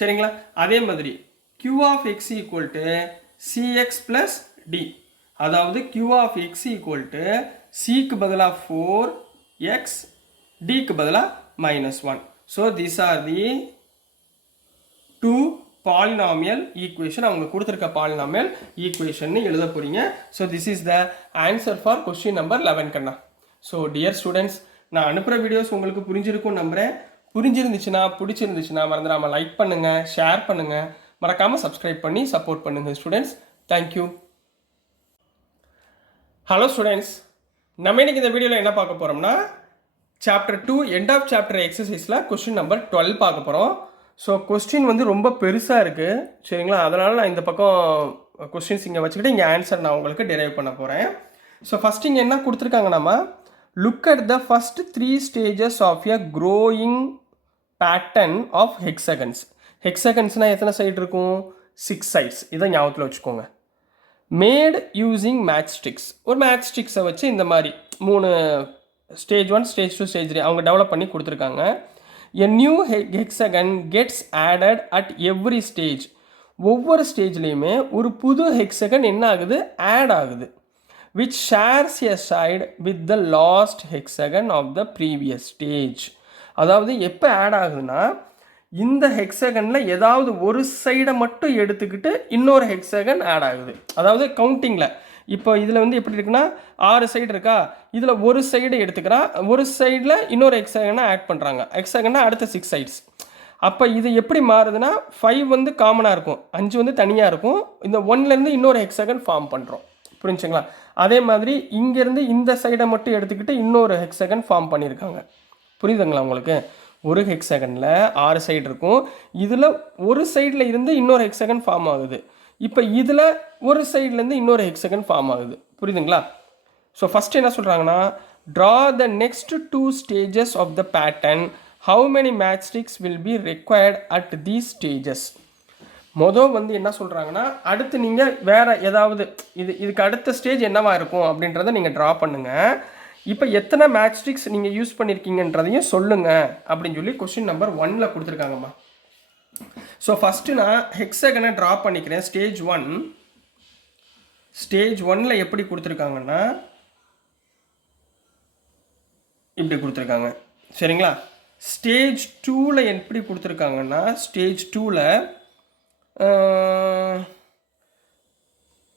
சரிங்களா. அதே மாதிரி q of x equal to cx plus d. அதாவது q of x equal to cக்கு பதிலாக 4x dக்கு பதிலாக -1. So these are the two polynomial equation. அவங்க கொடுத்துருக்க பாலினாமியல் ஈக்குவேஷன் எழுத போகிறீங்க. So this is the answer for question number 11 கண்ணா. ஸோ டியர் ஸ்டூடெண்ட்ஸ், நான் அனுப்புகிற வீடியோஸ் உங்களுக்கு புரிஞ்சிருக்கும் நம்புகிறேன். புரிஞ்சிருந்துச்சுன்னா பிடிச்சிருந்துச்சுன்னா மறந்துடாமல் லைக் பண்ணுங்கள், ஷேர் பண்ணுங்கள், மறக்காமல் சப்ஸ்கிரைப் பண்ணி சப்போர்ட் பண்ணுங்கள் ஸ்டூடெண்ட்ஸ். தேங்க்யூ. ஹலோ ஸ்டூடெண்ட்ஸ், நம்ம இன்னைக்கு இந்த வீடியோவில் என்ன பார்க்க போகிறோம்னா சாப்டர் 2 எண்ட் ஆஃப் சாப்டர் எக்ஸசைஸில் கொஸ்டின் நம்பர் 12 பார்க்க போகிறோம். ஸோ கொஸ்டின் வந்து ரொம்ப பெருசாக இருக்குது சரிங்களா. அதனால் நான் இந்த பக்கம் கொஸ்டின்ஸ் இங்கே வச்சுக்கிட்டு இங்கே ஆன்சர் நான் உங்களுக்கு டெரைவ் பண்ண போகிறேன். ஸோ ஃபஸ்ட் இங்கே என்ன கொடுத்துருக்காங்கன்னாமா, look at the first 3 stages of a growing pattern of hexagons. ஹெக்ஸகன்ஸ்னால் எத்தனை சைடு இருக்கும், 6 சைட்ஸ். இதை ஞாபகத்தில் வச்சுக்கோங்க. Made using match sticks. ஒரு மேட்ச் ஸ்டிக்ஸை வச்சு இந்த மாதிரி 3 ஸ்டேஜ் 1 ஸ்டேஜ் 2 ஸ்டேஜ் 3 அவங்க டெவலப் பண்ணி கொடுத்துருக்காங்க. A new hexagon gets added at every stage. ஒவ்வொரு ஸ்டேஜ்லேயுமே ஒரு புது ஹெக்ஸகன் என்ன ஆகுது, ஆட் ஆகுது. which shares a side with the last hexagon of the previous stage. அதாவது எப்போ ஆட் ஆகுதுன்னா, இந்த ஹெக்ஸகனில் ஏதாவது ஒரு சைடை மட்டும் எடுத்துக்கிட்டு இன்னொரு ஹெக்ஸகன் ஆட் ஆகுது. அதாவது கவுண்டிங்கில் இப்போ இதில் வந்து எப்படி இருக்குன்னா 6 சைடு இருக்கா, இதில் ஒரு சைடு எடுத்துக்கிறா, ஒரு சைடில் இன்னொரு ஹெக்ஸகனை ஆட் பண்ணுறாங்க. ஹெக்ஸகன்னா அடுத்த 6 சைட்ஸ். அப்போ இது எப்படி மாறுதுன்னா 5 வந்து காமனாக இருக்கும், 5 வந்து தனியாக இருக்கும். இந்த 1லேருந்து இன்னொரு ஹெக்ஸகன் ஃபார்ம் பண்ணுறோம். புரிஞ்சுங்களா? அதே மாதிரி இங்கேருந்து இந்த சைடை மட்டும் எடுத்துக்கிட்டு இன்னொரு ஹெக்ஸகன் ஃபார்ம் பண்ணியிருக்காங்க. புரியுதுங்களா உங்களுக்கு? ஒரு ஹெக்ஸகனில் 6 சைடு இருக்கும். இதில் ஒரு சைடில் இருந்து இன்னொரு ஹெக்ஸகன் ஃபார்ம் ஆகுது. இப்போ இதில் ஒரு சைட்லேருந்து இன்னொரு ஹெக்ஸகன் ஃபார்ம் ஆகுது. புரியுதுங்களா? ஸோ ஃபஸ்ட்டு என்ன சொல்கிறாங்கன்னா, draw the next 2 stages of the pattern. How many match sticks will be required at these stages. மொதல் வந்து என்ன சொல்கிறாங்கன்னா, அடுத்து நீங்கள் வேறு ஏதாவது இதுக்கு அடுத்த ஸ்டேஜ் என்னவா இருக்கும் அப்படின்றத நீங்கள் ட்ரா பண்ணுங்கள். இப்போ எத்தனை மேட்ச் ஸ்டிக்ஸ் நீங்கள் யூஸ் பண்ணியிருக்கீங்கன்றதையும் சொல்லுங்கள் அப்படின்னு சொல்லி கொஸ்டின் நம்பர் 1ல் கொடுத்துருக்காங்கம்மா. ஸோ ஃபஸ்ட்டு நான் ஹெக்ஸகனை ட்ரா பண்ணிக்கிறேன். ஸ்டேஜ் 1ல் எப்படி கொடுத்துருக்காங்கன்னா இப்படி கொடுத்துருக்காங்க. சரிங்களா? ஸ்டேஜ் 2ல் எப்படி கொடுத்துருக்காங்கன்னா, ஸ்டேஜ் 2ல்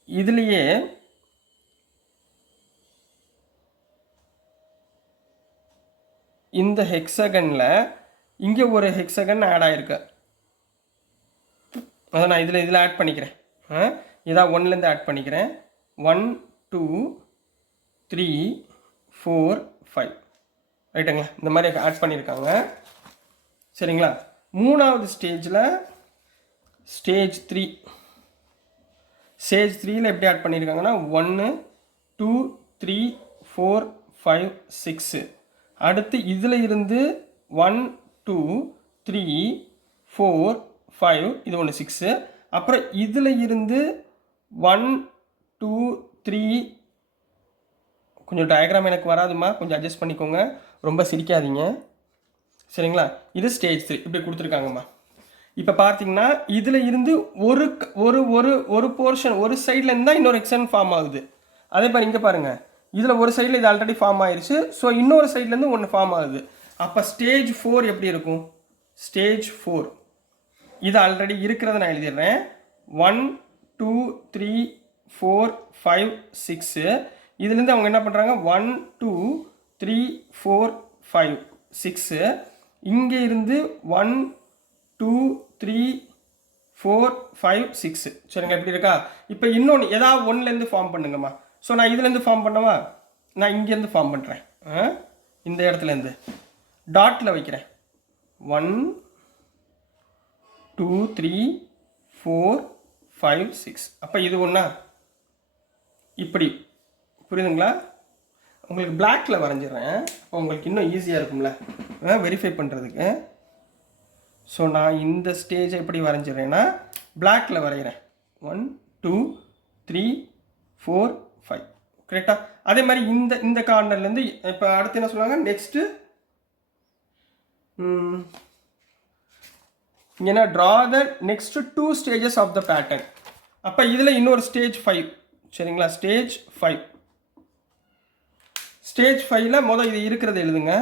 இதுலேயே இந்த ஹெக்ஸகனில் இங்கே ஒரு ஹெக்ஸகன் ஆட் ஆகிருக்கு. அதை நான் இதில் ஆட் பண்ணிக்கிறேன். இதான் 1லேருந்து ஆட் பண்ணிக்கிறேன். 1 2 3 4 5 ரைட்டுங்களா? இந்த மாதிரி ஆட் பண்ணியிருக்காங்க. சரிங்களா? மூணாவது ஸ்டேஜில் ஸ்டேஜ் 3ல் எப்படி ஆட் பண்ணியிருக்காங்கன்னா 1 2 3 4 5 6. அடுத்து இதில் இருந்து 1 2 3 4 5 இது ஒன்று 6. அப்புறம் இதில் இருந்து 1 2 3 கொஞ்சம் டயக்ராம் எனக்கு வராதுமா, கொஞ்சம் அட்ஜஸ்ட் பண்ணிக்கோங்க, ரொம்ப சிரிக்காதீங்க. சரிங்களா? இது ஸ்டேஜ் 3 இப்படி கொடுத்துருக்காங்கம்மா. இப்போ பார்த்தீங்கன்னா இதில் இருந்து ஒரு ஒரு ஒரு ஒரு போர்ஷன் ஒரு சைட்லேருந்து தான் இன்னொரு எக்ஸன் ஃபார்ம் ஆகுது. அதே மாதிரி இங்கே பாருங்கள், இதில் ஒரு சைடில் இது ஆல்ரெடி ஃபார்ம் ஆயிடுச்சு. ஸோ இன்னொரு சைட்லேருந்து ஒன்று ஃபார்ம் ஆகுது. அப்போ ஸ்டேஜ் 4 எப்படி இருக்கும்? ஸ்டேஜ் 4 இது ஆல்ரெடி இருக்கிறத நான் எழுதிடுறேன். 1 2 3 4 5 6. இதுலேருந்து அவங்க என்ன பண்ணுறாங்க, 1 2 3 4 5 6. இங்கே இருந்து 1 2 3 4 5 6. சரிங்க, எப்படி இருக்கா? இப்போ இன்னொன்று ஏதாவது 1லேருந்து ஃபார்ம் பண்ணுங்கம்மா. ஸோ நான் இதுலேருந்து ஃபார்ம் பண்ணவா? நான் இங்கேருந்து ஃபார்ம் பண்ணுறேன். இந்த இடத்துலேருந்து டாட்டில் வைக்கிறேன். 1 2 3 4 5 6. அப்போ இது ஒன்றா இப்படி. புரியுதுங்களா? உங்களுக்கு பிளாக்கில் வரைஞ்சிடுறேன். அப்போ உங்களுக்கு இன்னும் ஈஸியாக இருக்கும்ல வெரிஃபை பண்ணுறதுக்கு. ஸோ நான் இந்த ஸ்டேஜை எப்படி வரைஞ்சிடுறேன்னா பிளாக்கில் வரைகிறேன். 1 2 3 4 5. கரெக்டாக? அதே மாதிரி இந்த கார்னர்லேருந்து இப்போ அடுத்து என்ன சொல்லுவாங்க, நெக்ஸ்ட்டு இங்கே draw the next 2 stages of the pattern. அப்போ இதில் இன்னொரு ஸ்டேஜ் 5. சரிங்களா? ஸ்டேஜ் 5. ஸ்டேஜ் 5ல் மொதல் இது இருக்கிறது எழுதுங்க.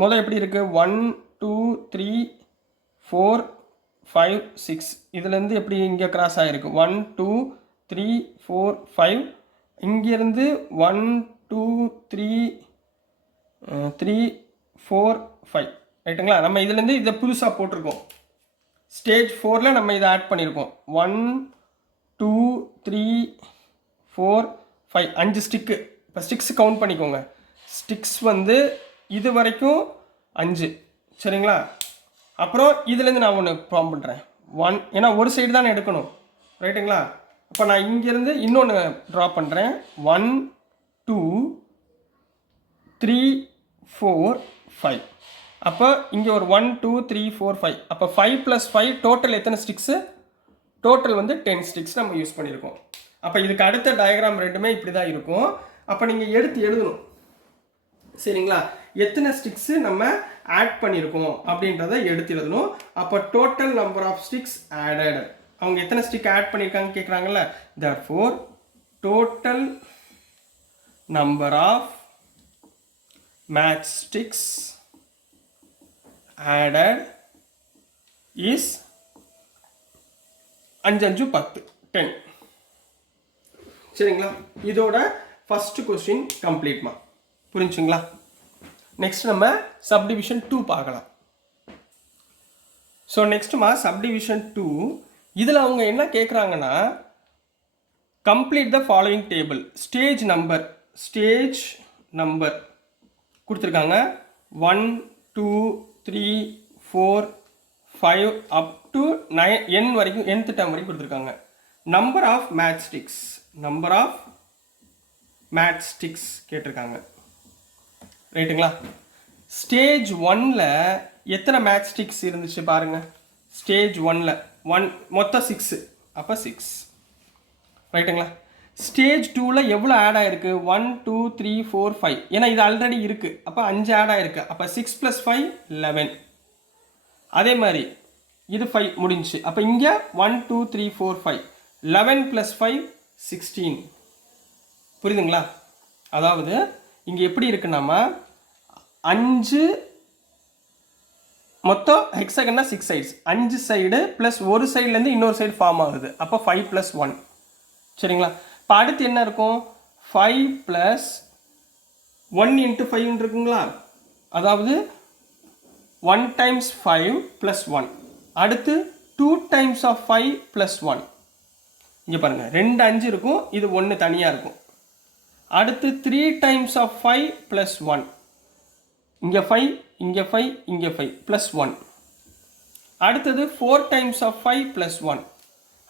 மொதல் எப்படி இருக்குது? 1 2 3 4 5 6. இதுலேருந்து எப்படி இங்கே கிராஸ் ஆகிருக்கு? 1 2 3 4 5. இங்கேருந்து 1 2 3 3 4 5. ரைட்டுங்களா? நம்ம இதுலேருந்து இதை புதுசாக போட்டிருக்கோம். ஸ்டேஜ் 4ல் நம்ம இதை ஆட் பண்ணியிருக்கோம். 1 2 3 4 5 5 ஸ்டிக்கு. இப்போ ஸ்டிக்ஸ் கவுண்ட் பண்ணிக்கோங்க. ஸ்டிக்ஸ் வந்து இது வரைக்கும் 5. சரிங்களா? அப்புறம் இதுலேருந்து நான் ஒன்று ஃபார்ம் பண்ணுறேன். 1, ஏன்னா ஒரு சைடு தானே எடுக்கணும். ரைட்டுங்களா? அப்போ நான் இங்கேருந்து இன்னொன்று ட்ரா பண்ணுறேன். 1 2 3 4 5. அப்போ இங்கே ஒரு 1 2 3 4 5. அப்போ 5 + 5 டோட்டல் எத்தனை ஸ்டிக்ஸு? டோட்டல் வந்து 10 ஸ்டிக்ஸ் நம்ம யூஸ் பண்ணியிருக்கோம். அப்போ இதுக்கு அடுத்த டயக்ராம் ரெண்டுமே இப்படி தான் இருக்கும். அப்போ நீங்கள் எடுத்து எழுதணும். சரிங்களா? எத்தனை ஸ்டிக்ஸு நம்ம ஆட் பண்ணியிருக்கோம் அப்படின்றத எடுத்து எழுதணும். அப்போ total number of sticks added. அவங்க எத்தனை ஸ்டிக் ஆட் பண்ணியிருக்காங்க கேட்குறாங்கல்ல. therefore total number of match sticks added is 5 5 10 10. சரிங்களா? இதோட ஃபர்ஸ்ட் கொஸ்டின் கம்ப்ளீட்மா. புரிஞ்சுங்களா? நெக்ஸ்ட் நம்ம சப்டிவிஷன் 2 பார்க்கலாம். ஸோ நெக்ஸ்ட்மா சப்டிவிஷன் 2. இதில் அவங்க என்ன கேட்குறாங்கன்னா, complete the following table. Stage number கொடுத்துருக்காங்க 1 2 3 4 5 up to 9 n வரைக்கும் nth term வரைக்கும் கொடுத்துருக்காங்க. number of matchsticks கேட்டிருக்காங்க. ரைட்டுங்களா? ஸ்டேஜ் 1ல எத்தனை matchsticks இருந்துச்சு பாருங்க. ஸ்டேஜ் 1ல மொத்தம் 6, அப்போ 6. ரைட்டுங்களா? ஸ்டேஜ் 2ல் எவ்வளோ ஆட் ஆகிருக்கு? 1 2 3 4 5. ஏன்னா இது ஆல்ரெடி இருக்குது, அப்போ 5 ஆட் ஆகிருக்கு. அப்போ 6 + 5 11. அதே மாதிரி இது 5 முடிஞ்சு. அப்போ இங்கே 1 2 3 4 5 11 + 5 16. புரியுதுங்களா? அதாவது இங்கே எப்படி இருக்குன்னாமா 5 மொத்தம் ஹெக்ஸகன்னா 6 சைட்ஸ், 5 சைடு ப்ளஸ் ஒரு சைட்லேருந்து இன்னொரு சைடு ஃபார்ம் ஆகுது. அப்போ 5 + 1. சரிங்களா? இப்போ அடுத்து என்ன இருக்கும்? 5 + 1 × 5 இருக்குங்களா? அதாவது 1 × 5 + 1. அடுத்து 2 × 5 + 1. இங்கே பாருங்கள், 2 5 இருக்கும், இது 1 தனியாக இருக்கும். அடுத்து 3 × 5 + 1. இங்கே 5 இங்கே 5 இங்கே 5 + 1. அடுத்தது 4 × 5 + 1.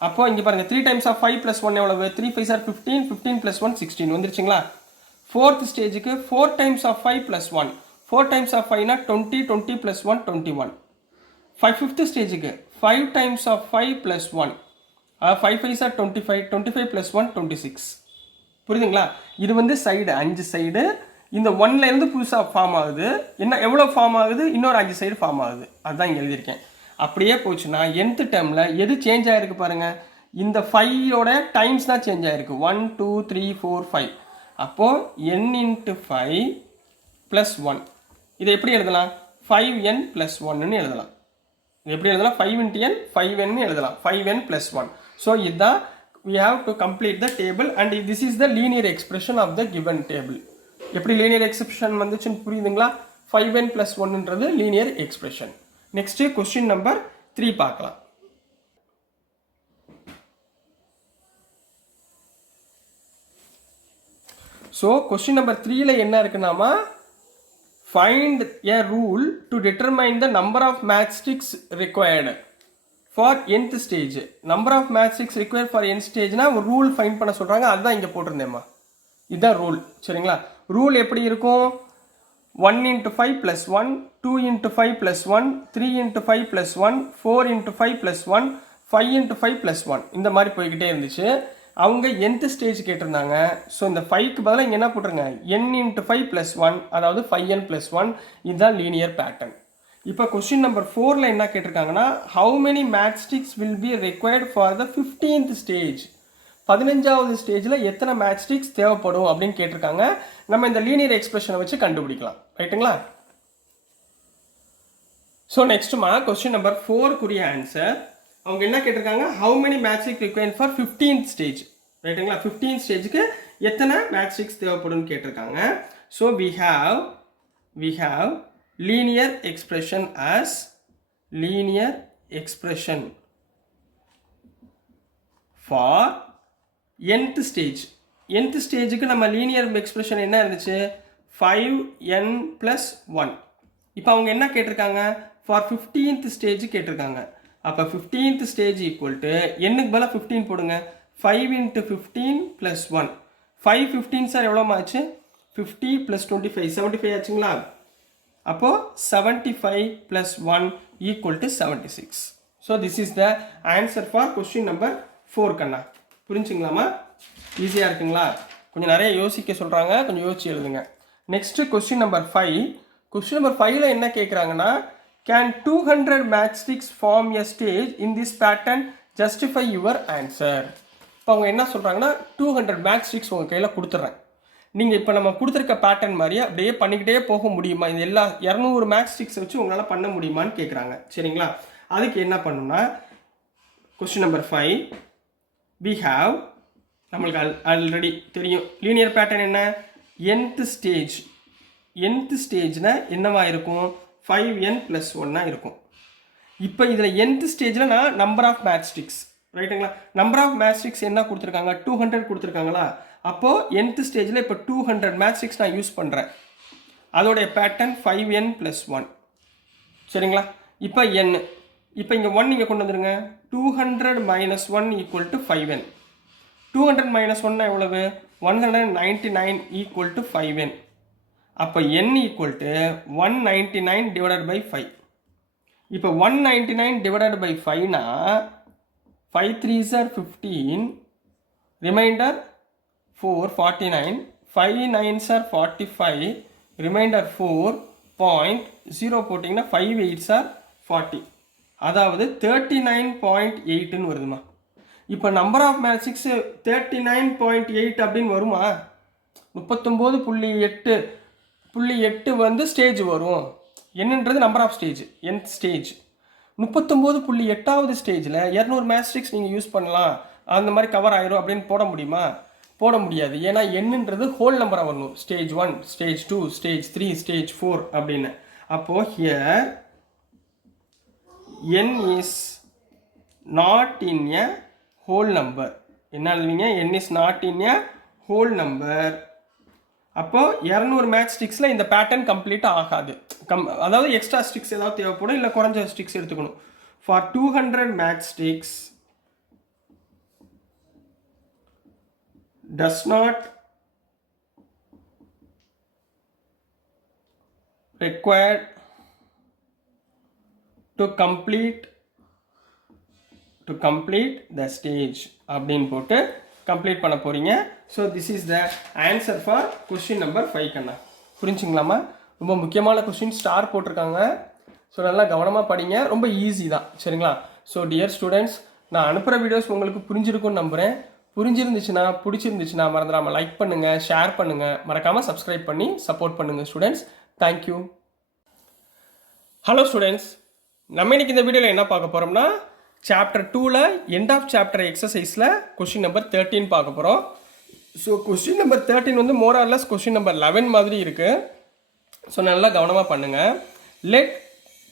அப்போ இங்கே பாருங்கள், 3 × 5 + 1 எவ்வளவு? 3 5 are 15, 15 + 1 16 வந்துருச்சுங்களா? 4th ஸ்டேஜுக்கு 4 × 5 + 1. 4 × 5னா 20, 20 + 1 21. 5th ஸ்டேஜுக்கு 5 × 5 + 1. 5 5 are 25, 25 + 1 26. புரியுதுங்களா? இது வந்து சைடு 5 சைடு. இந்த 1லேருந்து புதுசாக ஃபார்ம் ஆகுது. என்ன எவ்வளோ ஃபார்ம் ஆகுது? இன்னொரு 5 சைடு ஃபார்ம் ஆகுது. அதுதான் இங்கே எழுதியிருக்கேன். அப்படியே போச்சுன்னா nth டேர்மில் எது சேஞ்ச் ஆகிருக்கு பாருங்கள். இந்த 5ஓட டைம்ஸ் தான் சேஞ்ச் ஆகிருக்கு. 1 2 3 4 5. அப்போது n × 5 + 1. இதை எப்படி எழுதலாம்? 5n + 1ன்னு எழுதலாம். இது எப்படி எழுதலாம்? 5 × n 5n எழுதலாம். 5n + 1. ஸோ இதுதான் we have to complete the table and this is the linear expression of the given table. எப்படி லீனியர் எக்ஸ்பிரஷன் வந்துச்சுன்னு புரியுதுங்களா? 5n + 1ன்றது linear expression. Next question number 3 பார்க்கலாம். ஸோ கொஸ்டின் நம்பர் 3ல என்ன இருக்குன்னாமா, ஃபைண்ட் a rule to determine the number of matchsticks required for nth stage. Number of matchsticks required for nth stageனா ஒரு ரூல் ஃபைண்ட் பண்ண சொல்கிறாங்க. அதுதான் இங்கே போட்டிருந்தேம்மா. இதுதான் ரூல். சரிங்களா? ரூல் எப்படி இருக்கும்? 1 × 5 + 1, 2 × 5 + 1, 3 × 5 + 1, 4 × 5 + 1, 5 × 5 + 1. இந்த மாதிரி போய்கிட்டே இருந்துச்சு. அவங்க nth ஸ்டேஜ் கேட்டிருந்தாங்க. ஸோ இந்த 5க்கு பதிலாக இங்கே என்ன போட்டுருங்க? n × 5 + 1, அதாவது 5n + 1. இதுதான் லீனியர் பேட்டர்ன். இப்போ கொஸ்டின் நம்பர் 4ல் என்ன கேட்டிருக்காங்கன்னா, how many matchsticks will be required for the 15th stage. 15வது ஸ்டேஜில் எத்தனை மேட்ச்ஸ்டிக்ஸ் தேவைப்படும் அப்படின்னு கேட்டிருக்காங்க. நம்ம இந்த லீனியர் எக்ஸ்பிரஷனை வச்சு கண்டுபிடிக்கலாம். ரைட்டுங்களா? ஸோ நெக்ஸ்ட்டுமா கொஸ்டின் நம்பர் 4க்குரிய ஆன்சர். அவங்க என்ன கேட்டிருக்காங்க? How many matchsticks required for 15th stage. ரைட்டுங்களா? 15th ஸ்டேஜுக்கு எத்தனை மேட்ச்ஸ்டிக்ஸ் தேவைப்படும்னு கேட்டிருக்காங்க. So we have linear expression as linear expression for nth stage. nth ஸ்டேஜுக்கு நம்ம லீனியர் எக்ஸ்பிரஷன் என்ன இருந்துச்சு? 5n + 1. இப்போ அவங்க என்ன கேட்டிருக்காங்க? ஃபார் 15th ஸ்டேஜ் கேட்டிருக்காங்க. அப்போ 15th ஸ்டேஜ் ஈக்குவல் டு என்னுக்கு பதிலாக 15 போடுங்க. 5 × 15 + 1. 5 15 சார் எவ்வளோ ஆச்சு? 50 + 25 75 ஆச்சுங்களா? அப்போது 75 + 1 = 76. So this is the answer for question number 4 கண்ணா. புரிஞ்சுங்களாமா? ஈஸியாக இருக்குங்களா? கொஞ்சம் நிறைய யோசிக்க சொல்கிறாங்க, கொஞ்சம் யோசிச்சு எழுதுங்க. Next question number 5. Question number 5ல் என்ன கேட்குறாங்கன்னா, can 200 matchsticks form a stage in this pattern justify your answer. இப்போ அவங்க என்ன சொல்கிறாங்கன்னா, 200 matchsticks உங்கள் கையில் கொடுத்துட்றேன். நீங்கள் இப்போ நம்ம கொடுத்துருக்க பேட்டர்ன் மாதிரியே அப்படியே பண்ணிக்கிட்டே போக முடியுமா? இந்த எல்லா 200 matchsticks வச்சு உங்களால் பண்ண முடியுமான்னு கேட்குறாங்க. சரிங்களா? அதுக்கு என்ன பண்ணணும்னா, கொஸ்டின் நம்பர் 5 we have, நம்மளுக்கு ஆல்ரெடி தெரியும் லீனியர் பேட்டர்ன் என்ன? nth stage. nth ஸ்டேஜ்னா என்னவா இருக்கும்? 5n + 1 இருக்கும். இப்போ இதில் nth ஸ்டேஜில் நான் நம்பர் ஆஃப் மேட்ச்ஸ்டிக்ஸ் ரைட்டுங்களா? நம்பர் ஆஃப் மேட்ரிக்ஸ் என்ன கொடுத்துருக்காங்க, 200 கொடுத்துருக்காங்களா? அப்போது nth ஸ்டேஜில் இப்போ 200 மேட்ரிக்ஸ் நான் யூஸ் பண்ணுறேன். அதோடைய பேட்டர்ன் 5n + 1. சரிங்களா? இப்போ n, இப்போ இங்கே 1 நீங்கள் கொண்டு வந்துடுங்க. 200 - 1 = 5n. 200 - 1 எவ்வளவு? 199 = 5n. அப்போ n = 199 / 5. இப்போ 199 / 5னா 5 3s are 15, remainder 4 49, 5 9s are 45, remainder 4.0 போட்டிங்கன்னா 5 8s are 40. அதாவது 39.8ன்னு வருதுமா. இப்போ நம்பர் ஆஃப் மேட்ரிக்ஸ் 39.8 அப்படின்னு வருமா? 39.8 வந்து ஸ்டேஜ் வரும். என்னன்றது number of stage, nth stage. 39.8வது ஸ்டேஜில் 200 மேட்ரிக்ஸ் நீங்கள் யூஸ் பண்ணலாம், அந்த மாதிரி கவர் ஆயிரும் அப்படின்னு போட முடியுமா? போட முடியாது. ஏன்னா என்னன்றது ஹோல் நம்பராக வரணும். ஸ்டேஜ் 1, ஸ்டேஜ் 2, ஸ்டேஜ் 3, ஸ்டேஜ் 4 அப்படின்னு. அப்போது here n is not in a whole number. என்ன எழுதுவீங்க? n is not in a whole number. அப்போது 200 மேட்ரிக்ஸில் இந்த பேட்டர்ன் கம்ப்ளீட் ஆகாது. அதாவது எக்ஸ்ட்ரா ஸ்டிக்ஸ் ஏதாவது தேவைப்படும், இல்லை குறைஞ்ச ஸ்டிக்ஸ் எடுத்துக்கணும். For 200 matrix does not required to complete the stage அப்படின்னு போட்டு கம்ப்ளீட் பண்ண போறீங்க. So this is the answer for question number 5 கண்ணா. புரிஞ்சுங்களாமா? ரொம்ப முக்கியமான கொஸ்டின், ஸ்டார் போட்டிருக்காங்க. ஸோ நல்லா கவனமாக படிங்க, ரொம்ப ஈஸி தான். சரிங்களா? ஸோ டியர் ஸ்டூடெண்ட்ஸ், நான் அனுப்புகிற வீடியோஸ் உங்களுக்கு புரிஞ்சிருக்கும்னு நம்புகிறேன். புரிஞ்சிருந்துச்சுன்னா, பிடிச்சிருந்துச்சுன்னா மறந்துடாமல் லைக் பண்ணுங்கள், ஷேர் பண்ணுங்கள், மறக்காமல் சப்ஸ்கிரைப் பண்ணி சப்போர்ட் பண்ணுங்கள் ஸ்டூடெண்ட்ஸ். தேங்க்யூ. ஹலோ ஸ்டூடெண்ட்ஸ், நம்ம இன்னைக்கு இந்த வீடியோவில் என்ன பார்க்க போகிறோம்னா, சாப்டர் 2ல் எண்ட் ஆஃப் சாப்டர் எக்ஸசைஸில் கொஸ்டின் நம்பர் 13 பார்க்க போகிறோம். ஸோ கொஸ்டின் நம்பர் 13 வந்து more or less question number 11 மாதிரி இருக்குது. ஸோ நல்லா கவனமாக பண்ணுங்கள். லெட்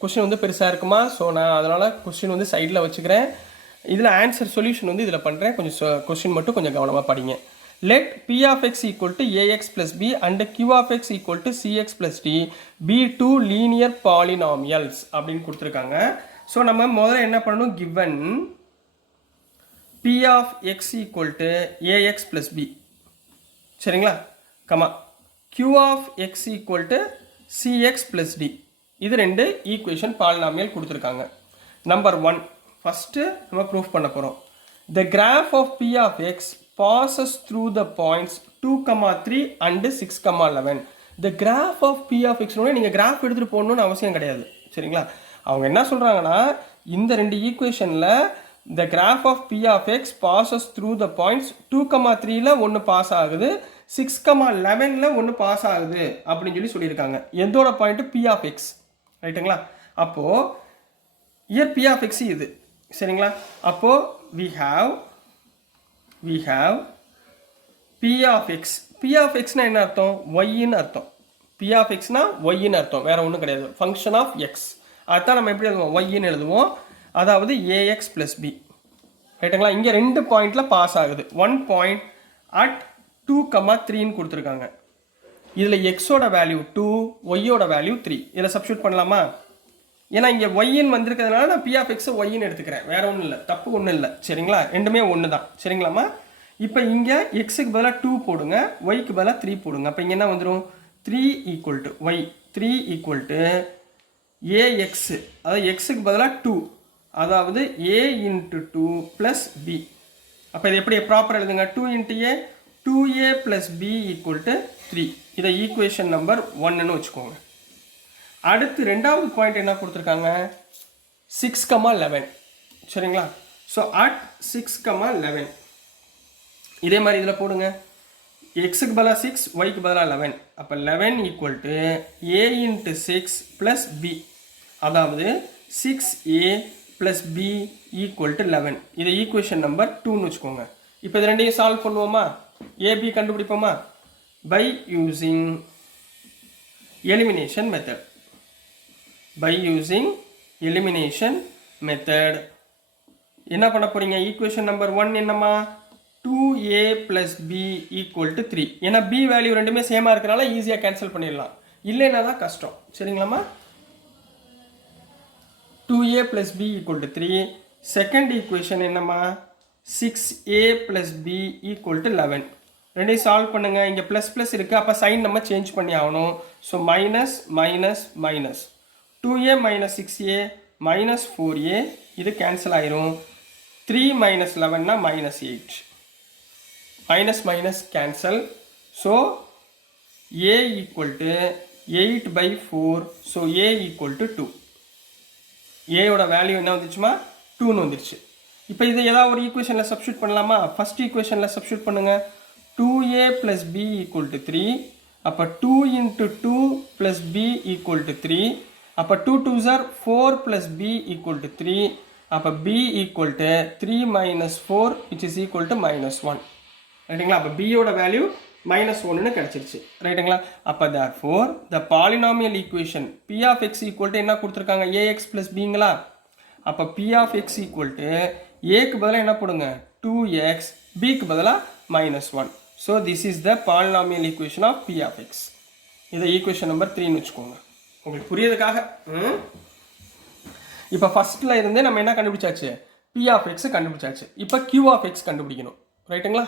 கொஸ்டின் வந்து பெருசாக இருக்குமா, ஸோ நான் அதனால் கொஸ்டின் வந்து சைடில் வச்சுக்கிறேன். இதில் ஆன்சர் சொல்யூஷன் வந்து இதில் பண்ணுறேன். கொஞ்சம் கொஸ்டின் மட்டும் கொஞ்சம் கவனமாக படிங்க. Let p of x = ax + b and q of x = cx + d be two linear polynomials அப்படின்னு கொடுத்துருக்காங்க. ஸோ நம்ம முதல்ல என்ன பண்ணணும், given p of x = ax + b, சரிங்களா, comma q of x = cx + d, இது ரெண்டு ஈக்குவேஷன் பாலினாமியல் கொடுத்துருக்காங்க. நம்பர் 1 ஃபஸ்ட்டு நம்ம ப்ரூஃப் பண்ண போகிறோம். The graph of p of x passes through the points 2, 3 and 6, 11. The graph of p of x நீங்கள் graph எடுத்துகிட்டு போகணுன்னு அவசியம் கிடையாது. சரிங்களா? அவங்க என்ன சொல்கிறாங்கன்னா, இந்த ரெண்டு ஈக்குவேஷனில் the graph of p of x passes through the points 2, 3ல் ஒன்று பாஸ் ஆகுது, 6, 11ல் ஒன்று பாஸ் ஆகுது அப்படின்னு சொல்லியிருக்காங்க. எந்தோட பாயிண்ட்டு? p of x. ரைட்டுங்களா? அப்போது இயர் p of x இது. சரிங்களா? அப்போது we have p of x. p of xனா என்ன அர்த்தம்? yன்னு அர்த்தம். p of xனா yன்னு அர்த்தம், வேற ஒன்றும் கிடையாது. Function of x. அதுதான் நம்ம எப்படி எழுதுவோம்? yன்னு எழுதுவோம். அதாவது ax + b. ரைட்டுங்களா? இங்கே ரெண்டு பாயிண்டில் பாஸ் ஆகுது. 1 பாயிண்ட் at 2, 3ன்னு கொடுத்துருக்காங்க. இதில் எக்ஸோட வேல்யூ 2, ஒய்யோட வேல்யூ 3. இதில் சப்ஸ்டியூட் பண்ணலாமா? ஏன்னா இங்கே ஒய்ன்னு வந்திருக்கிறதுனால நான் p of x ஒய்ன்னு எடுத்துக்கிறேன், வேற ஒன்றும் இல்லை, தப்பு ஒன்றும் இல்லை. சரிங்களா? ரெண்டுமே ஒன்று தான். சரிங்களாம்மா? இப்போ இங்கே எக்ஸுக்கு பதிலாக 2 போடுங்க, ஒய்க்கு பதிலாக 3 போடுங்க. அப்போ இங்கே என்ன வந்துடும்? 3 = y, 3 = ax, அதாவது எக்ஸுக்கு பதிலாக 2, அதாவது a × 2 + b. அப்போ இது எப்படி ப்ராப்பர் எழுதுங்க? 2 × a, 2a + b = 3. இதை ஈக்குவேஷன் நம்பர் 1ன்னு வச்சுக்கோங்க. அடுத்து ரெண்டாவது பாயிண்ட் என்ன கொடுத்துருக்காங்க? 6, 11. சரிங்களா? ஸோ at 6, 11 இதே மாதிரி இதில் போடுங்க. எக்ஸுக்கு பதிலாக 6, ஒய்க்கு பதிலாக 11. அப்போ 11 = a × 6 + b, அதாவது 6a + b = 11. இதை ஈக்குவேஷன் நம்பர் 2ன்னு வச்சுக்கோங்க. இப்போ இது ரெண்டையும் சால்வ் பண்ணுவோமா? ab கண்டுபிடிப்போமா? By using elimination method. என்ன பண்ண போறீங்க ஈக்குவேஷன் நம்பர் 1 என்னமா 2a plus b equal to 3 ஏன்னா b வேல்யூ ரெண்டுமே சேமா இருக்கனால ஈஸியா கேன்சல் பண்ணிடலாம் இல்லைன்னா தான் கஷ்டம் சரிங்களாமா 2a plus b equal to 3 second equation என்னமா 6a plus b equal to 11 ரெண்டையும் சால்வ் பண்ணுங்க இங்க பிளஸ் பிளஸ் இருக்கு அப்ப சைன் நம்ம சேஞ்ச் பண்ணி ஆகணும் so minus minus minus 2a minus 6a minus 4a இது கேன்சல் ஆயிரும் 3 minus 11 னா minus 8 minus minus cancel so a equal to 8 by 4 so a equal to 2 a ஓட வேல்யூ என்ன வந்துச்சுமா 2 னு வந்துருச்சு இப்போ இதை ஏதாவது ஒரு ஈக்குவேஷன்ல சப்ஸ்டிட்யூட் பண்ணலாமா ஃபர்ஸ்ட் ஈக்குவேஷன்ல சப்ஸ்டிட்யூட் பண்ணுங்க 2a plus b equal to 3 அப்ப 2 into 2 plus b equal to 3 அப்ப 2 2s are 4 plus b equal to 3 அப்ப b equal to 3 minus 4 which is equal to minus 1 ரைட்டுங்களா அப்ப b ஓட வேல்யூ minus 1 னு கிடைச்சிருச்சு ரைட்டுங்களா அப்ப therefore the polynomial equation p of x equal to என்ன கொடுத்திருக்காங்க ax plus bங்களா அப்ப p of x equal to a க்கு பதிலா என்ன போடுங்க 2x b க்கு பதிலா minus 1 so this is the polynomial equation of p of x இத ஈக்குவேஷன் நம்பர் 3 னு வெச்சுக்கோங்க உங்களுக்கு புரியதுக்காக இப்போ ஃபர்ஸ்ட்ல இருந்தே நம்ம என்ன கண்டுபிடிச்சாச்சு p of x கண்டுபிடிச்சாச்சு இப்போ q of x கண்டுபிடிக்கணும் ரைட்டுங்களா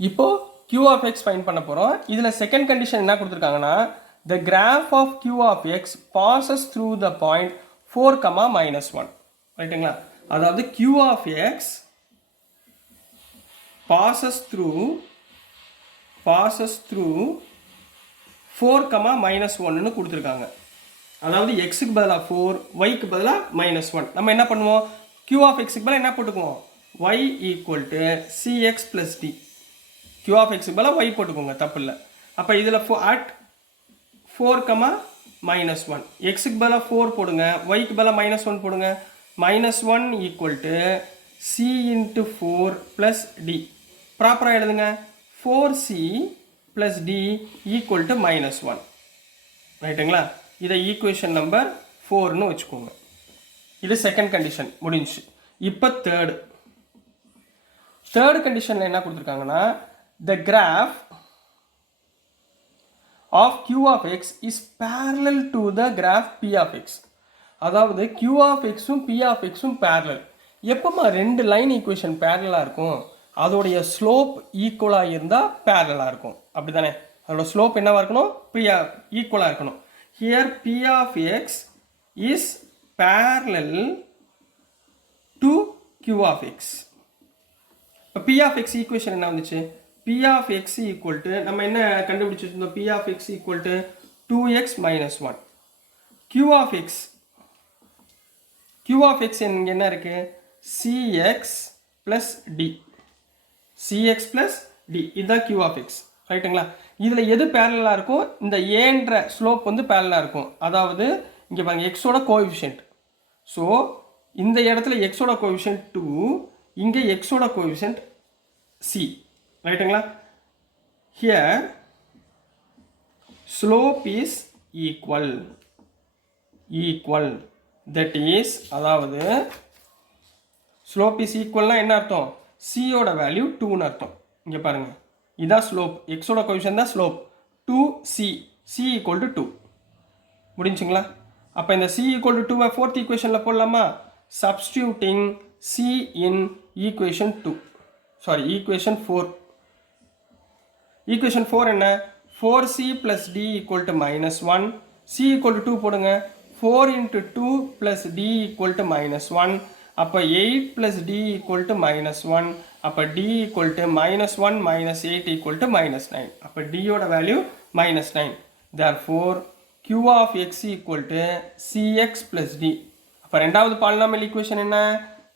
இப்போ q of x ஃபைண்ட் பண்ண போறோம் இதுல செகண்ட் கண்டிஷன் என்ன கொடுத்திருக்காங்கன்னா the graph of q of x passes through the point 4, -1 ரைட்டுங்களா அதாவது q of x passes through 4, -1 னு கொடுத்திருக்காங்க அதாவது x க்கு பதிலா 4 y க்கு பதிலா -1 நம்ம என்ன பண்ணுவோம் q of x க்கு பதிலா என்ன போட்டுக்குவோம் y equal to cx plus d q of x க்கு பதிலா y போட்டுக்கோங்க தப்பு இல்ல அப்ப இதுல at 4, -1 x க்கு பதிலா 4 போடுங்க y க்கு பதிலா -1 போடுங்க -1 equal to c into 4 plus d ப்ராப்பரா எழுதுங்க 4c plus d equal to -1 ரைட்டுங்களா இத ஈக்குவேஷன் நம்பர் 4 னு வெச்சுக்கோங்க இது செகண்ட் கண்டிஷன் முடிஞ்சு இப்போ தேர்ட் கண்டிஷன்ல என்ன கொடுத்திருக்காங்கன்னா the graph of q of x is parallel to the graph p of x அதாவது q of x um p of x um parallel எப்பமா ரெண்டு லைன் ஈக்குவேஷன் parallel இருக்கும் அதோடைய ஸ்லோப் ஈக்குவலா இருந்தா parallel இருக்கும் அப்படிதானே அதோட ஸ்லோப் என்னவா இருக்கணும் ஈக்குவலா இருக்கணும் here p of x is parallel to q of x இப்போ p of x ஈக்குவேஷன் என்ன வந்துச்சு p of x equal to நம்ம என்ன கண்டுபிடிச்சிருந்தோம் p of x equal to 2x minus 1 q of x என்ன இருக்கு cx plus d cx plus d இதுதான் q of x ரைட்டுங்களா இதுல எது parallel இருக்கும் இந்த a என்ற ஸ்லோப் வந்து parallel இருக்கும் அதாவது இங்க பாருங்க x ஓட கோஎஃபிஷியன்ட் சோ இந்த இடத்துல x ஓட கோஎஃபிஷியன்ட் 2 இங்க x ஓட கோஎஃபிஷியன்ட் c ரைட்டுங்களா here slope is equal that is அதாவது slope is equal னா என்ன அர்த்தம் c ஓட வேல்யூ 2 னு அர்த்தம் இங்க பாருங்க இதா ஸ்லோப் x ஓட கோஎஃபிஷியன்ட் தான் slope 2c c equal to 2 முடிஞ்சுங்களா அப்ப இந்த c equal to 2 fourth equationல போடலாமா substituting c in equation 4 equation 4 என்ன 4c plus d equal to -1 c equal to 2 போடுங்க 4 into 2 plus d equal to -1 அப்ப 8 plus d equal to -1 அப்ப d equal to -1 minus 8 equal to -9 அப்ப d ஓட value -9 therefore q of x equal to cx plus d அப்ப இரண்டாவது polynomial equation என்ன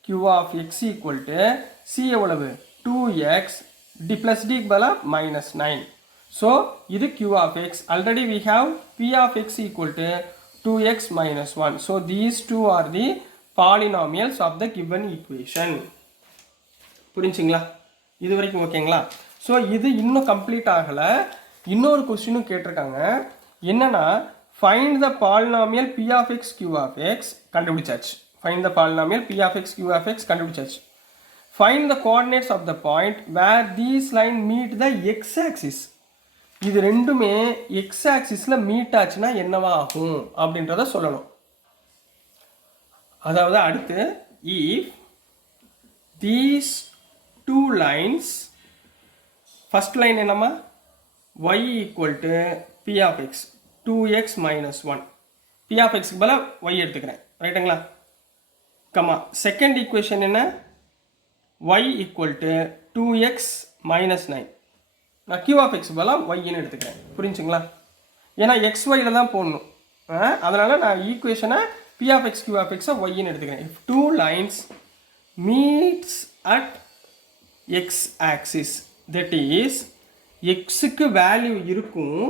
q of x equal to c எவ்வளவு 2x d plus d க்கு பதிலா -9 so இது q of x already we have p of x equal to 2x minus 1 so these two are the polynomials of the given equation புரிஞ்சுங்களா இது வரைக்கும் ஓகேங்களா so இது இன்னும் கம்ப்ளீட் ஆகல இன்னொரு क्वेश्चनும் கேட்டிருக்காங்க என்னன்னா find the polynomial p of x q of x கண்டுபிடிச்சாச்சு find the polynomial p of x q of x கண்டுபிடிச்சாச்சு. Find the coordinates of the point where these line meet the x axis. இது ரெண்டுமே X ஆக்சிஸில் meet ஆச்சுன்னா என்னவா ஆகும் அப்படின்றத சொல்லணும். அதாவது அடுத்து if these two lines, first line என்னம்மா, y equal to p of x 2x minus 1. p of x பதிலா y எடுத்துக்கிறேன், ரைட்டுங்களா? கமா செகண்ட் ஈக்குவேஷன் என்ன, y equal to 2x minus 9. நான் q of x பதிலா y ன்னு எடுத்துக்கிறேன். புரிஞ்சுங்களா? ஏன்னா எக்ஸ் ஒய்ல தான் போடணும், அதனால நான் ஈக்குவேஷனை p of x q of x y ன்னு எடுத்துக்கிறேன். if two lines meets at x axis, that is எக்ஸுக்கு வேல்யூ இருக்கும்,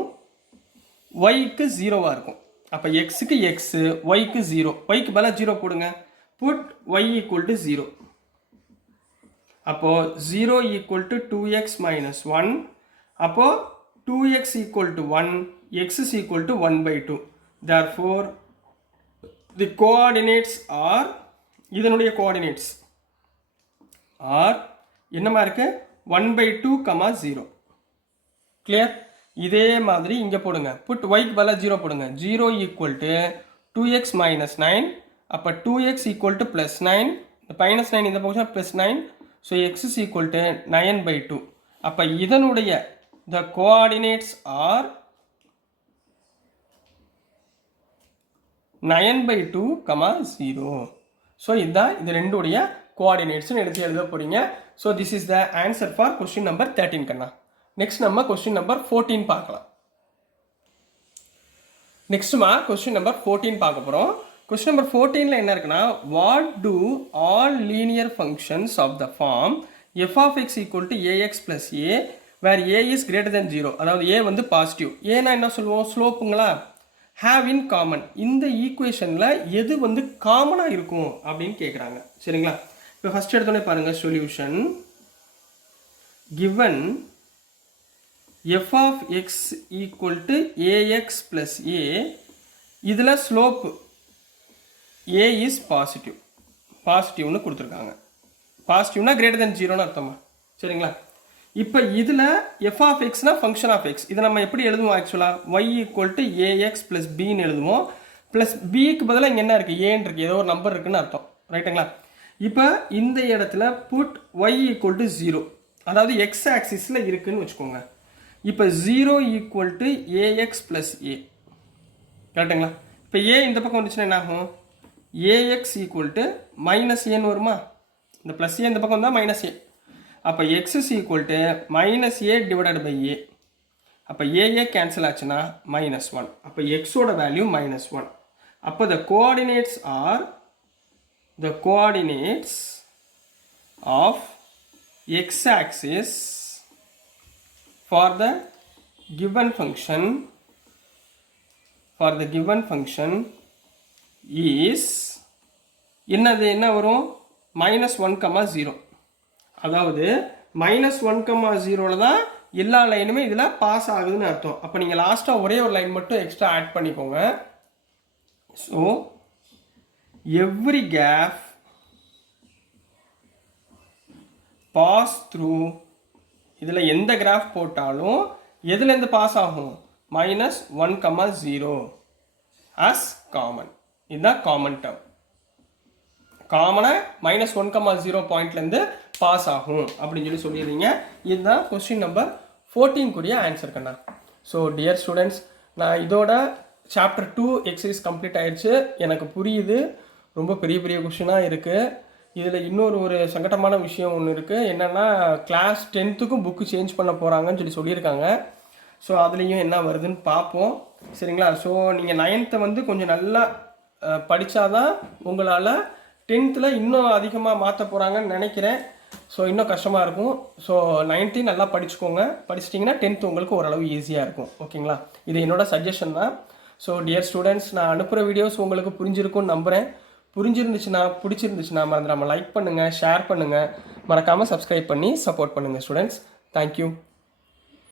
ஒய்க்கு ஜீரோவாக இருக்கும். அப்போ எக்ஸுக்கு எக்ஸு, ஒய்க்கு ஜீரோ, ஒய்க்கு பதிலாக ஜீரோ போடுங்க. Put Y equal to zero. அப்போது zero equal to 2x minus 1. அப்போது 2x ஈக்குவல் டு 1, x is equal to 1/2. therefore the coordinates are, இதனுடைய coordinates are என்னமா இருக்கு, 1/2, 0. கிளியர்? இதே மாதிரி இங்கே போடுங்க. புட் ஒய்க்கு பதிலாக ஜீரோ போடுங்க. 0 ஈக்குவல் டு 2x minus 9. அப்போ 2x ஈக்குவல் டு ப்ளஸ் 9, இந்த மைனஸ் 9 இந்த பக்கம் plus 9. So X is equal to 9/2. அப்போ இதனுடைய த கோஆர்டினேட்ஸ் ஆர் 9/2, 0. ஸோ இதுதான் இது ரெண்டுடைய கோஆர்டினேட்ஸ்னு எடுத்து எழுத போகிறீங்க. So this is the answer for question number 13 கண்ணா. நெக்ஸ்ட் நம்ம கொஸ்டின் நம்பர் 14 பார்க்கலாம். நெக்ஸ்ட்டுமா கொஸ்டின் நம்பர் 14 பார்க்க போகிறோம். கொஸ்டின் நம்பர் 14ல என்ன இருக்குன்னா, what do all linear functions of the form f of x equal to ax plus a where a is greater than 0, அதாவது a வந்து பாசிட்டிவ், ஏன்னா என்ன சொல்லுவோம், ஸ்லோப்புங்களா, have in common. இந்த ஈக்குவேஷனில் எது வந்து காமனாக இருக்கும் அப்படின்னு கேட்குறாங்க. சரிங்களா? இப்போ ஃபஸ்ட் எடுத்தோடனே பாருங்கள், solution given f of x equal to ax plus a, இதில் ஸ்லோப் a is பாசிட்டிவ், பாசிட்டிவ்னு கொடுத்துருக்காங்க. பாசிட்டிவ்னா கிரேட்டர் தென் 0ன்னு அர்த்தமா? சரிங்களா? இப்போ இதில் f of xனா ஃபங்க்ஷன் ஆஃப் x, இதை நம்ம எப்படி எழுதுவோம் ஆக்சுவலாக, y equal to ax plus bன்னு எழுதுவோம். ப்ளஸ் பிக்கு பதிலாக இங்கே என்ன இருக்குது, ஏன்னு இருக்குது, ஏதோ ஒரு நம்பர் இருக்குன்னு அர்த்தம், ரைட்டுங்களா? இப்போ இந்த இடத்துல புட் y equal to 0, அதாவது x ஆக்சிஸில் இருக்குன்னு வச்சுக்கோங்க. இப்போ 0 equal to ax plus A, கரெக்டுங்களா? இப்போ ஏ இந்த பக்கம் வந்துச்சுன்னா என்ன ஆகும், ஏஎக்ஸ் ஈக்குவல் டு மைனஸ் ஏன்னு வருமா, இந்த ப்ளஸ் ஏ இந்த பக்கம் வந்தால் மைனஸ் ஏ. அப்போ X is equal to minus A divided by A. அப்போ ஏஏ கேன்சல் ஆச்சுன்னா -1. அப்போ எக்ஸோட வேல்யூ -1. அப்போ the coordinates are, the coordinates of x axis for the given function, for the given function is என்னது, என்ன வரும், -1, 0. அதாவது -1, 0ல தான் எல்லா லைனுமே இதில் பாஸ் ஆகுதுன்னு அர்த்தம். அப்போ நீங்கள் லாஸ்ட்டாக ஒரே ஒரு லைன் மட்டும் எக்ஸ்ட்ரா ஆட் பண்ணிக்கோங்க. So every cap pass through, இதில் எந்த கிராஃப் போட்டாலும் எதுலேருந்து பாஸ் ஆகும், -1, 0 as காமன். இதுதான் காமன் டேர்ம். காமனாக -1, 0 பாயிண்ட்லேருந்து பாஸ் ஆகும் அப்படின்னு சொல்லிடுறீங்க. இதுதான் கொஸ்டின் நம்பர் 14 ஆன்சர் கண்ணா. ஸோ டியர் ஸ்டூடெண்ட்ஸ், நான் இதோட சாப்டர் 2 எக்ஸசைஸ் கம்ப்ளீட் ஆயிடுச்சு. எனக்கு புரியுது, ரொம்ப பெரிய பெரிய கொஸ்டினாக இருக்குது. இதில் இன்னொரு சங்கடமான விஷயம் ஒன்று இருக்குது. என்னென்னா, கிளாஸ் 10க்கும் புக்கு சேஞ்ச் பண்ண போகிறாங்கன்னு சொல்லியிருக்காங்க. ஸோ அதுலேயும் என்ன வருதுன்னு பார்ப்போம். சரிங்களா? ஸோ நீங்கள் 9th வந்து கொஞ்சம் நல்லா படித்தாதான் உங்களால் 10th இன்னும் அதிகமாக மாற்ற போகிறாங்கன்னு நினைக்கிறேன். ஸோ இன்னும் கஷ்டமாக இருக்கும். ஸோ 9th நல்லா படிச்சுக்கோங்க. படிச்சிட்டிங்கன்னா 10th உங்களுக்கு ஓரளவு ஈஸியாக இருக்கும். ஓகேங்களா? இது என்னோட சஜஷன் தான். ஸோ டியர் ஸ்டூடெண்ட்ஸ், நான் அனுப்புகிற வீடியோஸ் உங்களுக்கு புரிஞ்சிருக்கும்னு நம்புகிறேன். புரிஞ்சிருந்துச்சுன்னா, பிடிச்சிருந்துச்சுன்னா மறந்துடாமல் லைக் பண்ணுங்கள், ஷேர் பண்ணுங்கள், மறக்காமல் சப்ஸ்கிரைப் பண்ணி சப்போர்ட் பண்ணுங்கள் ஸ்டூடெண்ட்ஸ். தேங்க்யூ.